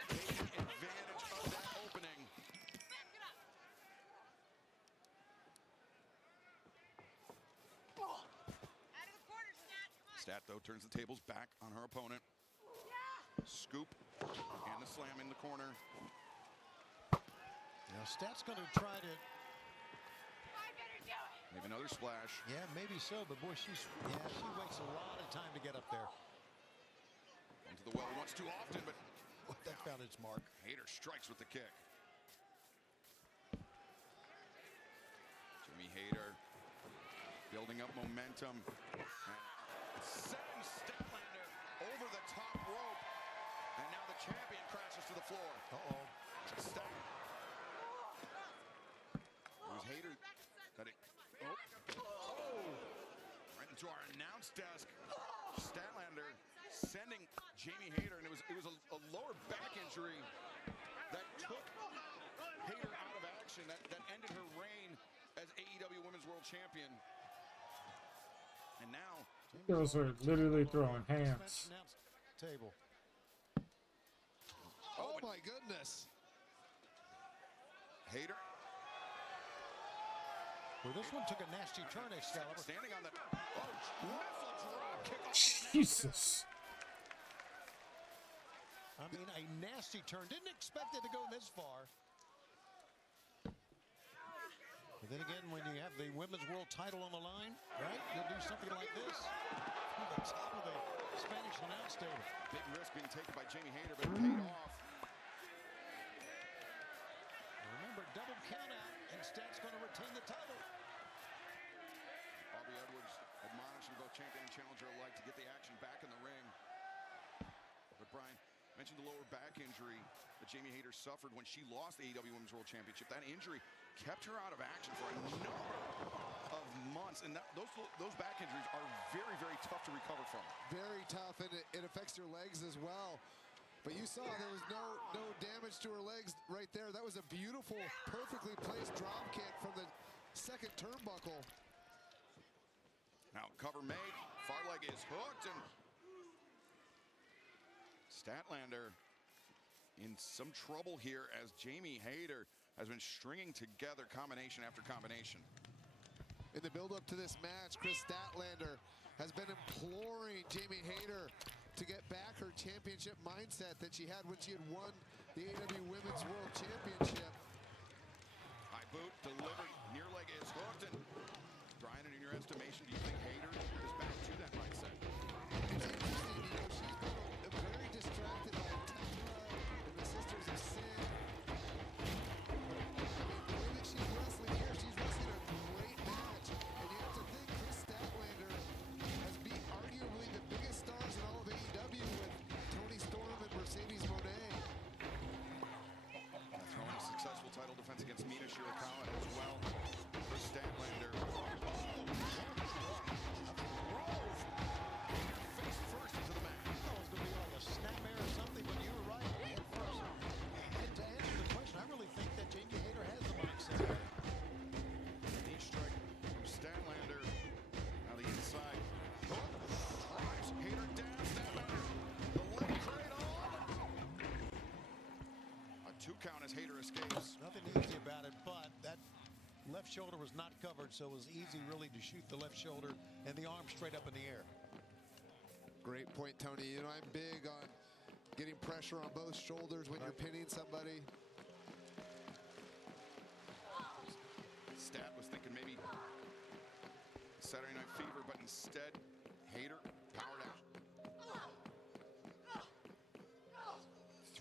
taking advantage of that opening. Stat, though, turns the tables back on her opponent. Scoop and the slam in the corner. Now Stat's going to try to... Maybe another splash. Yeah, maybe so, but boy, she wastes a lot of time to get up there. Into the well once too often, but that found its mark. Hayter strikes with the kick. Jamie Hayter building up momentum. And sends Statlander over the top rope. And now the champion crashes to the floor. Uh-oh. Stat. It was Hayter that it... Oh! Right into our announce desk. Statlander sending Jamie Hayter, and it was a lower back injury that took Hayter out of action. That ended her reign as AEW Women's World Champion. And now... Girls are literally throwing hands. Table. Oh my goodness. Hayter. Well, this one took a nasty turn, Excalibur. Standing on the... Oh, missile drop kick off. Jesus. I mean, a nasty turn. Didn't expect it to go this far. But then again, when you have the Women's World title on the line, right, you'll do something like this from the top of the Spanish announce table. Big risk being taken by Jamie Hayter, but it paid off. Remember, double count out, and Stat's going to retain the title. Aubrey Edwards admonishing both champion and challenger alike to get the action back in the ring. But Brian mentioned the lower back injury that Jamie Hayter suffered when she lost the AEW Women's World Championship. That injury kept her out of action for a number of months, and those back injuries are very, very tough to recover from. Very tough, and it affects your legs as well. But you saw there was no damage to her legs right there. That was a beautiful, perfectly placed drop kick from the second turnbuckle. Now cover made, far leg is hooked, and Statlander in some trouble here as Jamie Hayter has been stringing together combination after combination. In the build-up to this match, Chris Statlander has been imploring Jamie Hayter to get back her championship mindset that she had when she had won the AEW Women's World Championship. High boot delivered, near leg is hooked, and Brian, in your estimation, do you think Hayter is back to that mindset? It's interesting, you know, she's been very distracted by Tekla and the Sisters of Sin. I mean, the way that she's wrestling here, she's wrestling a great match. And you have to think Chris Statlander has beat arguably the biggest stars in all of AEW with Toni Storm and Mercedes Moné. Throwing a successful title defense against Mina Shirakawa as well. Chris Statlander. Face first into the mat. I thought it was going to be like a snapmare or something, but you were right. Head first. And to answer the question, I really think that Jamie Hayter has the mindset. Knee strike from Statlander. Now the inside. Drives Hayter down. Statlander. The leg cradle. A 2 count as Hayter escapes. Nothing easy about it, but that left shoulder was not covered, so it was easy really to shoot the left shoulder and the arm straight up in the air. Great point, Tony. You know, I'm big on getting pressure on both shoulders when you're pinning somebody. Stat was thinking maybe Saturday Night Fever, but instead, Hayter powered out.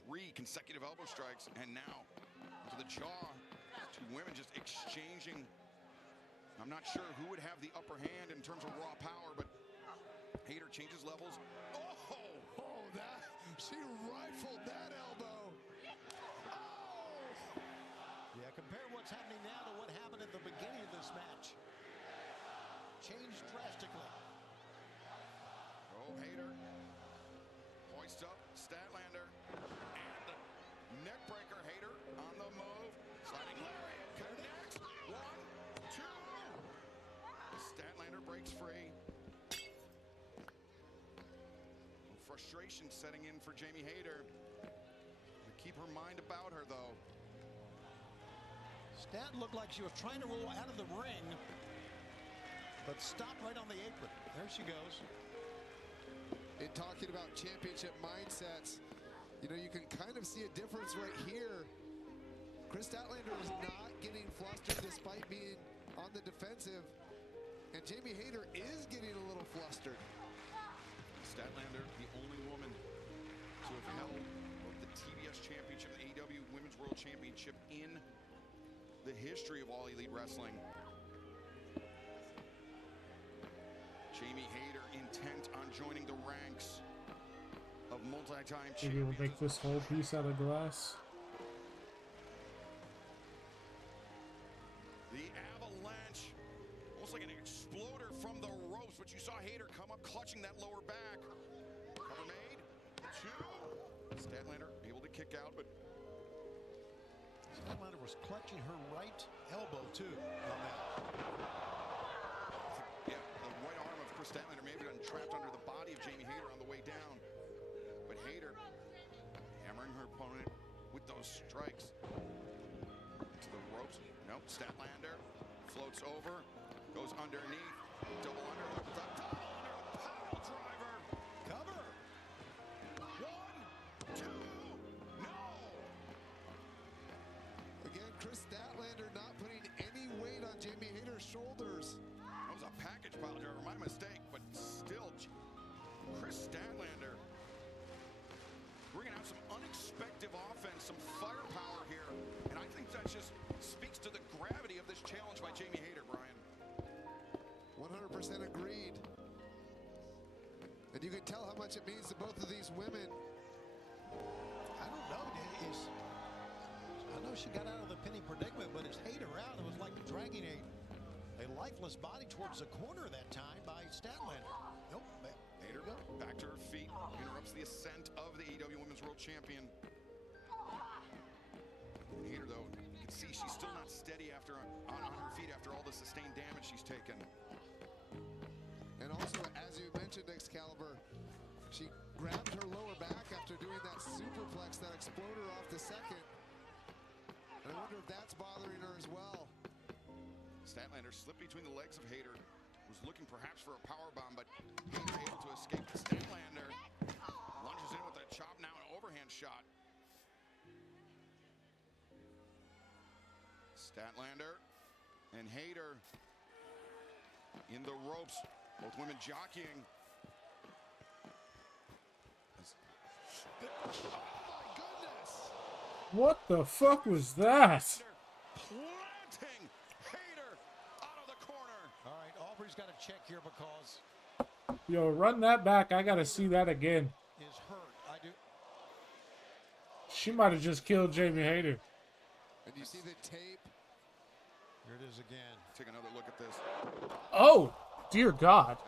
3 consecutive elbow strikes, and now to the jaw. 2 women just exchanging. I'm not sure who would have the upper hand in terms of raw power, but Hayter changes levels. Oh, that, she rifled that elbow. Oh! Yeah, compare what's happening now to what happened at the beginning of this match. Changed drastically. Oh, Hayter. Hoist up, Statlander. And the neck breaker, Hayter on the move. Sliding lariat, connects. 1, 2. Statlander breaks free. Frustration setting in for Jamie Hayter. To keep her mind about her, though. Stat looked like she was trying to roll out of the ring, but stopped right on the apron. There she goes. In talking about championship mindsets, you know, you can kind of see a difference right here. Chris Statlander is not getting flustered despite being on the defensive, and Jamie Hayter is getting a little flustered. Statlander, the only woman to have held both the TBS Championship and the AEW Women's World Championship in the history of All Elite Wrestling. Jamie Hayter intent on joining the ranks of multi-time Maybe we'll champions. make this whole piece out of glass. The avalanche, almost like an exploder from the ropes, but you saw Hayter come up clutching that lower back. Cover made, 2. Statlander able to kick out, but Statlander was clutching her right elbow too on that. yeah, the right arm of Chris Statlander may have been trapped under the body of Jamie Hayter on the way down. But Hayter hammering her opponent with those strikes. To the ropes. Nope, Statlander floats over, goes underneath, double underhook, double underhook, pile driver. Cover. 1, 2, no. Again, Chris Statlander not putting any weight on Jamie Hayter's shoulders. That was a package pile driver, my mistake, but still, Chris Statlander bringing out some unexpected offense, some firepower here, and I think that just speaks to the gravity of this challenge by Jamie Hayter, Brian. 100% agreed. And you can tell how much it means to both of these women. I don't know. I know she got out of the pinning predicament, but it's Hayter out. It was like dragging a lifeless body towards the corner that time by Statlander. Nope. Hayter back to her feet, interrupts the ascent of the AEW Women's World Champion. Hayter, though, you can see she's still not steady on her feet after all the sustained damage she's taken. And also, as you mentioned, Excalibur, she grabbed her lower back after doing that superplex, that exploder the second. And I wonder if that's bothering her as well. Statlander slipped between the legs of Hayter. Was looking perhaps for a power bomb, but Hayter able to escape. Statlander lunges in with a chop, now an overhand shot. Statlander and Hayter in the ropes. Both women jockeying. Oh my goodness! What the fuck was that? Planting Hayter out of the corner. All right, Aubrey's got to check here because Yo, run that back. I gotta see that again. is hurt. I do. She might have just killed Jamie Hayter. And you see the tape. Here it is again. Take another look at this. Oh, dear God.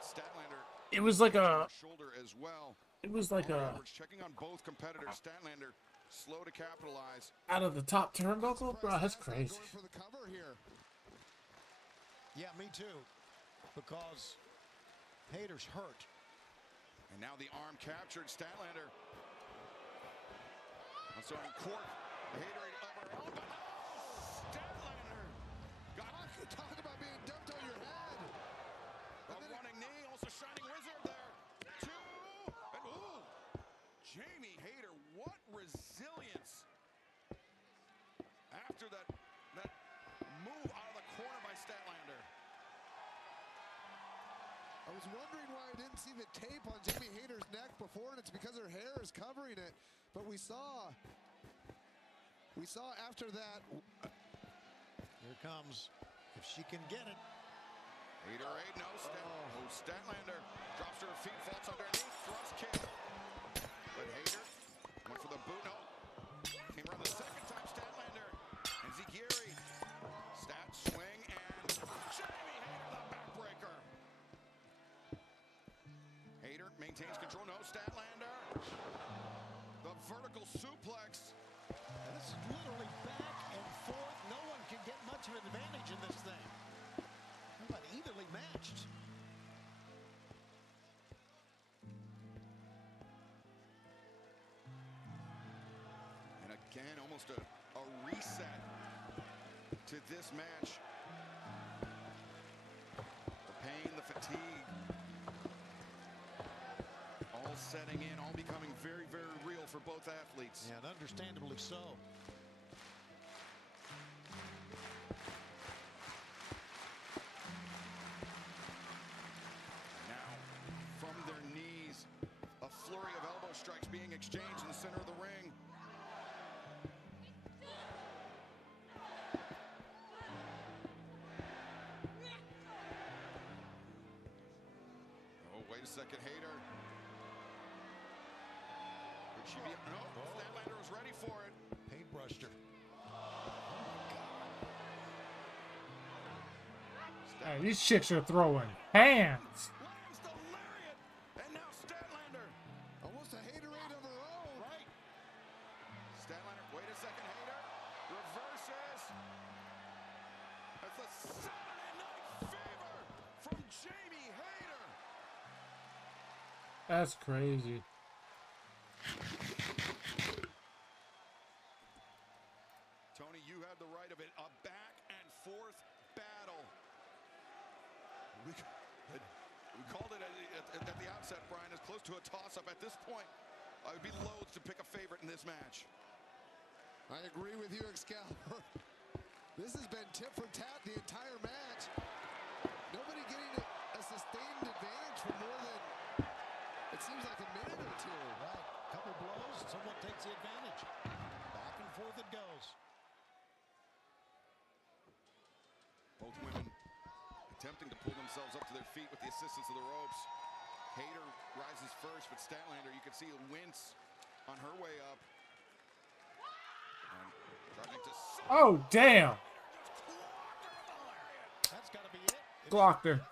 Statlander. It was like a. Shoulder as well. It was like a. Checking on both competitors. Statlander slow to capitalize. Out of the top turnbuckle, bro. That's crazy. Going for the cover here. Yeah, me too. Because Hayter's hurt. And now the arm captured. Statlander. Also in court. Hayter of her own. But Statlander. Talk about being dumped on your head. A running knee. Also Shining Wizard there. Two. And ooh. Jamie Hayter. What resilience. After that move out of the corner by Statlander. I was wondering why I didn't see the tape on Jamie Hayter's neck before, and it's because her hair is covering it. But we saw after that. Here it comes. If she can get it. Hayter, no. Statlander drops to her feet, falls underneath, thrust kick. But Hayter went for the boot. No. Came around the second time. Statlander and Zigiri. Stat swing and Jamie Hayter the backbreaker. Hayter maintains control. No. Statlander. The vertical suplex. This is literally back and forth. No one can get much of an advantage in this thing. How about evenly matched? And again, almost a reset to this match. The pain, the fatigue, all setting in, all becoming very, very real for both athletes. Yeah, and understandably so. Now, from their knees, a flurry of elbow strikes being exchanged in the center of the ring. Oh, wait a second, Hayter. Would she be? No, Statlander was ready for it. Paintbrushed her. Hey, these chicks are throwing hands. Lands the lariat, and now Statlander. Almost a Haterade of her own. Right. Statlander, wait a second, Hayter. Reverses. That's the Saturday Night Fever from Jamie Hayter. That's crazy. Tony, you had the right of it. A back and forth battle. We called it at the outset, Brian, as close to a toss-up. At this point, I would be loath to pick a favorite in this match. I agree with you, Excalibur. This has been tit for tat the entire match. Nobody getting a sustained advantage for more than, it seems like a minute or two. Right, couple blows, someone takes the advantage. Back and forth it goes. Both women attempting to pull themselves up to their feet with the assistance of the ropes. Hayter rises first, but Statlander, you can see a wince on her way up. And trying to... Oh, damn. That's got to be it. Blocked her.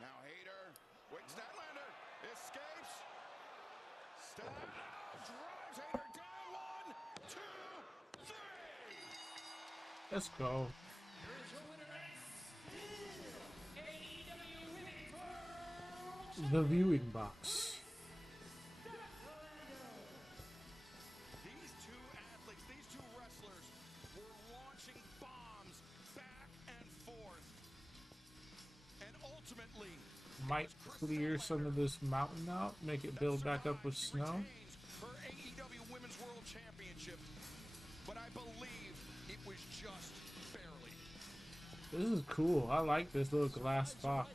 Now Hayter, wait, Statlander escapes. Statlander drives Hayter down. 1, 2, 3. Let's go. The viewing box. might clear some of this mountain out, make it build back up with snow. For AEW Women's World Championship, but I believe it was just barely. This is cool. I like this little glass box.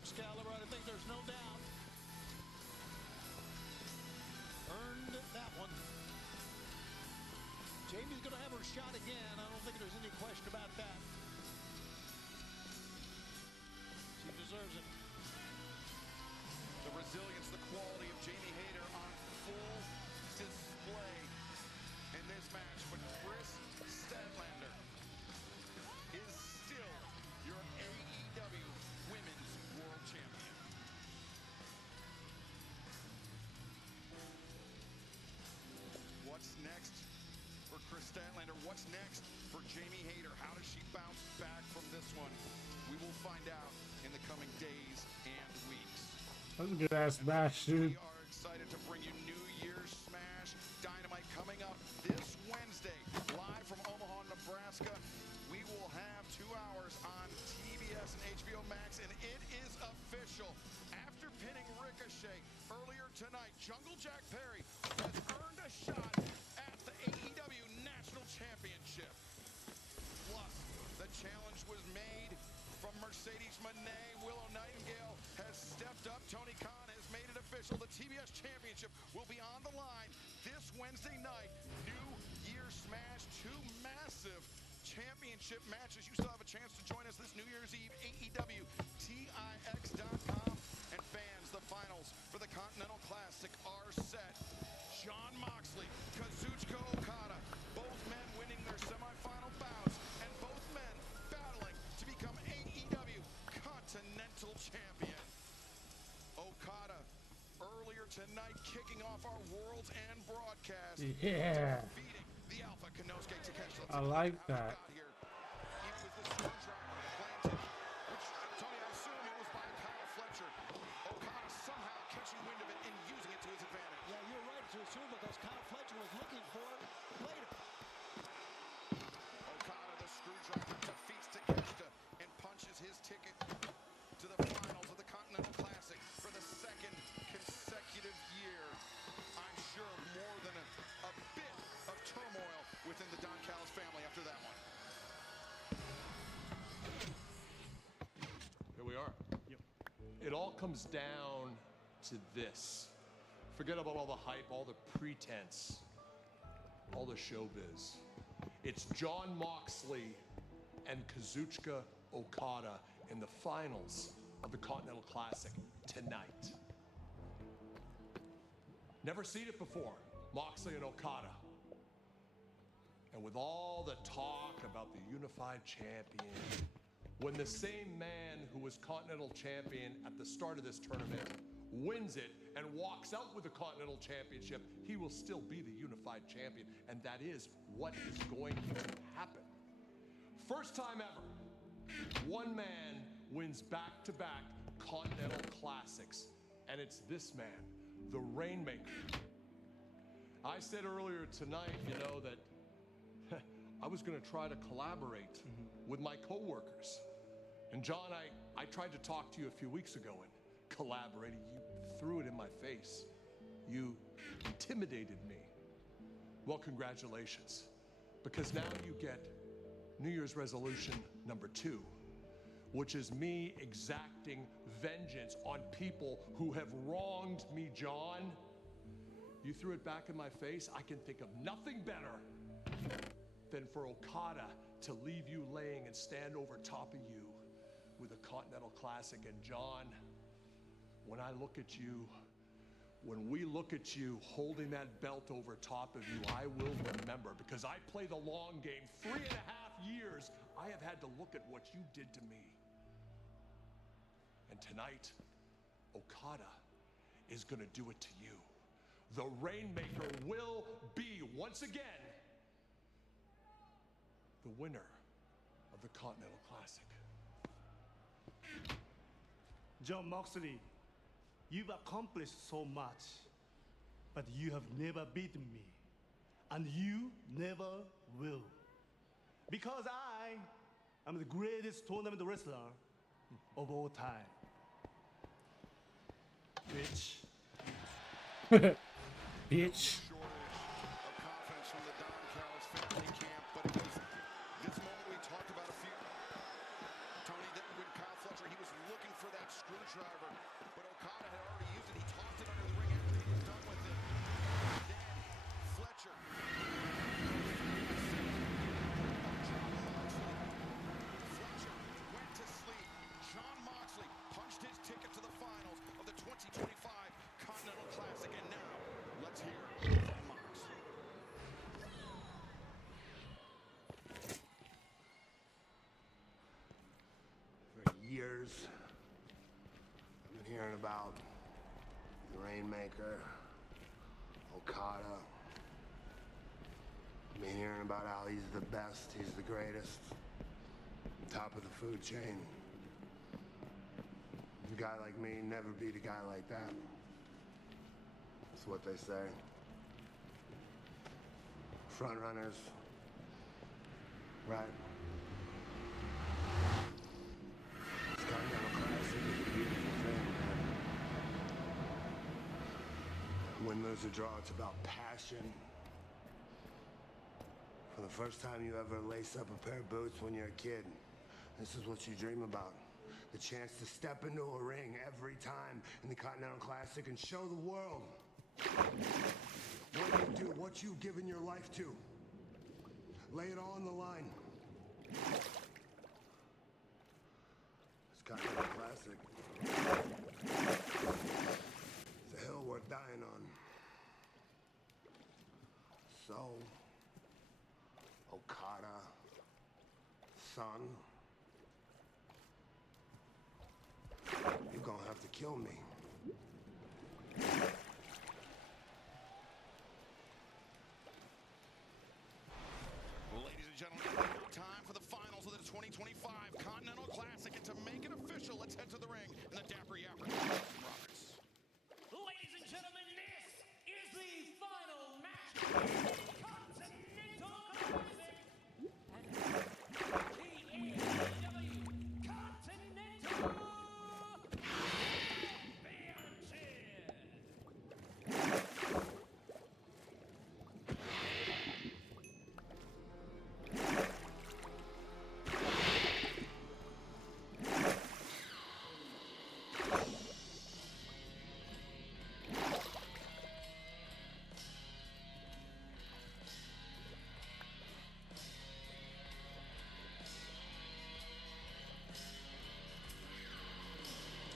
Excalibur, I think there's no doubt. Earned that one. Jamie's going to have her shot again. I don't think there's any question about that. She deserves it. The resilience, the quality of Jamie Hayter on full display in this match. But Chris Statlander is still your AEW Women's World Champion. What's next for Chris Statlander? What's next for Jamie Hayter? How does she bounce back from this one? We will find out in the coming days and weeks. That was a good ass match, dude. We are excited to bring you New Year's Smash Dynamite coming up this Wednesday, live from Omaha, Nebraska. We will have 2 hours on TBS and HBO Max, and it is official. After pinning Ricochet earlier tonight, Jungle Jack Perry has earned a shot at the AEW National Championship. Plus, the challenge was made from Mercedes Moné. Willow Nightingale has stepped up. Tony Khan has made it official. The TBS Championship will be on the line this Wednesday night. New Year's Smash, 2 massive championship matches. You still have a chance to join us this New Year's Eve. AEW, TIX.com. And fans, the finals for the Continental Classic are set. Jon Moxley, Kazuchika Okada, both men winning their semifinal bouts, and both men battling to become AEW Continental Champion. Okada, earlier tonight, kicking off our World's End broadcast. Yeah. Defeating the Alpha Konosuke Takeshita. I like that. It was the screwdriver planted, which, Tony, I assume it was by Kyle Fletcher. Okada somehow catching wind of it and using it to his advantage. Yeah, you're right to assume because Kyle Fletcher was looking for it later. Okada, the screwdriver, defeats Takeshita and punches his ticket to the finals of the Continental Classic for the 2nd consecutive year. I'm sure more than a bit of turmoil within the Don Callis family after that one. Here we are. Yep. It all comes down to this. Forget about all the hype, all the pretense, all the showbiz. It's Jon Moxley and Kazuchika Okada in the finals of the Continental Classic tonight. Never seen it before, Moxley and Okada. And with all the talk about the unified champion, when the same man who was Continental Champion at the start of this tournament wins it and walks out with the Continental Championship, he will still be the unified champion. And that is what is going to happen. First time ever, one man wins back-to-back Continental Classics. And it's this man, the Rainmaker. I said earlier tonight, you know, that I was going to try to collaborate with my coworkers. And John, I tried to talk to you a few weeks ago and collaborating. You threw it in my face. You intimidated me. Well, congratulations, because now you get New Year's resolution number 2, which is me exacting vengeance on people who have wronged me, John. You threw it back in my face. I can think of nothing better than for Okada to leave you laying and stand over top of you with a Continental Classic. And John, when I look at you, when we look at you holding that belt over top of you, I will remember, because I play the long game. 3.5 years, I have had to look at what you did to me. And tonight, Okada is gonna do it to you. The Rainmaker will be, once again, the winner of the Continental Classic. Jon Moxley, you've accomplished so much, but you have never beaten me, and you never will. Because I am the greatest tournament wrestler of all time. Bitch. Bitch. This moment we talked about a few. Tony, that when Kyle Fletcher, he was looking for that screwdriver, but Okada had already used it. He tossed it under the ring after he was done with it. Then Fletcher. Fletcher went to sleep. Jon Moxley punched his ticket to the finals of the 2025 Continental Classic, and now let's hear from Mox. For years, I've been hearing about the Rainmaker, Okada. I've been hearing about how he's the best, he's the greatest, top of the food chain. A guy like me never beat a guy like that. That's what they say. Front runners, right? This Continental Classic is a beautiful thing, man. Win, lose, or draw, it's about passion. For the first time you ever lace up a pair of boots when you're a kid, this is what you dream about. The chance to step into a ring every time in the Continental Classic and show the world what you do, what you've given your life to. Lay it all on the line. It's Continental Classic. It's a hill worth dying on. So, Okada, son, you're gonna have to kill me. Ladies and gentlemen, now time for the finals of the 2025 Continental Classic, and to make it official, let's head to the ring in the Dapper Yapper Roberts. Ladies and gentlemen, this is the final match of the Continental Classic. And the AEW Continental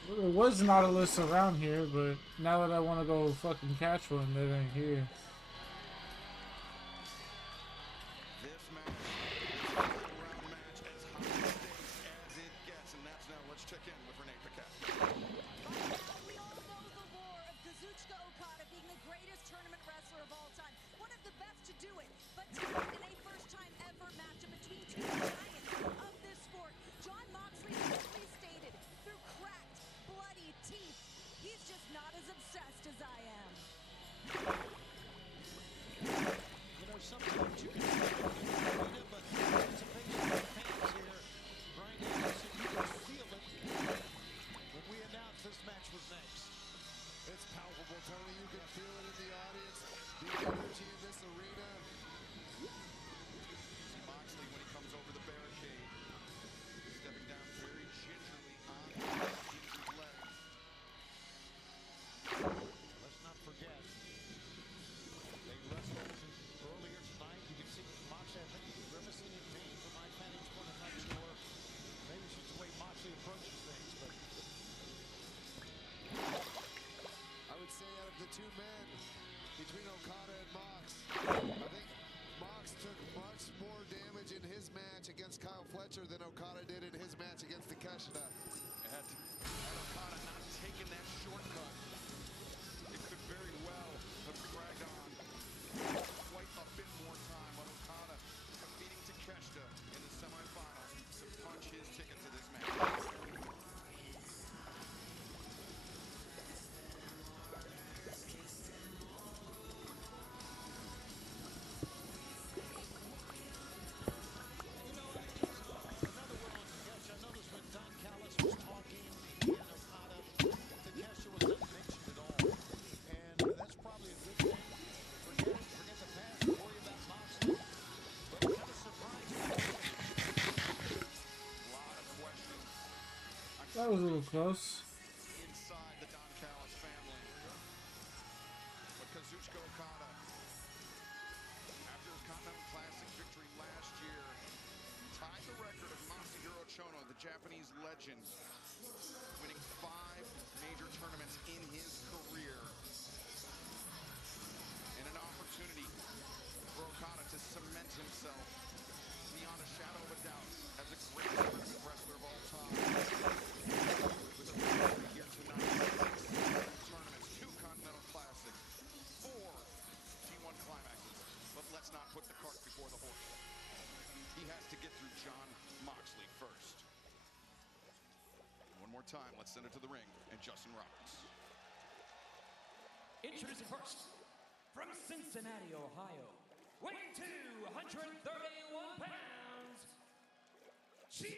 There was not a list around here, but now that I want to go fucking catch one, that ain't here. This match is a round match, as high stakes as it gets, and that's now. Let's check in with Renee Paquette. We all know the lore of Kazuchika Okada being the greatest tournament wrestler of all time, one of the best to do it. But tonight, in a first-time ever matchup between two giants of this sport, Jon Moxley simply stated, through cracked, bloody teeth, he's just not as obsessed as I am. You know, sometimes you can feel it, but the anticipation of the fans here, Brian Danielson, you can feel it when we announced this match was next. It's palpable, Tony. You can feel it in the audience. The energy in this arena. See Moxley when he comes over the barricade, stepping down very gingerly on Ginger's legs. Let's not forget, they wrestled earlier tonight. You can see Moxley, I think, grimacing in pain from my vantage point. I'm not sure. Maybe it's just the way Moxley approaches things, but I would say out of the two men, between Okada and Mox, I think Mox took much more damage in his match against Kyle Fletcher than Okada did in his match against Takeshita. Had Okada not taken that shortcut, it could very well have dragged on quite a bit more time. But Okada defeating Takeshita in the semifinals to punch his ticket to this match. another word on Takeshita. I noticed when Don Callis was talking and Okada, Takeshita was That was a little close. inside the Don Callis family. But Kazuchika Okada, after his Continental Classic victory last year, tied the record of Masahiro Chono, the Japanese legend, winning 5 major tournaments in his career. And an opportunity for Okada to cement himself beyond a shadow of a doubt as the greatest tournament wrestler of all time. With a victory here tonight, 6 tournaments, 2 Continental Classics, 4 G1 climaxes. But let's not put the cart before the horse. He has to get through Jon Moxley first. One more time, let's send it to the ring and Justin Roberts. Introducing first, from Cincinnati, Ohio, weighing 231 pounds, Jon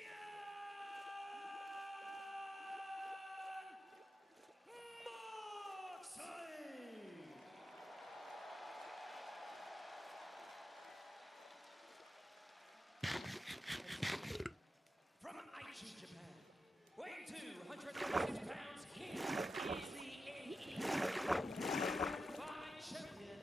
Moxley. From Aichi, Japan, weighing 236 pounds, he is the AEW Unified Champion,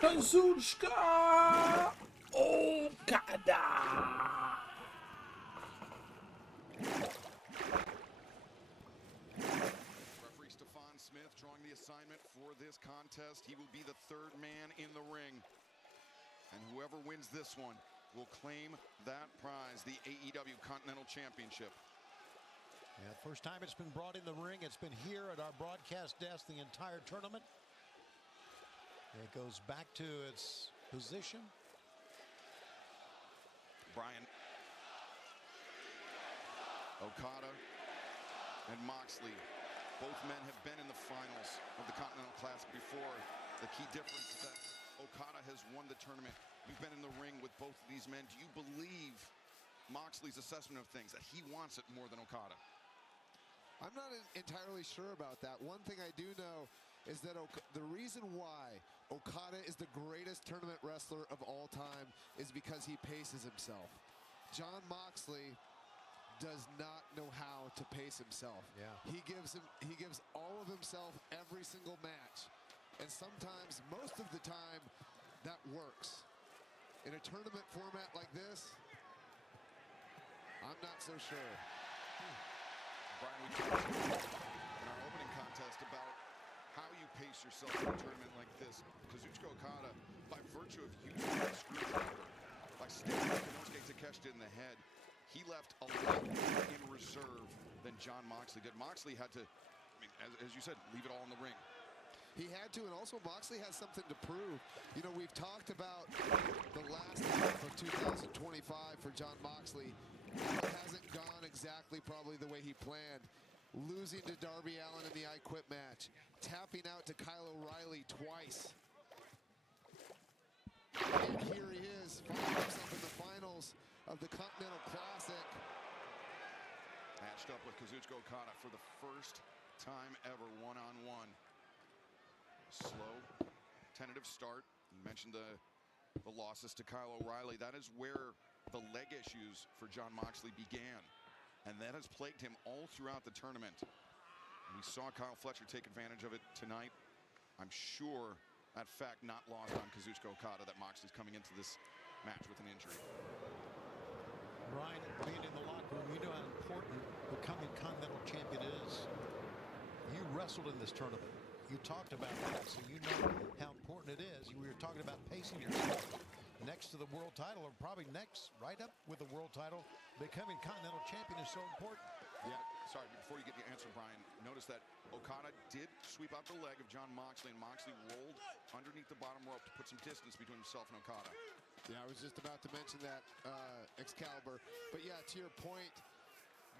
Kazuchika Okada. Referee Stefan Smith drawing the assignment for this contest. He will be the 3rd man in the ring. And whoever wins this one will claim that prize, the AEW Continental Championship. Yeah, first time it's been brought in the ring. It's been here at our broadcast desk the entire tournament. It goes back to its position. Brian, Okada and Moxley, both men have been in the finals of the Continental Classic before. The key difference is that Okada has won the tournament. You've been in the ring with both of these men. Do you believe Moxley's assessment of things, that he wants it more than Okada? I'm not entirely sure about that. One thing I do know is that the reason why Okada is the greatest tournament wrestler of all time is because he paces himself. Jon Moxley does not know how to pace himself. Yeah. He gives all of himself every single match. And sometimes, most of the time, that works. In a tournament format like this, I'm not so sure. Brian, we talked in our opening contest about how you pace yourself in a tournament like this. Kazuchika Okada, by virtue of using that screwdriver, by stabbing Konosuke Takeshita in the head, he left a lot more in reserve than Jon Moxley did. Moxley had to, I mean, as you said, leave it all in the ring. He had to, and also Moxley has something to prove. You know, we've talked about the last half of 2025 for Jon Moxley. It hasn't gone exactly probably the way he planned. Losing to Darby Allin in the I Quit match. Tapping out to Kyle O'Reilly twice. And here he is, finding himself in the finals of the Continental Classic. Matched up with Kazuchika Okada for the first time ever, one-on-one. Slow, tentative start. You mentioned the losses to Kyle O'Reilly. That is where the leg issues for Jon Moxley began. And that has plagued him all throughout the tournament. We saw Kyle Fletcher take advantage of it tonight. I'm sure that fact not lost on Kazuchika Okada, that Moxley's coming into this match with an injury. Brian, being in the locker room, you know how important becoming Continental Champion is. You wrestled in this tournament. You talked about that, so you know how important it is. We were talking about pacing yourself next to the world title, or probably next, right up with the world title. Becoming Continental Champion is so important. Yeah, sorry, before you get the answer, Brian, notice that Okada did sweep out the leg of Jon Moxley, and Moxley rolled underneath the bottom rope to put some distance between himself and Okada. Yeah, I was just about to mention that, Excalibur. But yeah, to your point,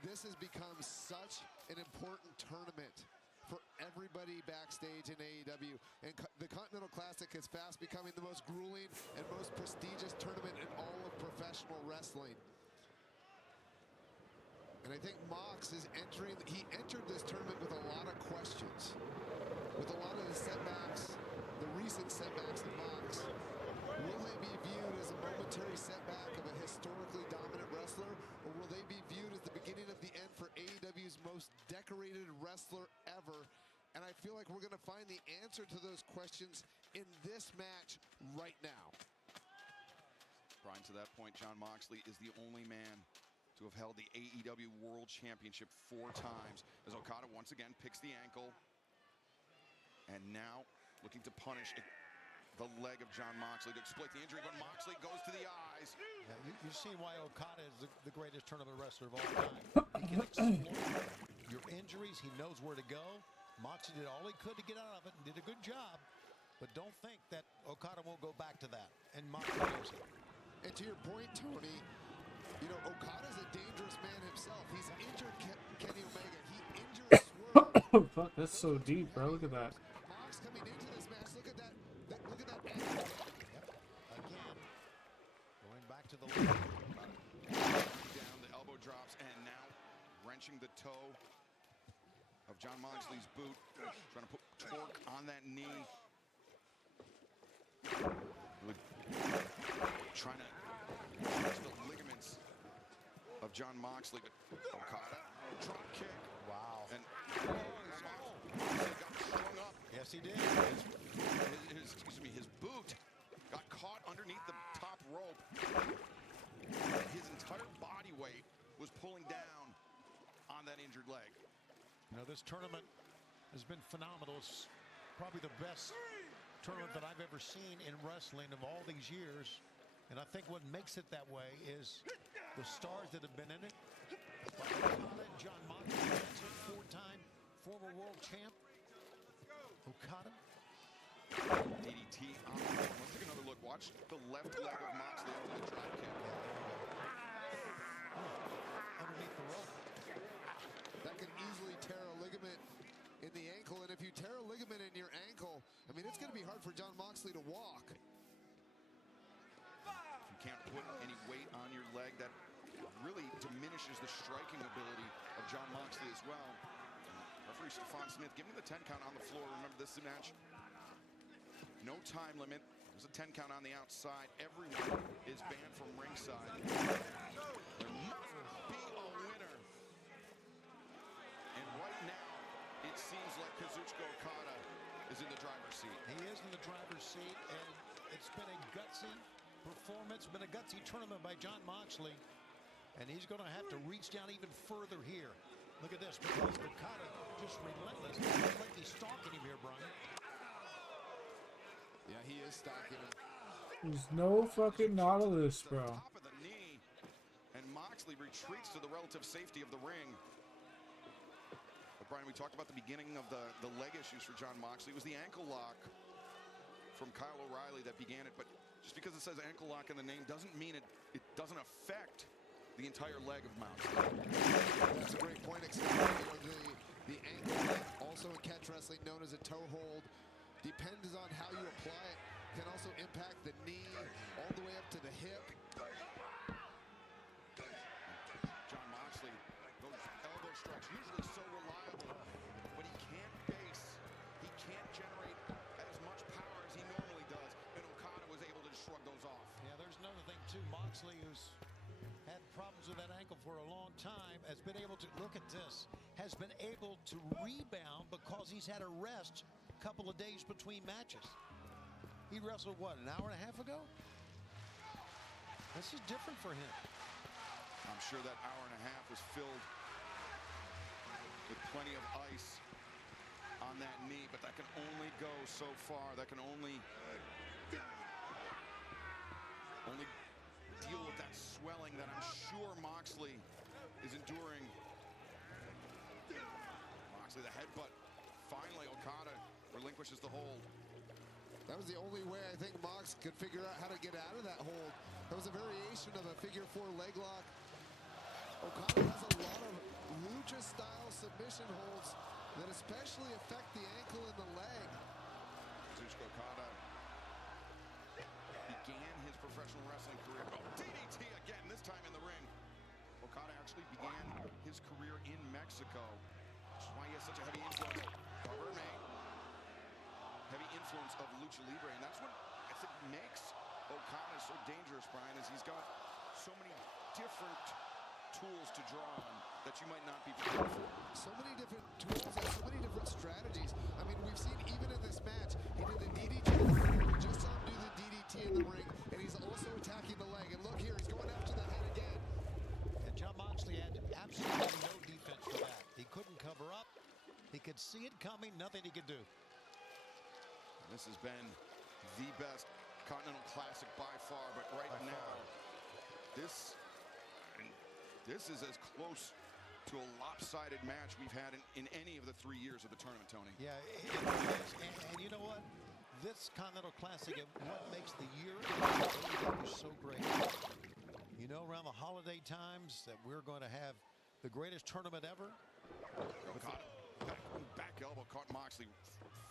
this has become such an important tournament for everybody backstage in AEW. And the Continental Classic is fast becoming the most grueling and most prestigious tournament in all of professional wrestling. And I think Mox is he entered this tournament with a lot of questions. With a lot of the setbacks, the recent setbacks of Mox. Will they be viewed as a moment momentary setback of a historically dominant wrestler, or will they be viewed as the beginning of the end for AEW's most decorated wrestler ever? And I feel like we're going to find the answer to those questions in this match right now. Brian, to that point, Jon Moxley is the only man to have held the AEW World Championship 4 times, as Okada once again picks the ankle. And now looking to punish the leg of Jon Moxley to exploit the injury, but Moxley goes to the eyes. Yeah, you've seen why Okada is the greatest tournament wrestler of all time. He can exploit your injuries. He knows where to go. Moxley did all he could to get out of it and did a good job. But don't think that Okada won't go back to that. And Moxley knows it. And to your point, Tony, you know, Okada's a dangerous man himself. He's injured Kenny Omega. He injured Swerve. Fuck, that's so deep, bro. Look at that. Mox coming into this match. Look at that. Look at that angle. Yep. Again, going back to the leg. Down, the elbow drops, and now wrenching the toe of Jon Moxley's boot. Trying to put torque on that knee. Trying to touch the ligaments of Jon Moxley, but Okada, drop kick. Wow. And Moxley got strung up. Yes, he did. His boot got caught underneath the top rope. His entire body weight was pulling down on that injured leg. You know, this tournament has been phenomenal. It's probably the best tournament that I've ever seen in wrestling of all these years. And I think what makes it that way is the stars that have been in it. Okada, Jon Moxley, 4-time former world champ. Okada. DDT on the floor. Let's take another look. Watch the left leg of Moxley over the drop kick. Underneath the rope. That can easily tear a ligament in the ankle. And if you tear a ligament in your ankle, I mean, it's going to be hard for Jon Moxley to walk. You can't put any weight on your leg. That really diminishes the striking ability of Jon Moxley as well. Referee Stephon Smith giving the 10 count on the floor. Remember this match? No time limit. There's a 10 count on the outside. Everyone is banned from ringside. There must be a winner. And right now, it seems like Kazuchika Okada is in the driver's seat. He is in the driver's seat, and it's been a gutsy performance, been a gutsy tournament by Jon Moxley, and he's going to have to reach down even further here. Look at this, because Okada just relentless. He's like he's stalking him here, Brian. Yeah, he is stalking him. There's no fucking Nautilus, bro. Top of the knee, and Moxley retreats to the relative safety of the ring. But Brian, we talked about the beginning of the leg issues for Jon Moxley. It was the ankle lock from Kyle O'Reilly that began it, but just because it says ankle lock in the name doesn't mean it doesn't affect the entire leg of Moxley. That's a great point. You know, the ankle lock, also in catch wrestling known as a toe hold, depends on how you apply it. Can also impact the knee all the way up to the hip. Jon Moxley, those elbow strikes usually so reliable, but he can't base, he can't generate as much power as he normally does, and Okada was able to shrug those off. Yeah, there's another thing too. Moxley, who's had problems with that ankle for a long time, has been able to, look at this, has been able to rebound because he's had a rest a couple of days between matches. He wrestled, what, an hour and a half ago? This is different for him. I'm sure that hour and a half was filled with plenty of ice on that knee, but that can only go so far. That can only deal with that swelling that I'm sure Moxley is enduring. Moxley, the headbutt. Finally, Okada relinquishes the hold. That was the only way I think Mox could figure out how to get out of that hold. That was a variation of a figure-4 leg lock. Okada has a lot of lucha-style submission holds that especially affect the ankle and the leg. Kazuchika Okada began his professional wrestling career. Oh, DDT again, this time in the ring. Okada actually began his career in Mexico, which is why he has such a heavy influence. Heavy influence of Lucha Libre, and that's what I think makes Okada is so dangerous, Brian, is he's got so many different tools to draw on that you might not be prepared for. So many different tools and so many different strategies. I mean, we've seen even in this match, he did the DDT in the ring. We just saw him do the DDT in the ring, and he's also attacking the leg. And look here, he's going after the head again. And John Moxley had absolutely no defense for that. He couldn't cover up. He could see it coming, nothing he could do. And this has been the best Continental Classic by far, but right now, this is as close to a lopsided match we've had in any of the 3 years of the tournament, Tony. Yeah, it is. And you know what? This Continental Classic, what makes the year of AEW so great. You know, around the holiday times that we're going to have the greatest tournament ever. Okada, back elbow caught Moxley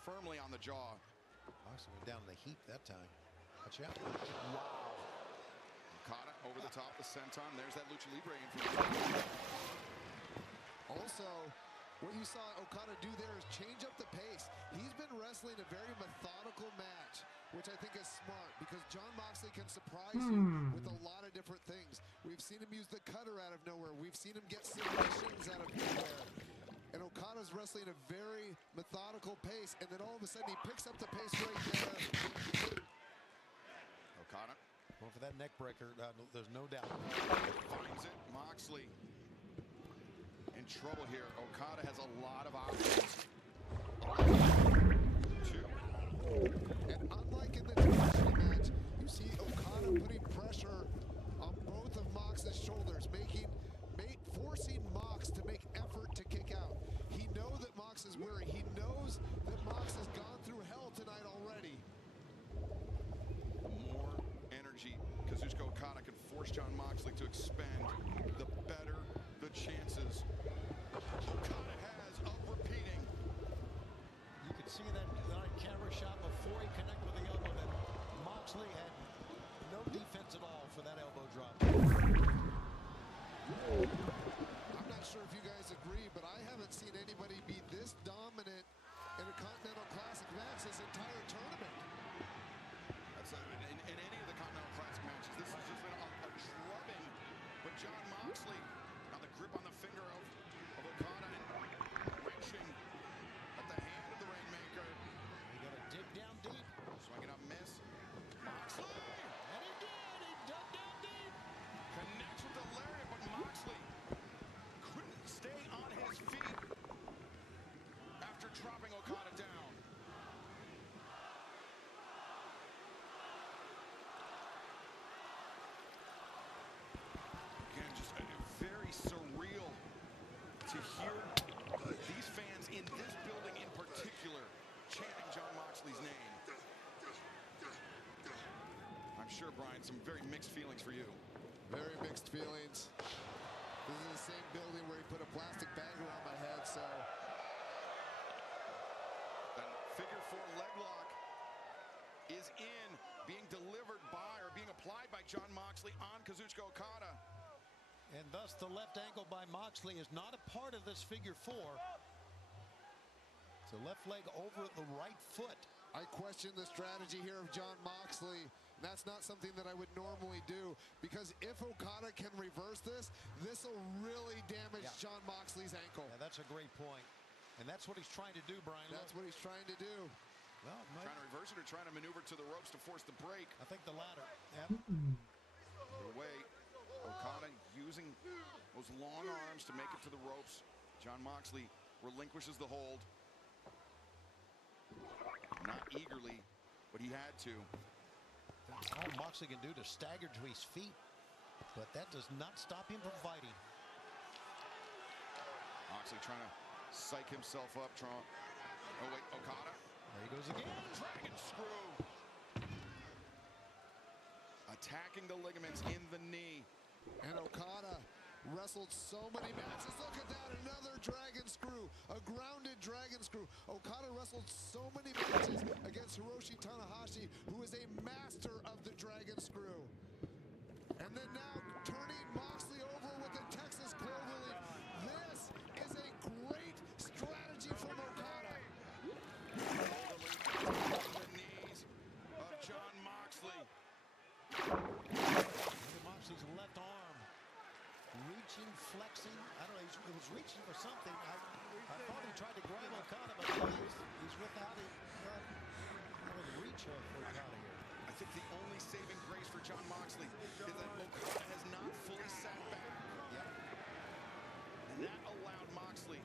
firmly on the jaw. Moxley went down in the heap that time. Watch out. Wow. Okada over the top, the senton. There's that Lucha Libre influence. Also, what you saw Okada do there is change up the pace. He's been wrestling a very methodical match, which I think is smart because John Moxley can surprise you with a lot of different things. We've seen him use the cutter out of nowhere. We've seen him get submissions out of nowhere. And Okada's wrestling a very methodical pace, and then all of a sudden he picks up the pace right there. Okada. Going for that neck breaker, there's no doubt. Finds it, Moxley. In trouble here. Okada has a lot of options. 2. And unlike in the traditional match, you see Okada putting pressure on both of Mox's shoulders, forcing Mox to make effort to kick out. He knows that Mox is weary. He knows that Mox has gone through hell tonight already. The more energy Kazuchika Okada can force John Moxley to expend, the better the chances Okada has of repeating. You could see that on camera shot before he connected with the elbow that Moxley had no defense at all for that elbow drop. I'm not sure if you guys agree, but I haven't seen anybody be this dominant in a Continental Classic match this entire tournament. That's in any of the Continental Classic matches, this has just been a drubbing. But John Moxley, now the grip on the finger of Okada and wrenching at the hand of the Rainmaker. He got to dig down deep. Swinging up, miss. Moxley! And he did! He dug down deep! Connects with the lariat, but Moxley couldn't stay on his feet after dropping Okada down. Again, just very surreal to hear these fans in this building in particular chanting John Moxley's name. I'm sure, Brian, some very mixed feelings for you. Very mixed feelings. This is the same building where he put a plastic bag around my head, so. That figure 4 leg lock is in, being delivered by or being applied by John Moxley on Kazuchika Okada. And thus the left ankle by Moxley is not a part of this figure 4. It's a left leg over the right foot. I question the strategy here of John Moxley. That's not something that I would normally do, because if Okada can reverse this, this will really damage John Moxley's ankle. Yeah, that's a great point. And that's what he's trying to do, Brian. That's what he's trying to do. Well, trying to reverse it or trying to maneuver to the ropes to force the break? I think the latter. Yep. The way Okada using those long arms to make it to the ropes. John Moxley relinquishes the hold. Not eagerly, but he had to. All Moxley can do to stagger to his feet, but that does not stop him from fighting. Moxley trying to psych himself up. Oh wait, Okada. There he goes again. Dragon screw. Attacking the ligaments in the knee. And Okada wrestled so many matches. Look at that, another dragon screw, a grounded dragon screw. Okada wrestled so many matches against Hiroshi Tanahashi, who is a master of the dragon screw. And then now turning Moxley over with the Texas Cloverleaf. This is a great strategy from Okada. The knees of John Moxley. reaching for something. I thought he tried to grab Okada, but he's without it. Reach of Okada here. I think the only saving grace for Jon Moxley is that Okada has not fully sat back. Yep. And that allowed Moxley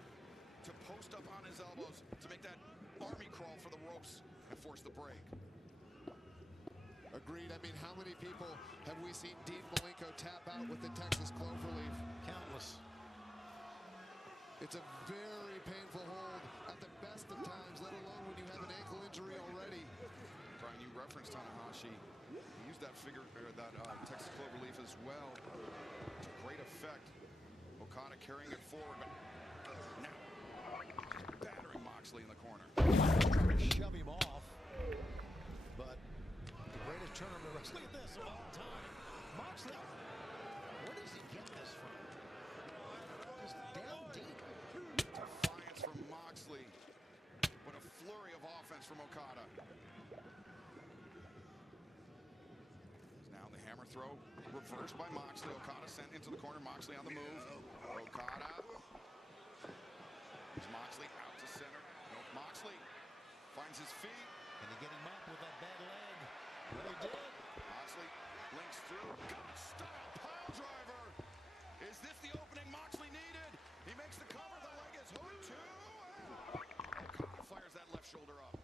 to post up on his elbows to make that army crawl for the ropes and force the break. Agreed. I mean, how many people have we seen Dean Malenko tap out with the Texas Cloverleaf? Countless. It's a very painful hold at the best of times, let alone when you have an ankle injury already. Brian, you referenced Tanahashi. He used that Texas Cloverleaf as well to great effect. Okada carrying it forward, but now battering Moxley in the corner. Trying to shove him off, but the greatest tournament wrestling at this of all time. Moxley, where does he get this from? Just down deep. Defiance from Moxley, but a flurry of offense from Okada. Now the hammer throw reversed by Moxley. Okada sent into the corner. Moxley on the move. Okada. Is Moxley out to center? No, Moxley finds his feet. Can he get him up with that bad leg? Well, he did. Moxley links through. God style pile driver. Is this the opening Moxley needed? He makes the cover. The leg is hooked too. Okada fires that left shoulder up.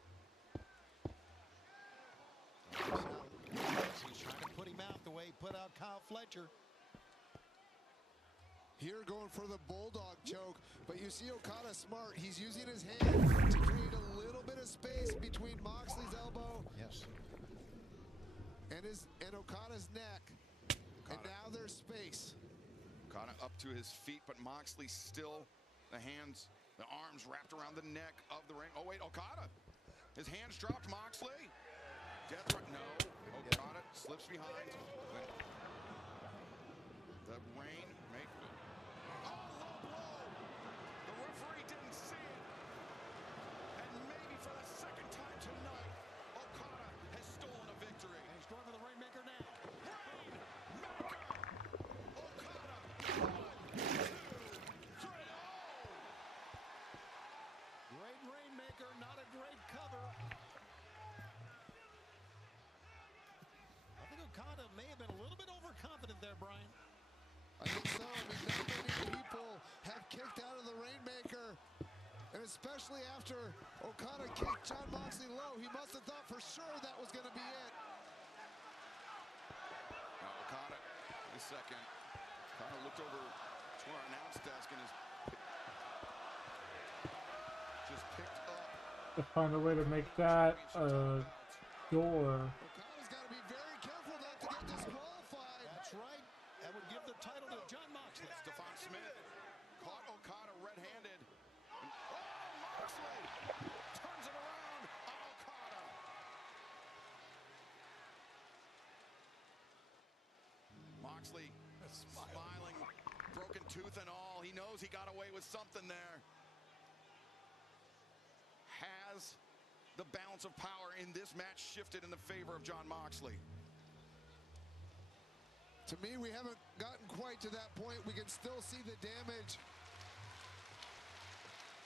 He's trying to put him out the way he put out Kyle Fletcher. Here going for the Bulldog choke, but you see Okada smart. He's using his hand to create a little bit of space between Moxley's elbow and Okada's neck. And now there's space. Okada up to his feet, but Moxley still, the hands, the arms wrapped around the neck of the ring. Oh wait, Okada. His hands dropped. Moxley. Death right. No. Okada slips behind. The rain make. Oh, low blow. The referee didn't see it. And maybe for the second time tonight, Okada has stolen a victory. And he's going for the Rainmaker now. Rainmaker. Okada. 1, 2, 3. Great Rainmaker, not a great cover. I think Okada may have been a little bit overconfident there, Brian. I think so. I mean, not many people have kicked out of the Rainmaker. And especially after Okada kicked Jon Moxley low, he must have thought for sure that was going to be it. Now Okada, wait a second. Okada looked over to our announce desk and is just picked up. To find a way to make that a door. Okada's got to be very careful not to get disqualified. That's right. That would give the title to Jon Moxley. Stephon Smith caught Okada red-handed. And, Moxley turns it around on Okada. Moxley smiling, broken tooth and all. He knows he got away with something there. Has the balance of power in this match shifted in the favor of Jon Moxley? To me, we haven't gotten quite to that point. We can still see the damage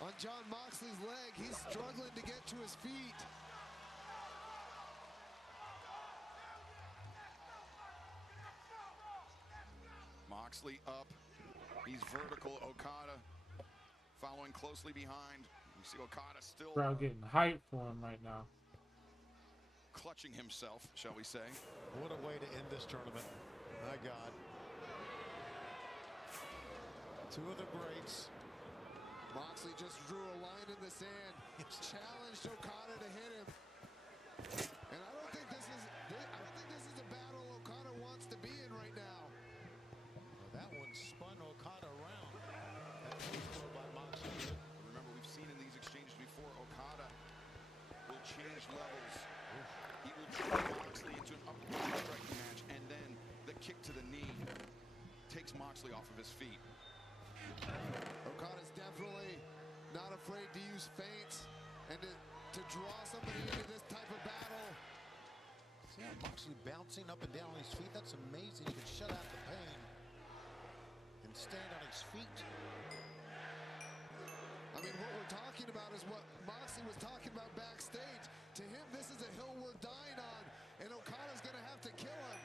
on Jon Moxley's leg. He's struggling to get to his feet. Moxley up. He's vertical. Okada following closely behind. You see Okada still Crowd getting hype for him right now. clutching himself, shall we say. What a way to end this tournament. My God. Two of the greats. Moxley just drew a line in the sand, challenged Okada to hit him. And I don't think this is a battle Okada wants to be in right now. Well, that one spun Okada around. That was thrown by Moxley. Remember, we've seen in these exchanges before, Okada will change levels. He will drive Moxley into an upper striking match, and then the kick to the knee takes Moxley off of his feet. Okada's definitely not afraid to use feints and to draw somebody into this type of battle. See how Moxley bouncing up and down on his feet? That's amazing. He can shut out the pain and stand on his feet. talking about is what Moxley was talking about backstage. To him, this is a hill worth dying on, and Okada's going to have to kill him.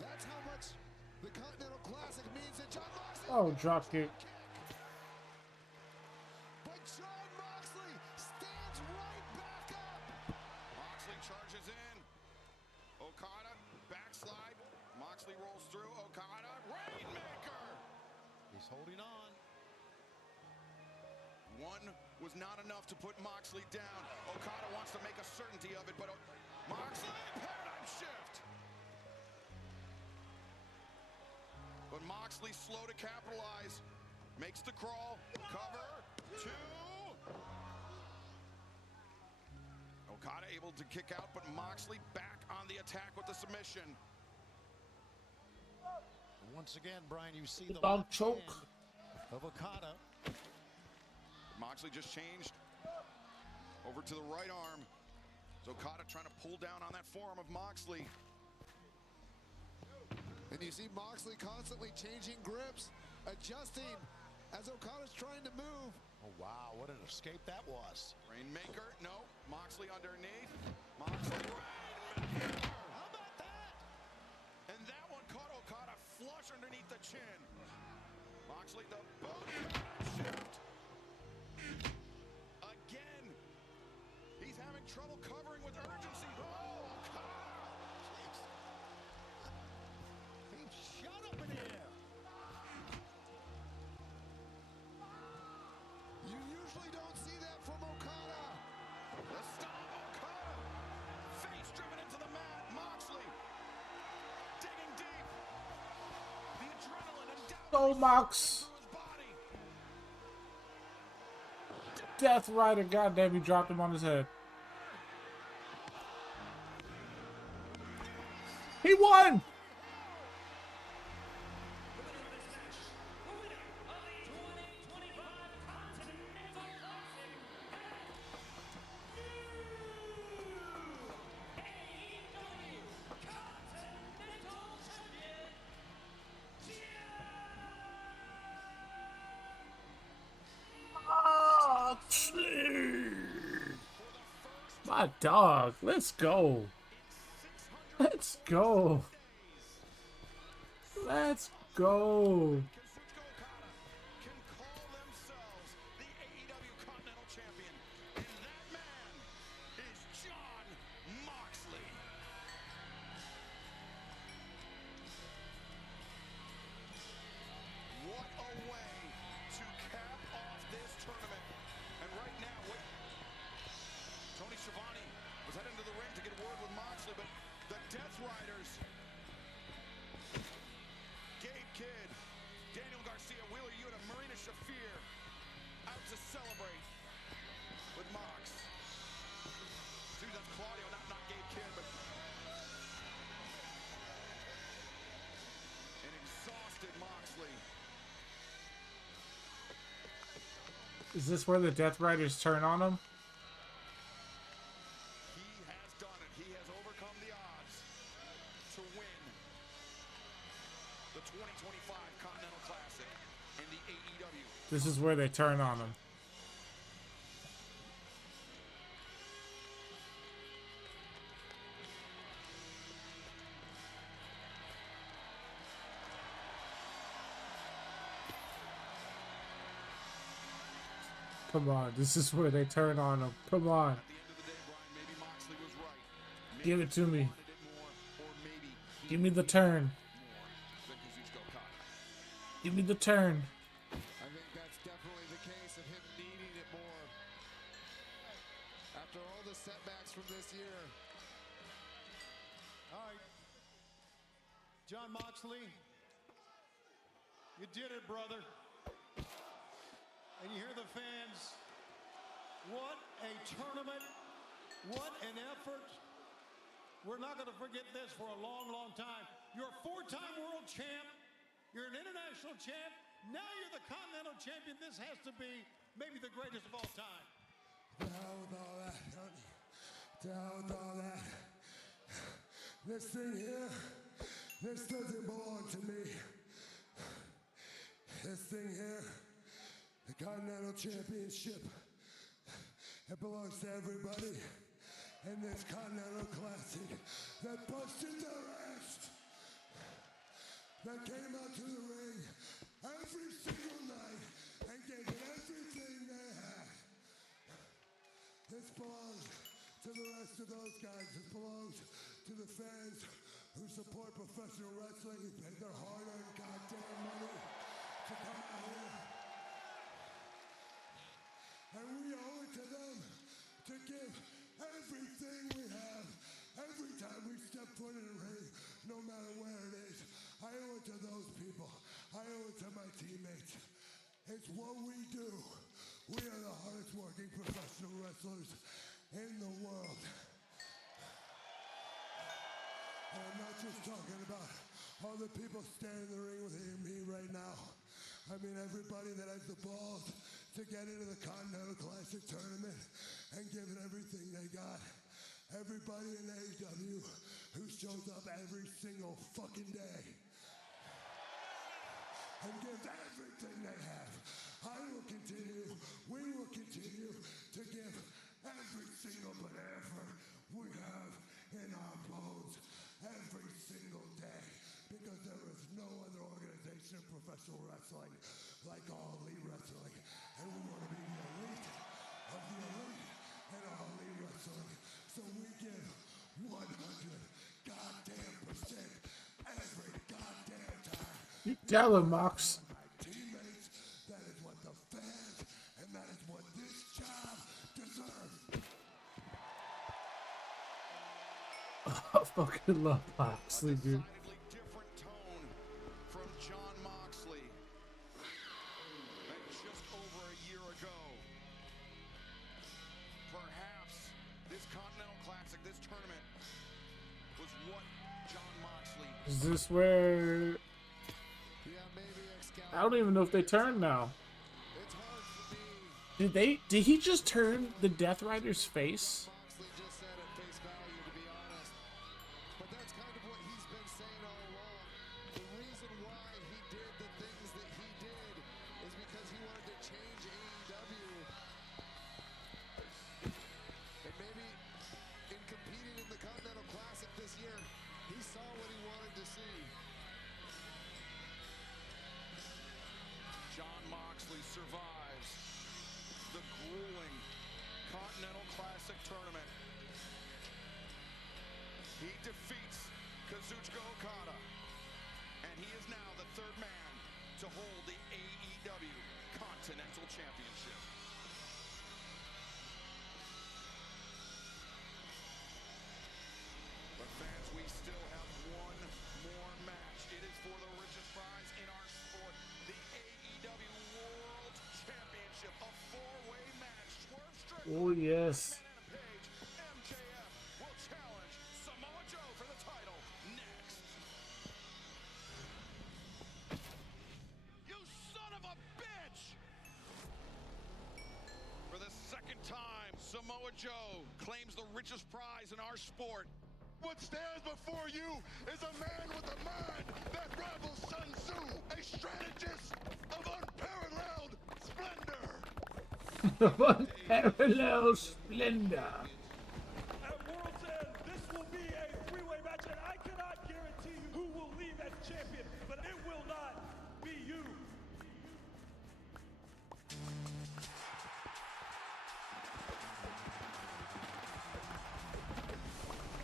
That's how much the Continental Classic means to Jon Moxley. Oh, drop kick. But Jon Moxley stands right back up. Moxley charges in. Okada, backslide. Moxley rolls through. Okada, Rainmaker. He's holding on. One was not enough to put Moxley down. Okada wants to make a certainty of it, but Moxley, paradigm shift. But Moxley slow to capitalize. Makes the crawl. Cover. 2. Okada able to kick out, but Moxley back on the attack with the submission. Once again, Brian, you see the dog choke of Okada. Moxley just changed over to the right arm. So Okada trying to pull down on that forearm of Moxley. And you see Moxley constantly changing grips, adjusting as Okada's trying to move. Oh, wow, what an escape that was. Rainmaker, no. Moxley underneath. Moxley, Rainmaker! How about that? And that one caught Okada flush underneath the chin. Moxley, the boot shift. Again. He's having trouble covering with urgency. Oh, Okada! He shot up in the air. You usually don't see that from Okada. The stomp, Okada. Face driven into the mat. Moxley digging deep. The adrenaline and doubt. Go, Mox. Death Rider, goddamn, he dropped him on his head. He won! My dog, let's go. Let's go. Let's go. Can call themselves the AEW Continental Champion. And that man is Jon Moxley. What a way to cap off this tournament. And right now, Tony Schiavone was heading to the ring to get a word with Moxley, but the Death Riders, Gabe Kidd, Daniel Garcia, Wheeler Yuta, Marina Shafir, out to celebrate with Mox. Dude, that's Claudio, not Gabe Kidd, but an exhausted Moxley. Is this where the Death Riders turn on him? He has done it. He has overcome the odds to win the 2025 Continental Classic in the AEW. This is where they turn on him. Come on, this is where they turn on him. Come on. Give it to me. Give me the turn. Give me the turn. I think that's definitely the case of him needing it more. After all the setbacks from this year. All right. Jon Moxley, you did it, brother. And you hear the fans. What a tournament. What an effort. We're not going to forget this for a long, long time. You're a 4-time world champ. You're an international champ. Now you're the Continental Champion. This has to be maybe the greatest of all time. Down with all that, Tony. Down with all that. This thing here, this doesn't belong to me. This thing here, the The Continental Championship, it belongs to everybody in this Continental Classic that busted their ass, that came out to the ring every single night and gave it everything they had. This belongs to the rest of those guys. This belongs to the fans who support professional wrestling, who paid their hard-earned goddamn money to come out here. And we owe it to them to give everything we have every time we step foot in a ring, no matter where it is. I owe it to those people. I owe it to my teammates. It's what we do. We are the hardest working professional wrestlers in the world. And I'm not just talking about all the people standing in the ring with me right now. I mean everybody that has the balls to get into the Continental Classic tournament and give it everything they got. Everybody in AEW who shows up every single fucking day and gives everything they have. I will continue, we will continue to give every single bit of effort we have in our bones every single day, because there is no other organization in professional wrestling like All Elite Wrestling, and we want to be the elite of the elite in All Elite Wrestling. So we give 100 goddamn percent every goddamn time. You tell him, Mox. Teammates, that is what the fans, and that is what this job deserves. I fucking love Moxley, dude. Decidedly different tone from Jon Moxley than just over a year ago. Perhaps this Continental Classic, this tournament, was what Jon Moxley. Is this where? I don't even know if they turned now. Did he just turn the Death Rider's face? But that's kind of what he's been saying all along. The reason why he did the things that he did is because he wanted to change AEW. And maybe in competing in the Continental Classic this year, he saw what he wanted to see. Jon Moxley survives the grueling Continental Classic tournament. He defeats Kazuchika Okada, and he is now the third man to hold the AEW Continental Championship. But fans, we still have one more match. It is for the richest prize in our sport, the AEW World Championship, a four-way match. Swerve Strickland, Oh yes. MJF will challenge Samoa Joe for the title next. You son of a bitch! For the second time, Samoa Joe claims the richest prize in our sport. What stands before you is a man with a mind that rivals Sun Tzu, a strategist of unparalleled splendor. Unparalleled splendor. At World's End, this will be a three-way match, and I cannot guarantee you who will leave as champion, but it will not be you.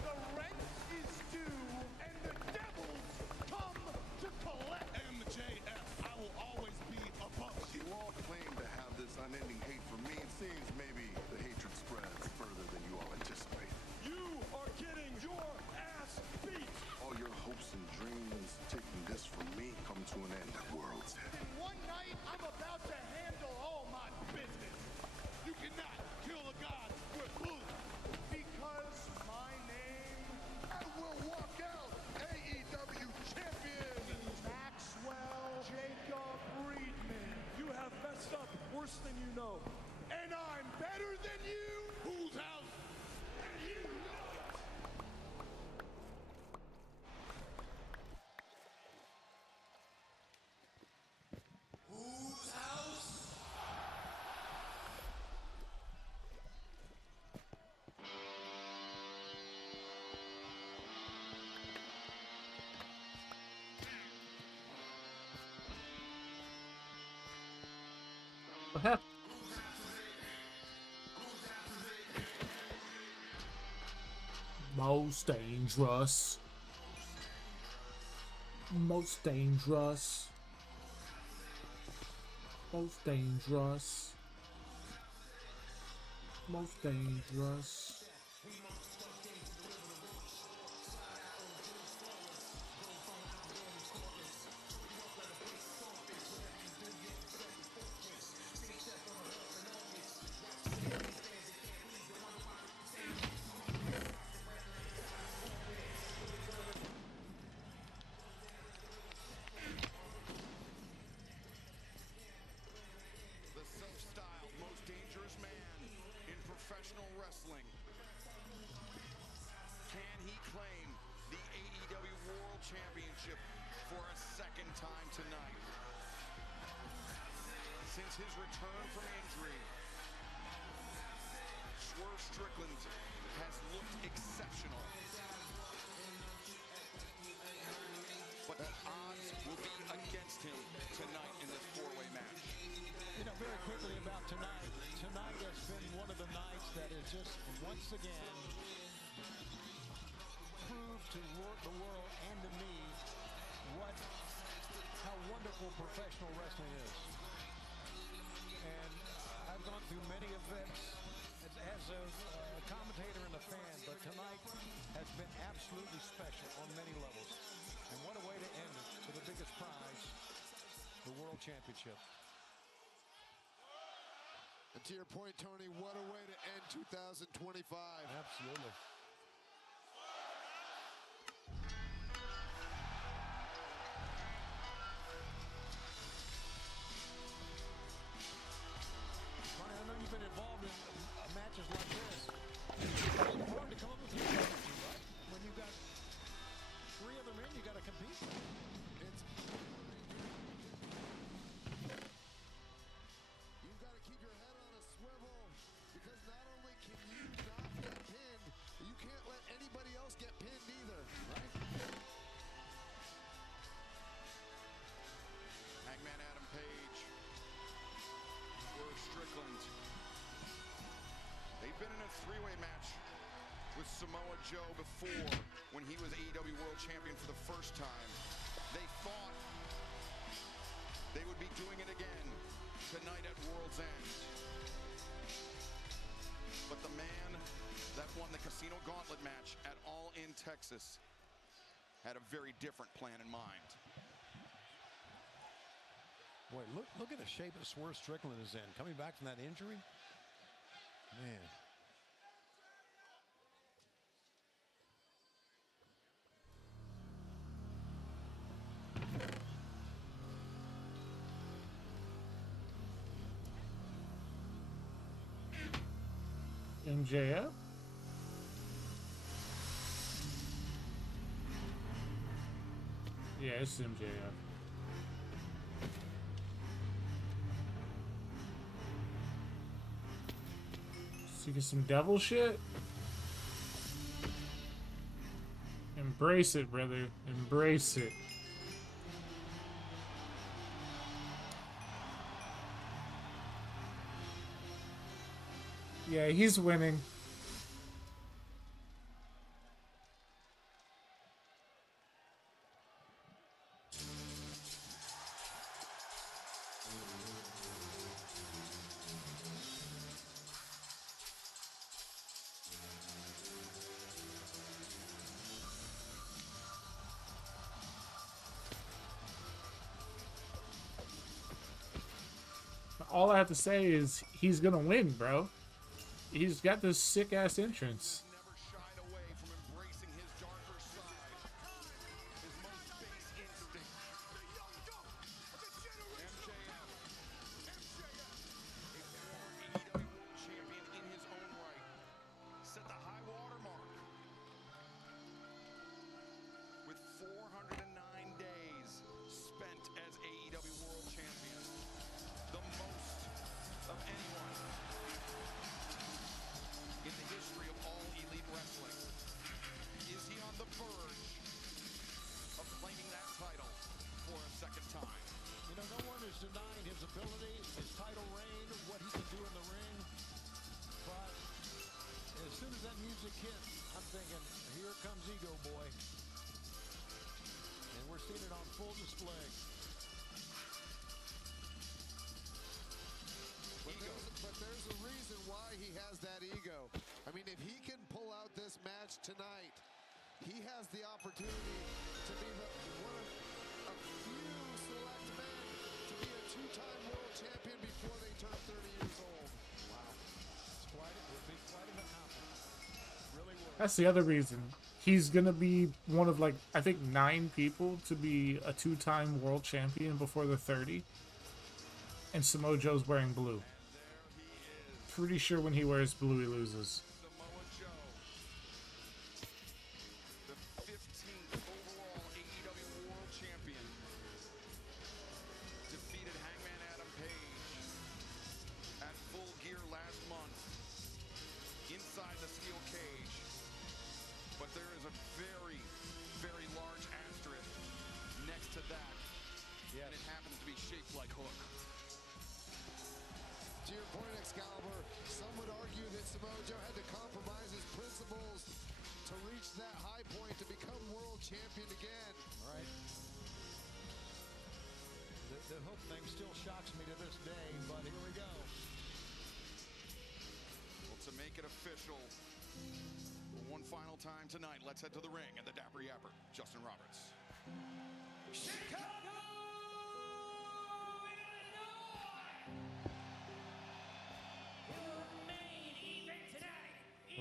The rent is due, and the devils come to collect. MJF, I will always be above you. You all claim to have this unending hate for me. It seems maybe the hatred spreads further than you all anticipated. You are getting your ass beat. All your hopes and dreams taking this from me come to an end at World's End. In one night, I'm about to handle all my business. You cannot kill a god with blue. Because my name I will walk out AEW champion. Maxwell Jacob Friedman. You have messed up worse than you know. And I'm better than you. Whose house? And you know it. Whose house? What happened? Most dangerous. Most dangerous. Most dangerous. Most dangerous. The self-styled most dangerous man in professional wrestling. Can he claim the AEW World Championship for a second time tonight? Since his return from injury, Swerve Strickland has looked exceptional. But the odds will be against him tonight in this four-way match. You know, very quickly about tonight. Tonight has been one of the nights that has just once again proved to the world and to me how wonderful professional wrestling is. And I've gone through many events as a commentator and a fan, but tonight has been absolutely special on many levels. And what a way to end it for the biggest prize, the World Championship. And to your point, Tony, what a way to end 2025. Absolutely. Brian, I know you've been involved in matches like this. It's important to come up with your strategy, right? When you've got three other men you got to compete with. You've got to keep your head on a swivel, because not only can you not get pinned, you can't let anybody else get pinned either, right? Hangman Adam Page, Swerve Strickland. They've been in a three-way match with Samoa Joe before, when he was AEW World Champion for the first time. They thought they would be doing it again tonight at World's End. But the man that won the Casino Gauntlet match at All In Texas had a very different plan in mind. Boy, look at the shape that Swerve Strickland is in. Coming back from that injury. Man. MJF? Yeah, it's MJF. So you get some devil shit? Embrace it, brother. Embrace it. Yeah, he's winning. All I have to say is he's gonna win, bro. He's got this sick ass entrance. Never shied away from embracing his darker side, his most base instinct. MJF, a former AEW World Champion in his own right, set the high water mark with 409 days spent as AEW World Champion, the most of anyone in the history of all elite ego. I mean, if he can pull out this match tonight, he has the opportunity to be one of a few select men to be a two-time world champion before they turn 30 years old. Wow. It would be quite an accomplishment. Really would. That's the other reason. He's gonna be one of, like, I think 9 people to be a 2-time world champion before they're 30. And Samoa Joe's wearing blue. Pretty sure when he wears blue, he loses. Samoa Joe, the 15th overall AEW World Champion, defeated Hangman Adam Page at Full Gear last month inside the steel cage. But there is a very, very large asterisk next to that. Yes. And it happens to be shaped like Hook. To your point, Excalibur, some would argue that Samoa Joe had to compromise his principles to reach that high point to become world champion again. All right. The Hook thing still shocks me to this day, but here we go. Well, to make it official, one final time tonight, let's head to the ring and the Dapper Yapper, Justin Roberts. Chicago,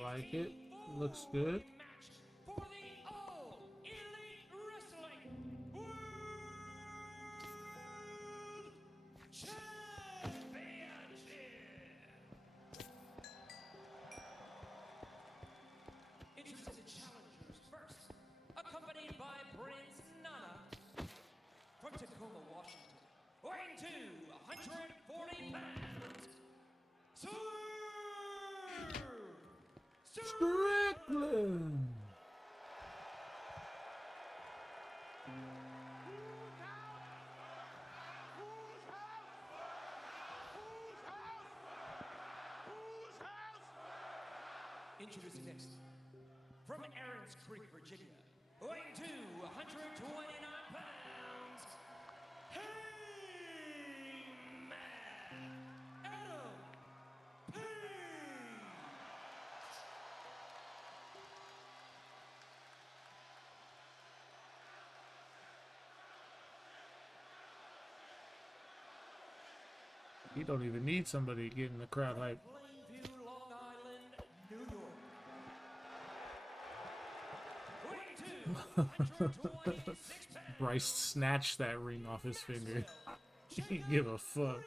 Like it. Looks good. for the All Elite Wrestling World Championship. Interested challengers first, accompanied by Prince Nana from Tacoma, Washington, weighing 240 pounds. Strickland. Introducing next, from Aaron's Creek, Virginia, weighing 229 pounds, Hangman Aero. He don't even need somebody getting the crowd hype. Plainview, Long Island, New York. Weighing 226 pounds. Bryce snatched that ring off his finger. He didn't give a fuck.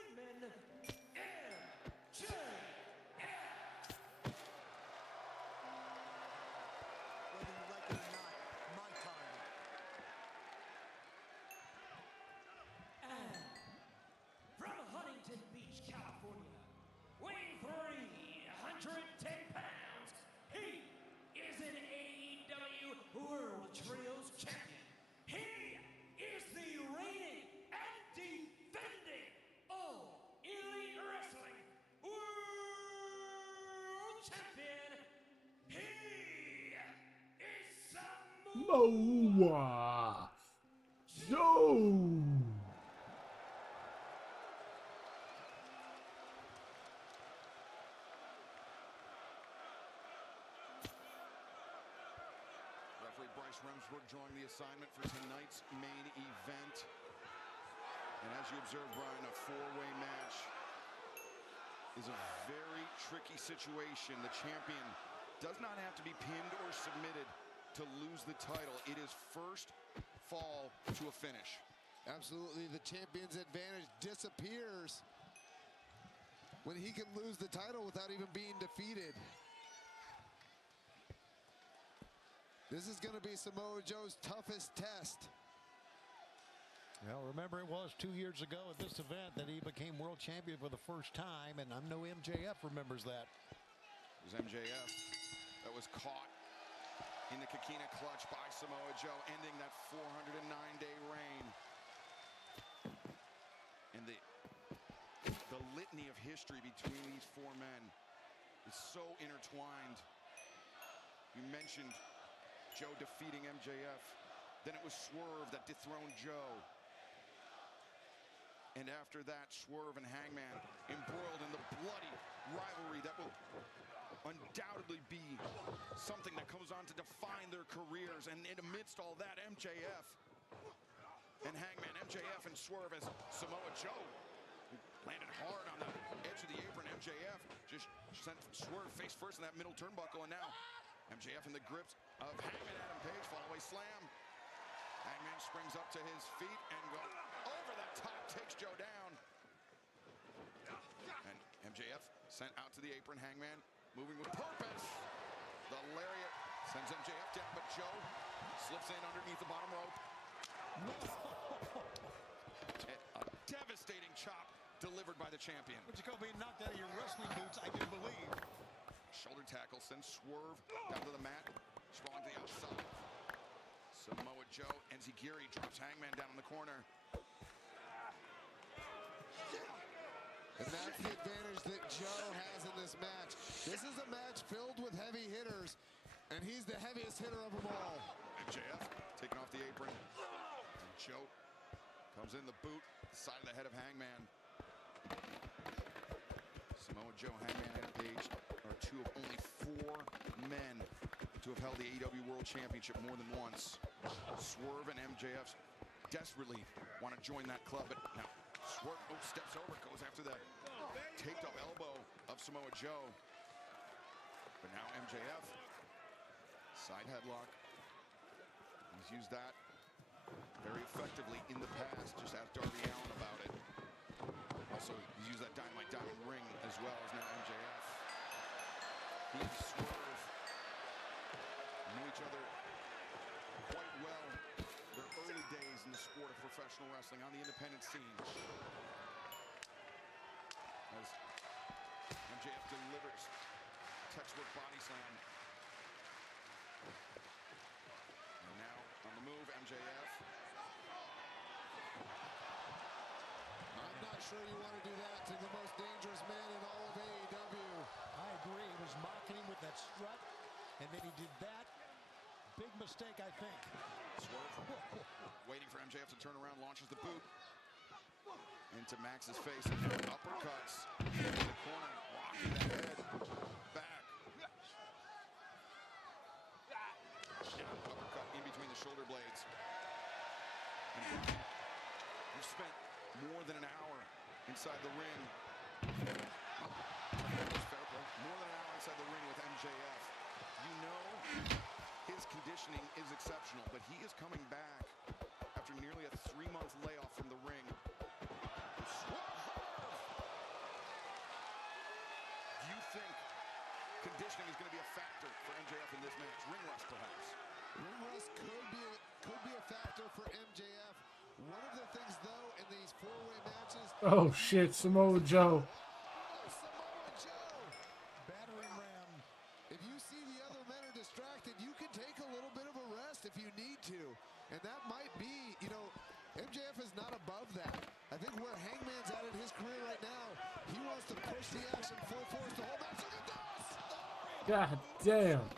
From Huntington Beach, California, weighing 310 pounds, he is an AEW World Trios Champion. He is the reigning and defending All Elite Wrestling World Champion. He is Samoa Joe. Referee Bryce Remsburg drawing the assignment for tonight's main event. And as you observe, Brian, a 4-way match is a very tricky situation. The champion does not have to be pinned or submitted to lose the title. It is first fall to a finish. Absolutely, the champion's advantage disappears when he can lose the title without even being defeated. This is going to be Samoa Joe's toughest test. Well, remember it was 2 years ago at this event that he became world champion for the first time, and I know MJF remembers that. It was MJF that was caught in the Coquina clutch by Samoa Joe, ending that 409-day reign. And the litany of history between these 4 men is so intertwined. You mentioned Joe defeating MJF. Then it was Swerve that dethroned Joe. And after that, Swerve and Hangman embroiled in the bloody rivalry that will undoubtedly be something that comes on to define their careers. And amidst all that, MJF and Hangman, MJF and Swerve as Samoa Joe landed hard on the edge of the apron. MJF just sent Swerve face first in that middle turnbuckle, and now MJF in the grips of Hangman. Adam Page, follow-away slam. Hangman springs up to his feet and goes over the top, takes Joe down. And MJF sent out to the apron. Hangman moving with purpose. The lariat sends MJF down, but Joe slips in underneath the bottom rope. A devastating chop delivered by the champion. What you call being knocked out of your wrestling boots, I do believe. Shoulder tackle sends Swerve down to the mat, sprawling to the outside. Samoa Joe, Enziguri drops Hangman down in the corner. And that's the advantage that Joe has in this match. This is a match filled with heavy hitters, and he's the heaviest hitter of them all. MJF taking off the apron. And Joe comes in the boot, side of the head of Hangman. Samoa Joe, Hangman, and Page are two of only 4 men to have held the AEW World Championship more than once. Swerve and MJF desperately want to join that club, but now Swerve steps over, goes after the taped up elbow of Samoa Joe. But now MJF, side headlock. He's used that very effectively in the past, just ask Darby Allin about it. Also, he's used that Dynamite Diamond ring as well as now MJF. He and Swerve knew each other quite well their early days in the sport of professional wrestling on the independent scene. As MJF delivers textbook body slam. And now on the move, MJF. I'm not sure you want to do that to the most dangerous man in all of AEW. I agree. He was mocking him with that strut, and then he did that. Big mistake, I think. Swerve waiting for MJF to turn around, launches the boot into Max's face. Uppercuts in the corner, rocking the head back. Down, uppercut in between the shoulder blades. And Brian, you've spent more than an hour inside the ring. Fair play. More than an hour inside the ring with MJF. You know his conditioning is exceptional, but he is coming back after nearly a 3-month layoff from the ring. Do you think conditioning is going to be a factor for MJF in this match? Ring rust, perhaps? Ring rust could be a factor for MJF. One of the things, though, in these 4-way matches... Oh, shit, Samoa Joe. Samoa Joe! Battering ram. If you see the other men are distracted, you can take a little bit of a rest if you need to. And that might be, MJF is not above that. I think where Hangman's at in his career right now, he wants to push the action full force the whole match. Look at this! God damn.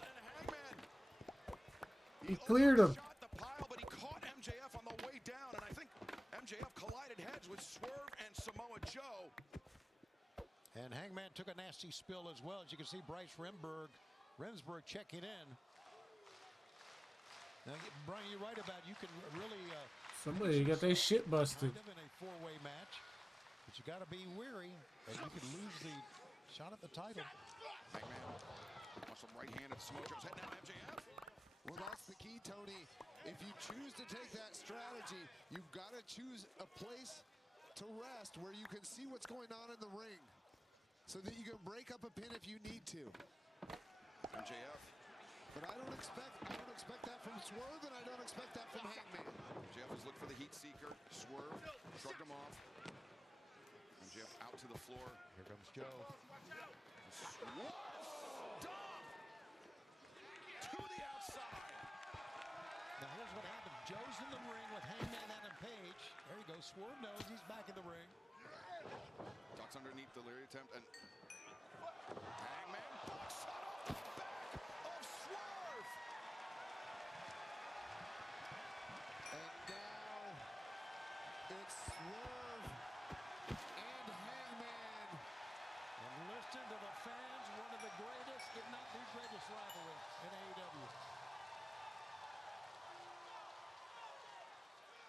He cleared him. Shot the pile, but he caught MJF on the way down, and I think MJF collided heads with Swerve and Samoa Joe. And Hangman took a nasty spill as well. As you can see, Bryce Remsburg checking in. Now, Brian, you're right about you can really... Somebody got their shit busted. Kind of in a 4-way match, but you got to be weary, and you could lose the shot at the title. Hangman wants some right hand at Samoa Joe's head. Now MJF. Well, that's the key, Tony. If you choose to take that strategy, you've got to choose a place to rest where you can see what's going on in the ring so that you can break up a pin if you need to. MJF. But I don't expect that from Swerve, and I don't expect that from Hangman. MJF has looked for the heat seeker. Swerve shrugged him off. MJF out to the floor. Here comes Joe. Swerve stomp to the outside. Now here's what happened. Joe's in the ring with Hangman, Adam Page. There you go. Swerve knows he's back in the ring. Ducks underneath the lariat attempt, and Hangman bucks shot off the back of Swerve. And now it's Swerve and Hangman. And listen to the fans, one of the greatest if not the greatest rivalry in AEW.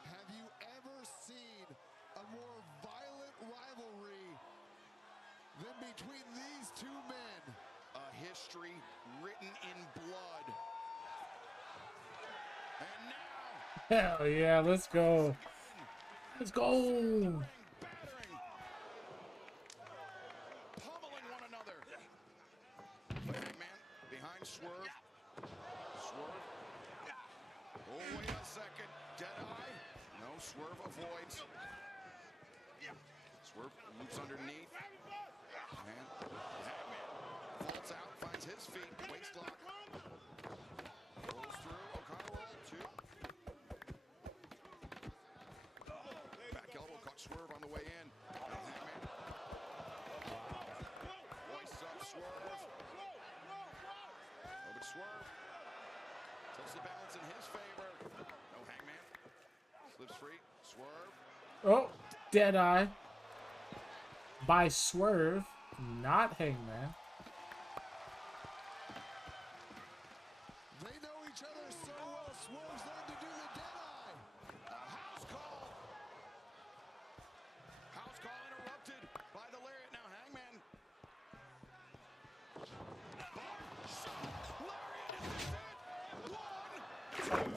Have you ever seen a more violent rivalry than between these two men? A history written in blood. And now, Hell yeah, let's go. Let's go. battering, pummeling one another. But Hangman behind Swerve. Swerve. Oh, wait a second. Deadeye. No, Swerve avoids. Swerve loops underneath. And Hangman vaults out, finds his feet. Waist lock. Rolls through. O'Connor roll. 2. Back elbow caught Swerve on the way in. And Hangman. Hoists up Swerve. Oh, but Swerve tilts the balance in his favor. No Hangman. Slips free. Swerve. Oh, Deadeye. By Swerve, not Hangman. They know each other so well. Swerve's learned to do the Deadeye. A house call. House call interrupted by the lariat. Now Hangman. Bar shot. Lariat. Is this it? 1, 2.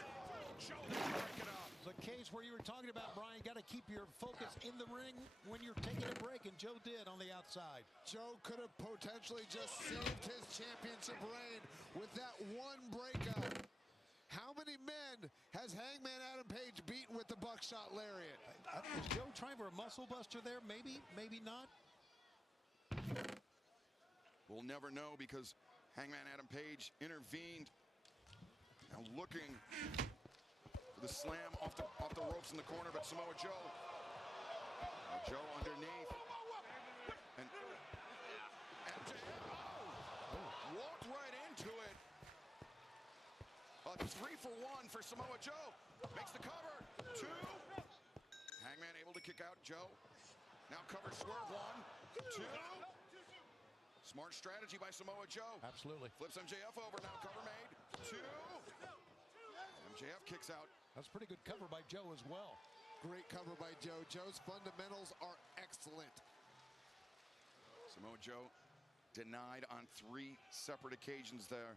No. Joe didn't break it up. It's a case where you were talking about, Brian, got to keep your focus in the ring when you're taking a break, and Joe did on the outside. Joe could have potentially just saved his championship reign with that one breakup. How many men has Hangman Adam Page beaten with the buckshot lariat? Is Joe trying for a muscle buster there? Maybe, maybe not. We'll never know because Hangman Adam Page intervened. Now looking for the slam off the ropes in the corner, but Samoa Joe. Now Joe underneath. And MJF walked right into it. A 3-for-1 for Samoa Joe. Makes the cover. 2. Hangman able to kick out Joe. Now covers Swerve. 1, 2. Smart strategy by Samoa Joe. Absolutely. Flips MJF over. Now cover made. 2. MJF kicks out. That's pretty good cover by Joe as well. Great cover by Joe. Joe's fundamentals are excellent. Samoa Joe denied on 3 separate occasions there.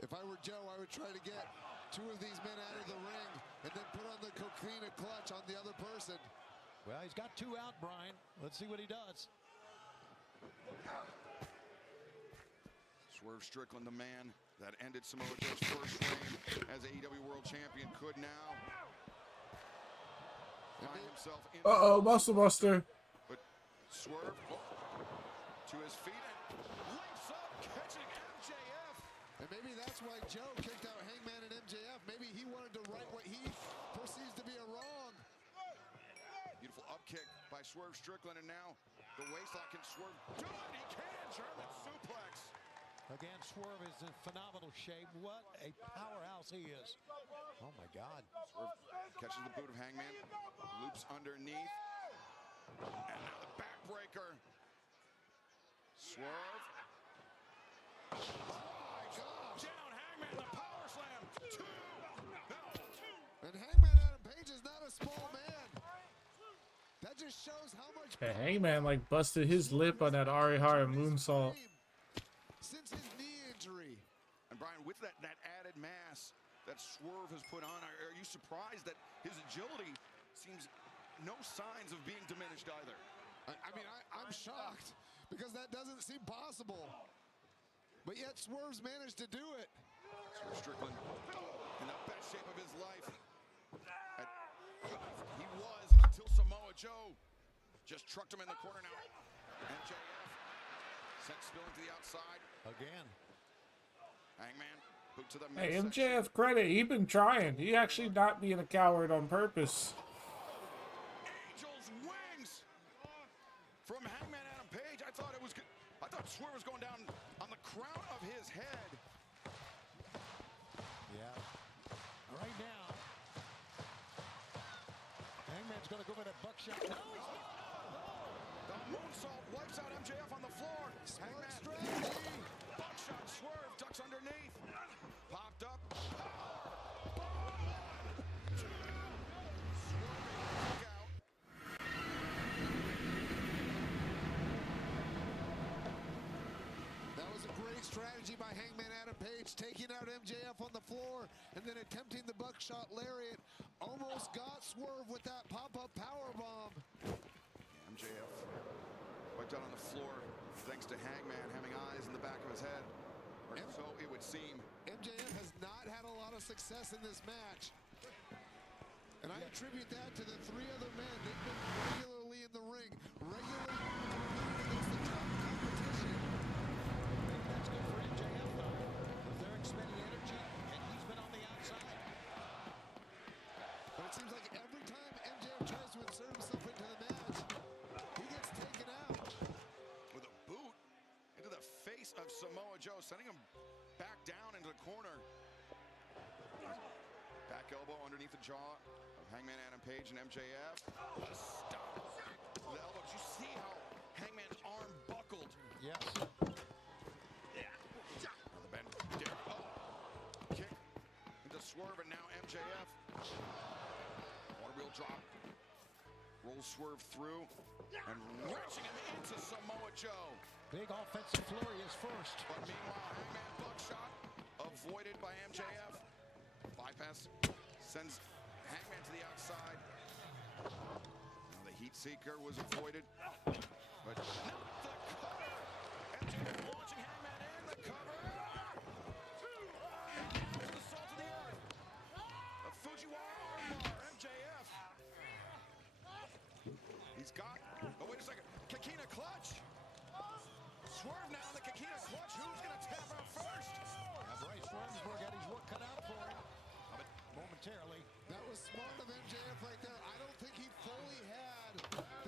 If I were Joe, I would try to get 2 of these men out of the ring and then put on the coquina clutch on the other person. Well, he's got 2 out, Brian. Let's see what he does. Swerve Strickland, the man that ended Samoa Joe's first reign as AEW World Champion, could now find himself in. Uh-oh, Muscle Buster. But Swerve to his feet and leaps up, catching MJF. And maybe that's why Joe kicked out Hangman and MJF. Maybe he wanted to right what he perceives to be a wrong. Beautiful up kick by Swerve Strickland, and now the waistlock. Can Swerve do it? He can. German suplex. Again, Swerve is in phenomenal shape. What a powerhouse he is. Oh, my God. Swerve catches the boot of Hangman, loops underneath, and now the backbreaker. Swerve. Oh, my gosh. Down Hangman, the power slam. 2. No. And Hangman Adam Page is not a small man. That just shows how much. Hey, Hangman like busted his lip on that Arihara moonsault. Since his knee injury. And Brian, with that added mass that Swerve has put on, are you surprised that his agility seems no signs of being diminished either? I mean, I'm shocked because that doesn't seem possible. But yet Swerve's managed to do it. Swerve Strickland in the best shape of his life. He was until Samoa Joe just trucked him in the corner. Now MJF sent spilling to the outside. Again. Hangman, boot to the Hey, midsection. MJF credit. He been trying. He actually not being a coward on purpose. Angel's wings from Hangman Adam Page. I thought Swerve was going down on the crown of his head. Yeah. Right now, Hangman's going to go for that buckshot. No, he's not. The moonsault wipes out MJF on the floor. Smart strategy. Buckshot swerve, ducks underneath. Popped up. That was a great strategy by Hangman Adam Page, taking out MJF on the floor and then attempting the buckshot lariat. Almost got Swerve with that pop-up powerbomb. MJF wiped out on the floor thanks to Hangman having eyes in the back of his head. Or so it would seem. MJF has not had a lot of success in this match. And I attribute that to the three other men. They've been regularly in the ring, regularly competing against the top competition. Maybe that's good for MJF, though, because they're expending energy, and he's been on the outside. But it seems like every time MJF tries to insert himself into the match, he gets taken out. With a boot into the face of Samoa Joe, sending him back down into the corner. Back elbow underneath the jaw of Hangman Adam Page and MJF. Stop. The elbow. Did you see how Hangman's arm buckled? Yes. Another bend. Oh. Kick into Swerve, and now MJF. Water wheel drop. Rolls Swerve through and wrenching him into Samoa Joe. Big offensive flurry is first. But meanwhile, Hangman buckshot avoided by MJF. Bypass sends Hangman to the outside. Now the heat seeker was avoided. But not the cover. MJF launching Hangman in the cover. And now to the salt of the earth. A Fujiwara armbar. MJF. He's got. Oh, wait a second. Kikina clutch. Swerve now in the Kikina clutch. Who's going to tap out first? Now Bryce Swervesburg had his work cut out for him. Momentarily. That was smart of MJF right there. I don't think he fully had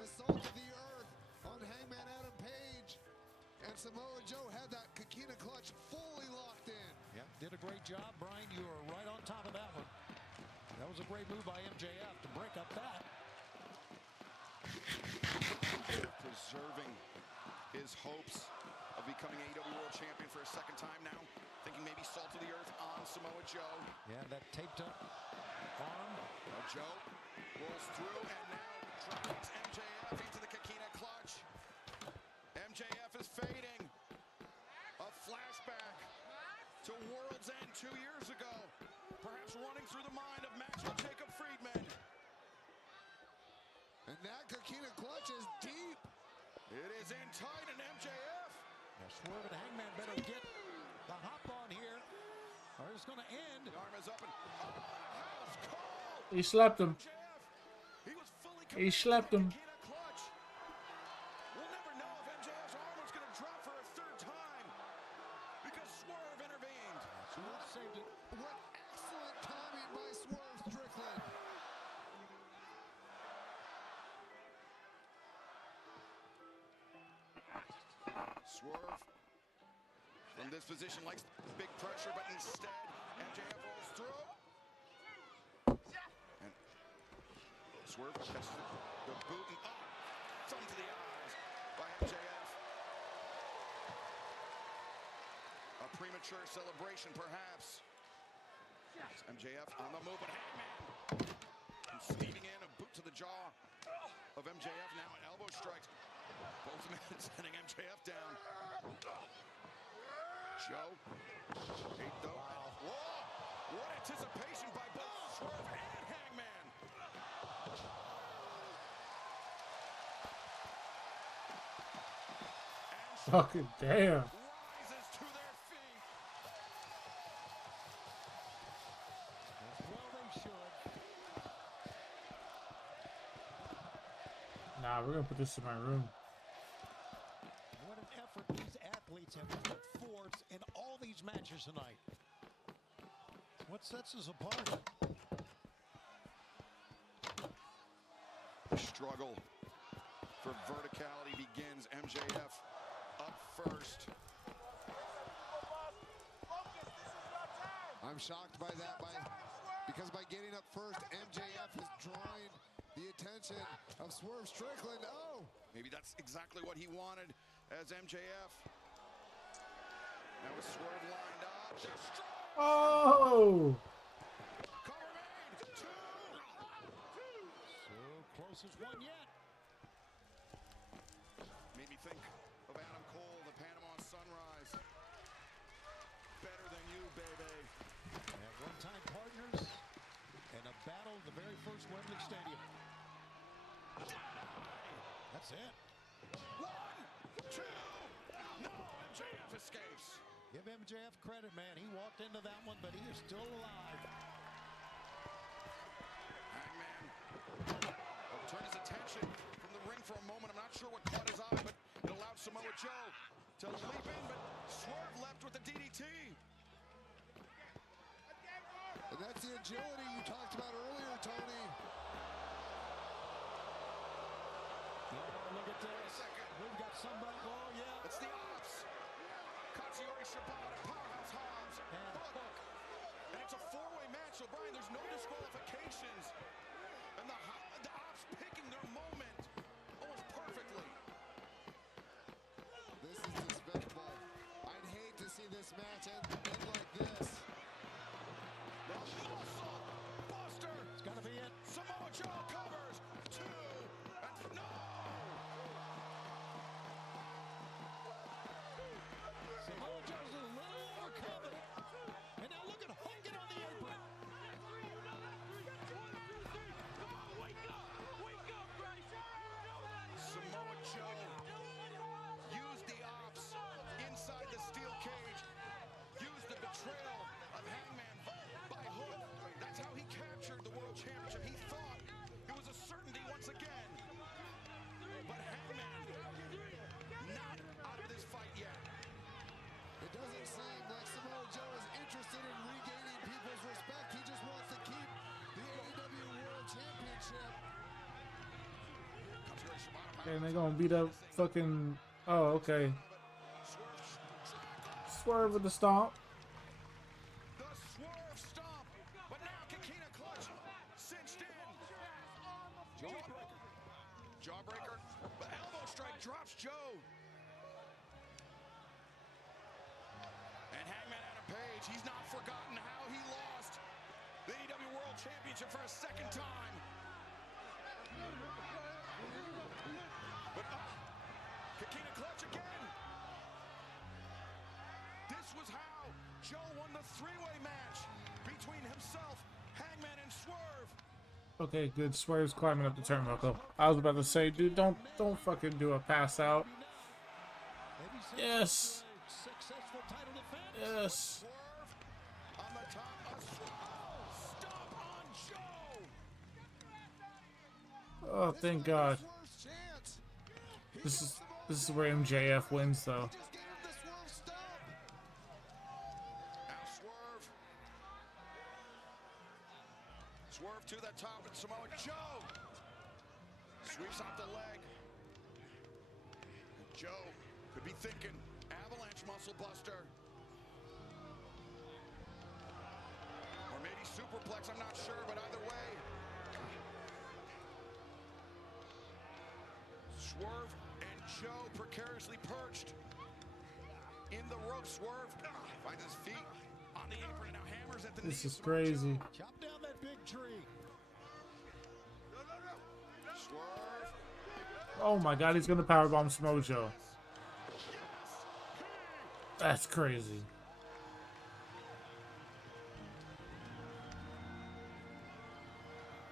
the salt of the earth on Hangman Adam Page. And Samoa Joe had that Kikina clutch fully locked in. Yeah, did a great job, Brian. You were right on top of that one. That was a great move by MJF to break up that. Preserving his hopes of becoming AEW World Champion for a second time now. Thinking maybe salt of the earth on Samoa Joe. Yeah, that taped up arm. Now Joe rolls through and now drives MJF into the Kikina clutch. MJF is fading. A flashback to World's End 2 years ago. Perhaps running through the mind of Maxwell Jacob Friedman. And that Kikina clutch is deep. It is in tight, and MJF. Now Swerve and Hangman better get the hop on here, or it's going to end. The arm is up and house call. He slapped him. He was fully He slapped him. clutch. We'll never know if MJF's arm was going to drop for a third time because Swerve intervened. Swerve saved it. What excellent timing by Swerve Strickland. Swerve from this position likes big pressure, but instead MJF rolls through. And Swerve catches the boot and thumb to the eyes by MJF. A premature celebration, perhaps. MJF on the move, but Hangman steaming in, a boot to the jaw of MJF, now an elbow strikes. Both men sending MJF down. Joe. Wow. Whoa! What anticipation by both Swerve and Hangman. And Fucking damn. rises to their feet. Well, they should. Nah, we're gonna put this in my room. What an effort these athletes have put forth in all these matches tonight. What sets us apart? The struggle for verticality begins. MJF up first. I'm shocked by that, because by getting up first, MJF is drawing the attention of Swerve Strickland. Oh! Maybe that's exactly what he wanted as MJF. Now with Swerve lined up. Oh! Cover made. 2. So closest one yet. Made me think of Adam Cole, the Panama Sunrise. Better than you, baby. And one-time partners and a battle in the very first Wembley Stadium. That's it. 1, 2. No, MJF escapes. Give MJF credit, man. He walked into that one, but he is still alive. Hangman turned his attention from the ring for a moment. I'm not sure what caught his eye, but it allowed Samoa Joe to leap in, but Swerve left with the DDT. And that's the agility you talked about earlier, Tony. Look at this. We've got somebody. Oh, yeah. It's the Ops. Katsuyori Shibata, Powerhouse Hobbs, and Hook. And it's a 4-way match, so Brian, there's no disqualifications. And the Ops picking their moment almost perfectly. This is despicable. I'd hate to see this match end like this. The muscle buster. It's got to be it. Samoa Joe covers. 2. And no! Samoa Joe's a little overconfident. And now look at Hogan on the apron. Samoa Joe used the Ops inside the steel cage. Used the betrayal of Hangman by Hook. That's how he captured the World Championship. He thought it was a certainty once again. But Hangman, not out of this fight yet. It doesn't seem like Samoa Joe is interested in regaining people's respect. He just wants to keep the AEW World Championship. And they're gonna beat up fucking. Oh, okay. Swerve with the stomp. The Swerve stomp. But now Kikina clutch cinched in. Jawbreaker. Jawbreaker. But elbow strike drops Joe. And Hangman Adam Page, he's not forgotten how he lost the AEW World Championship for a second time. But Kikina clutch again. This was how Joe won the 3-way match between himself, Hangman, and Swerve. Okay, good. Swerve's climbing up the turnbuckle. I was about to say, dude, don't fucking do a pass out. Yes. Successful title defense. Yes. On the top, a stomp on Joe. Oh, thank God. This is where MJF wins, though. Now Swerve. Swerve to the top, and Samoa Joe sweeps out the leg. And Joe could be thinking avalanche muscle buster. Or maybe superplex, I'm not sure, but either way. Swerve and Joe precariously perched in the rope. Swerve finds his feet on the apron and now hammers at the This knees. is crazy. Chop down that big tree. Swerve. Oh my God, he's gonna powerbomb Samoa Joe. That's crazy.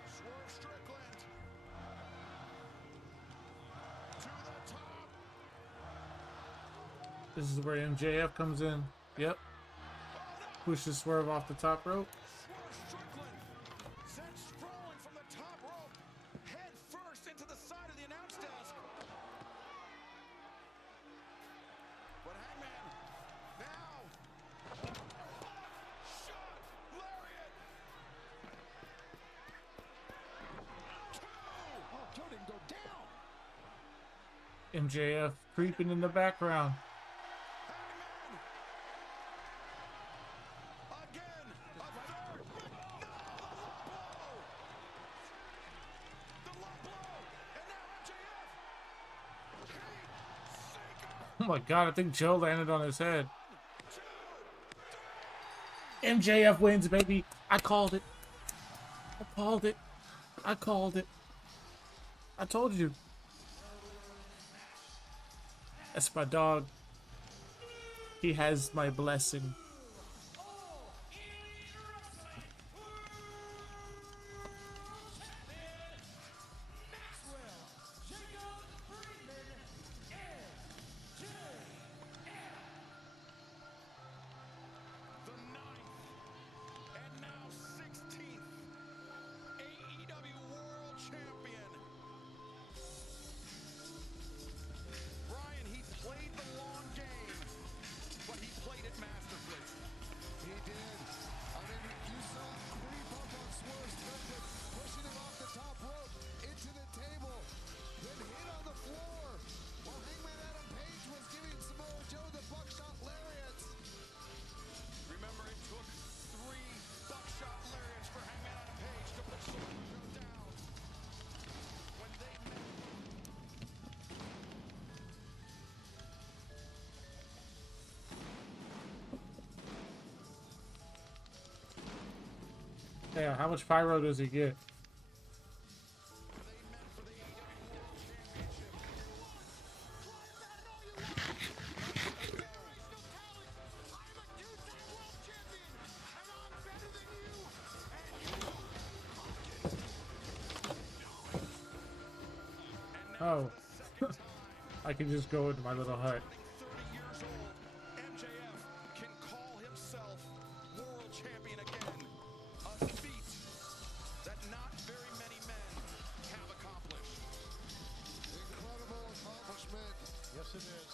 Swerve Strickland to the top. This is where MJF comes in. Yep. Pushes Swerve off the top rope. Swerve Strickland sent sprawling from the top rope, head first into the side of the announce desk. But Hangman now shot lariat. 2. Oh, Joe didn't go down. MJF creeping in the background. Again, a third. No, the low blow. The low blow. And now MJF. Heat seeker. Oh my god, I think Joe landed on his head. MJF wins, baby. I called it. I called it. I called it. I told you. That's my dog. He has my blessing. The 9th and now 16th AEW World Champion. Brian, he played the long game, but he played it masterfully. He did. I mean, you saw him creep up on Swerve's foot, pushing him off the top rope into the table, then hit on the floor while Hangman Adam Page was giving Samoa Joe the buckshot lariats. Remember, it took 3 buckshot lariats for Hangman Adam Page to put Samoa Joe down. When they met. Yeah, how much pyro does he get? Oh. I can just go into my little hut. 30 years old, MJF can call himself world champion again. A feat that not very many men have accomplished. Incredible accomplishment. Yes, it is.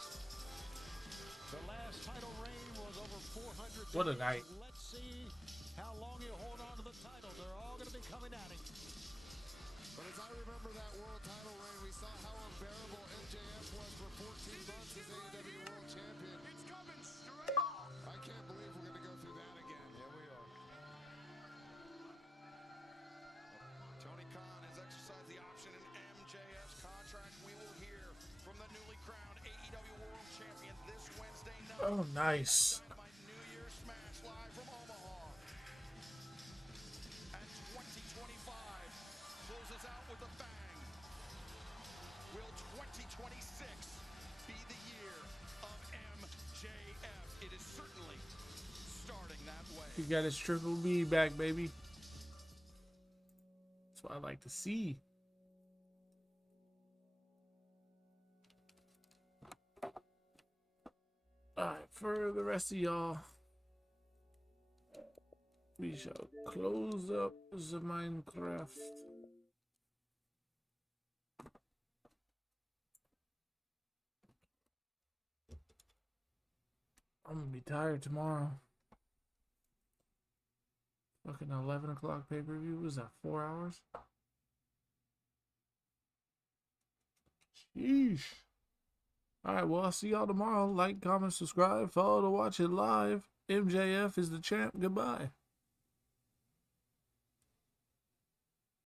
The last title reign was over 400 What a days. night. Let's see how long he'll hold on to the title. They're all going to be coming at him. But as I remember that world title reign, we saw how unbearable MJF was for 14 months as AEW World Champion. It's coming straight off. I can't believe we're going to go through that again. Yeah, we are. Tony Khan has exercised the option in MJF's contract. We will hear from the newly crowned AEW World Champion this Wednesday night. Oh, nice. Dynamite New Year's Smash live from Omaha. And 2025 closes out with a bang. Will 2026 be the year of MJF? It is certainly starting that way. He got his Triple B back, baby. That's what I like to see. Alright, for the rest of y'all, we shall close up the Minecraft. I'm gonna be tired tomorrow. Fucking 11 o'clock pay-per-view. Was that 4 hours? Sheesh. Alright, well, I'll see y'all tomorrow. Like, comment, subscribe, follow to watch it live. MJF is the champ. Goodbye.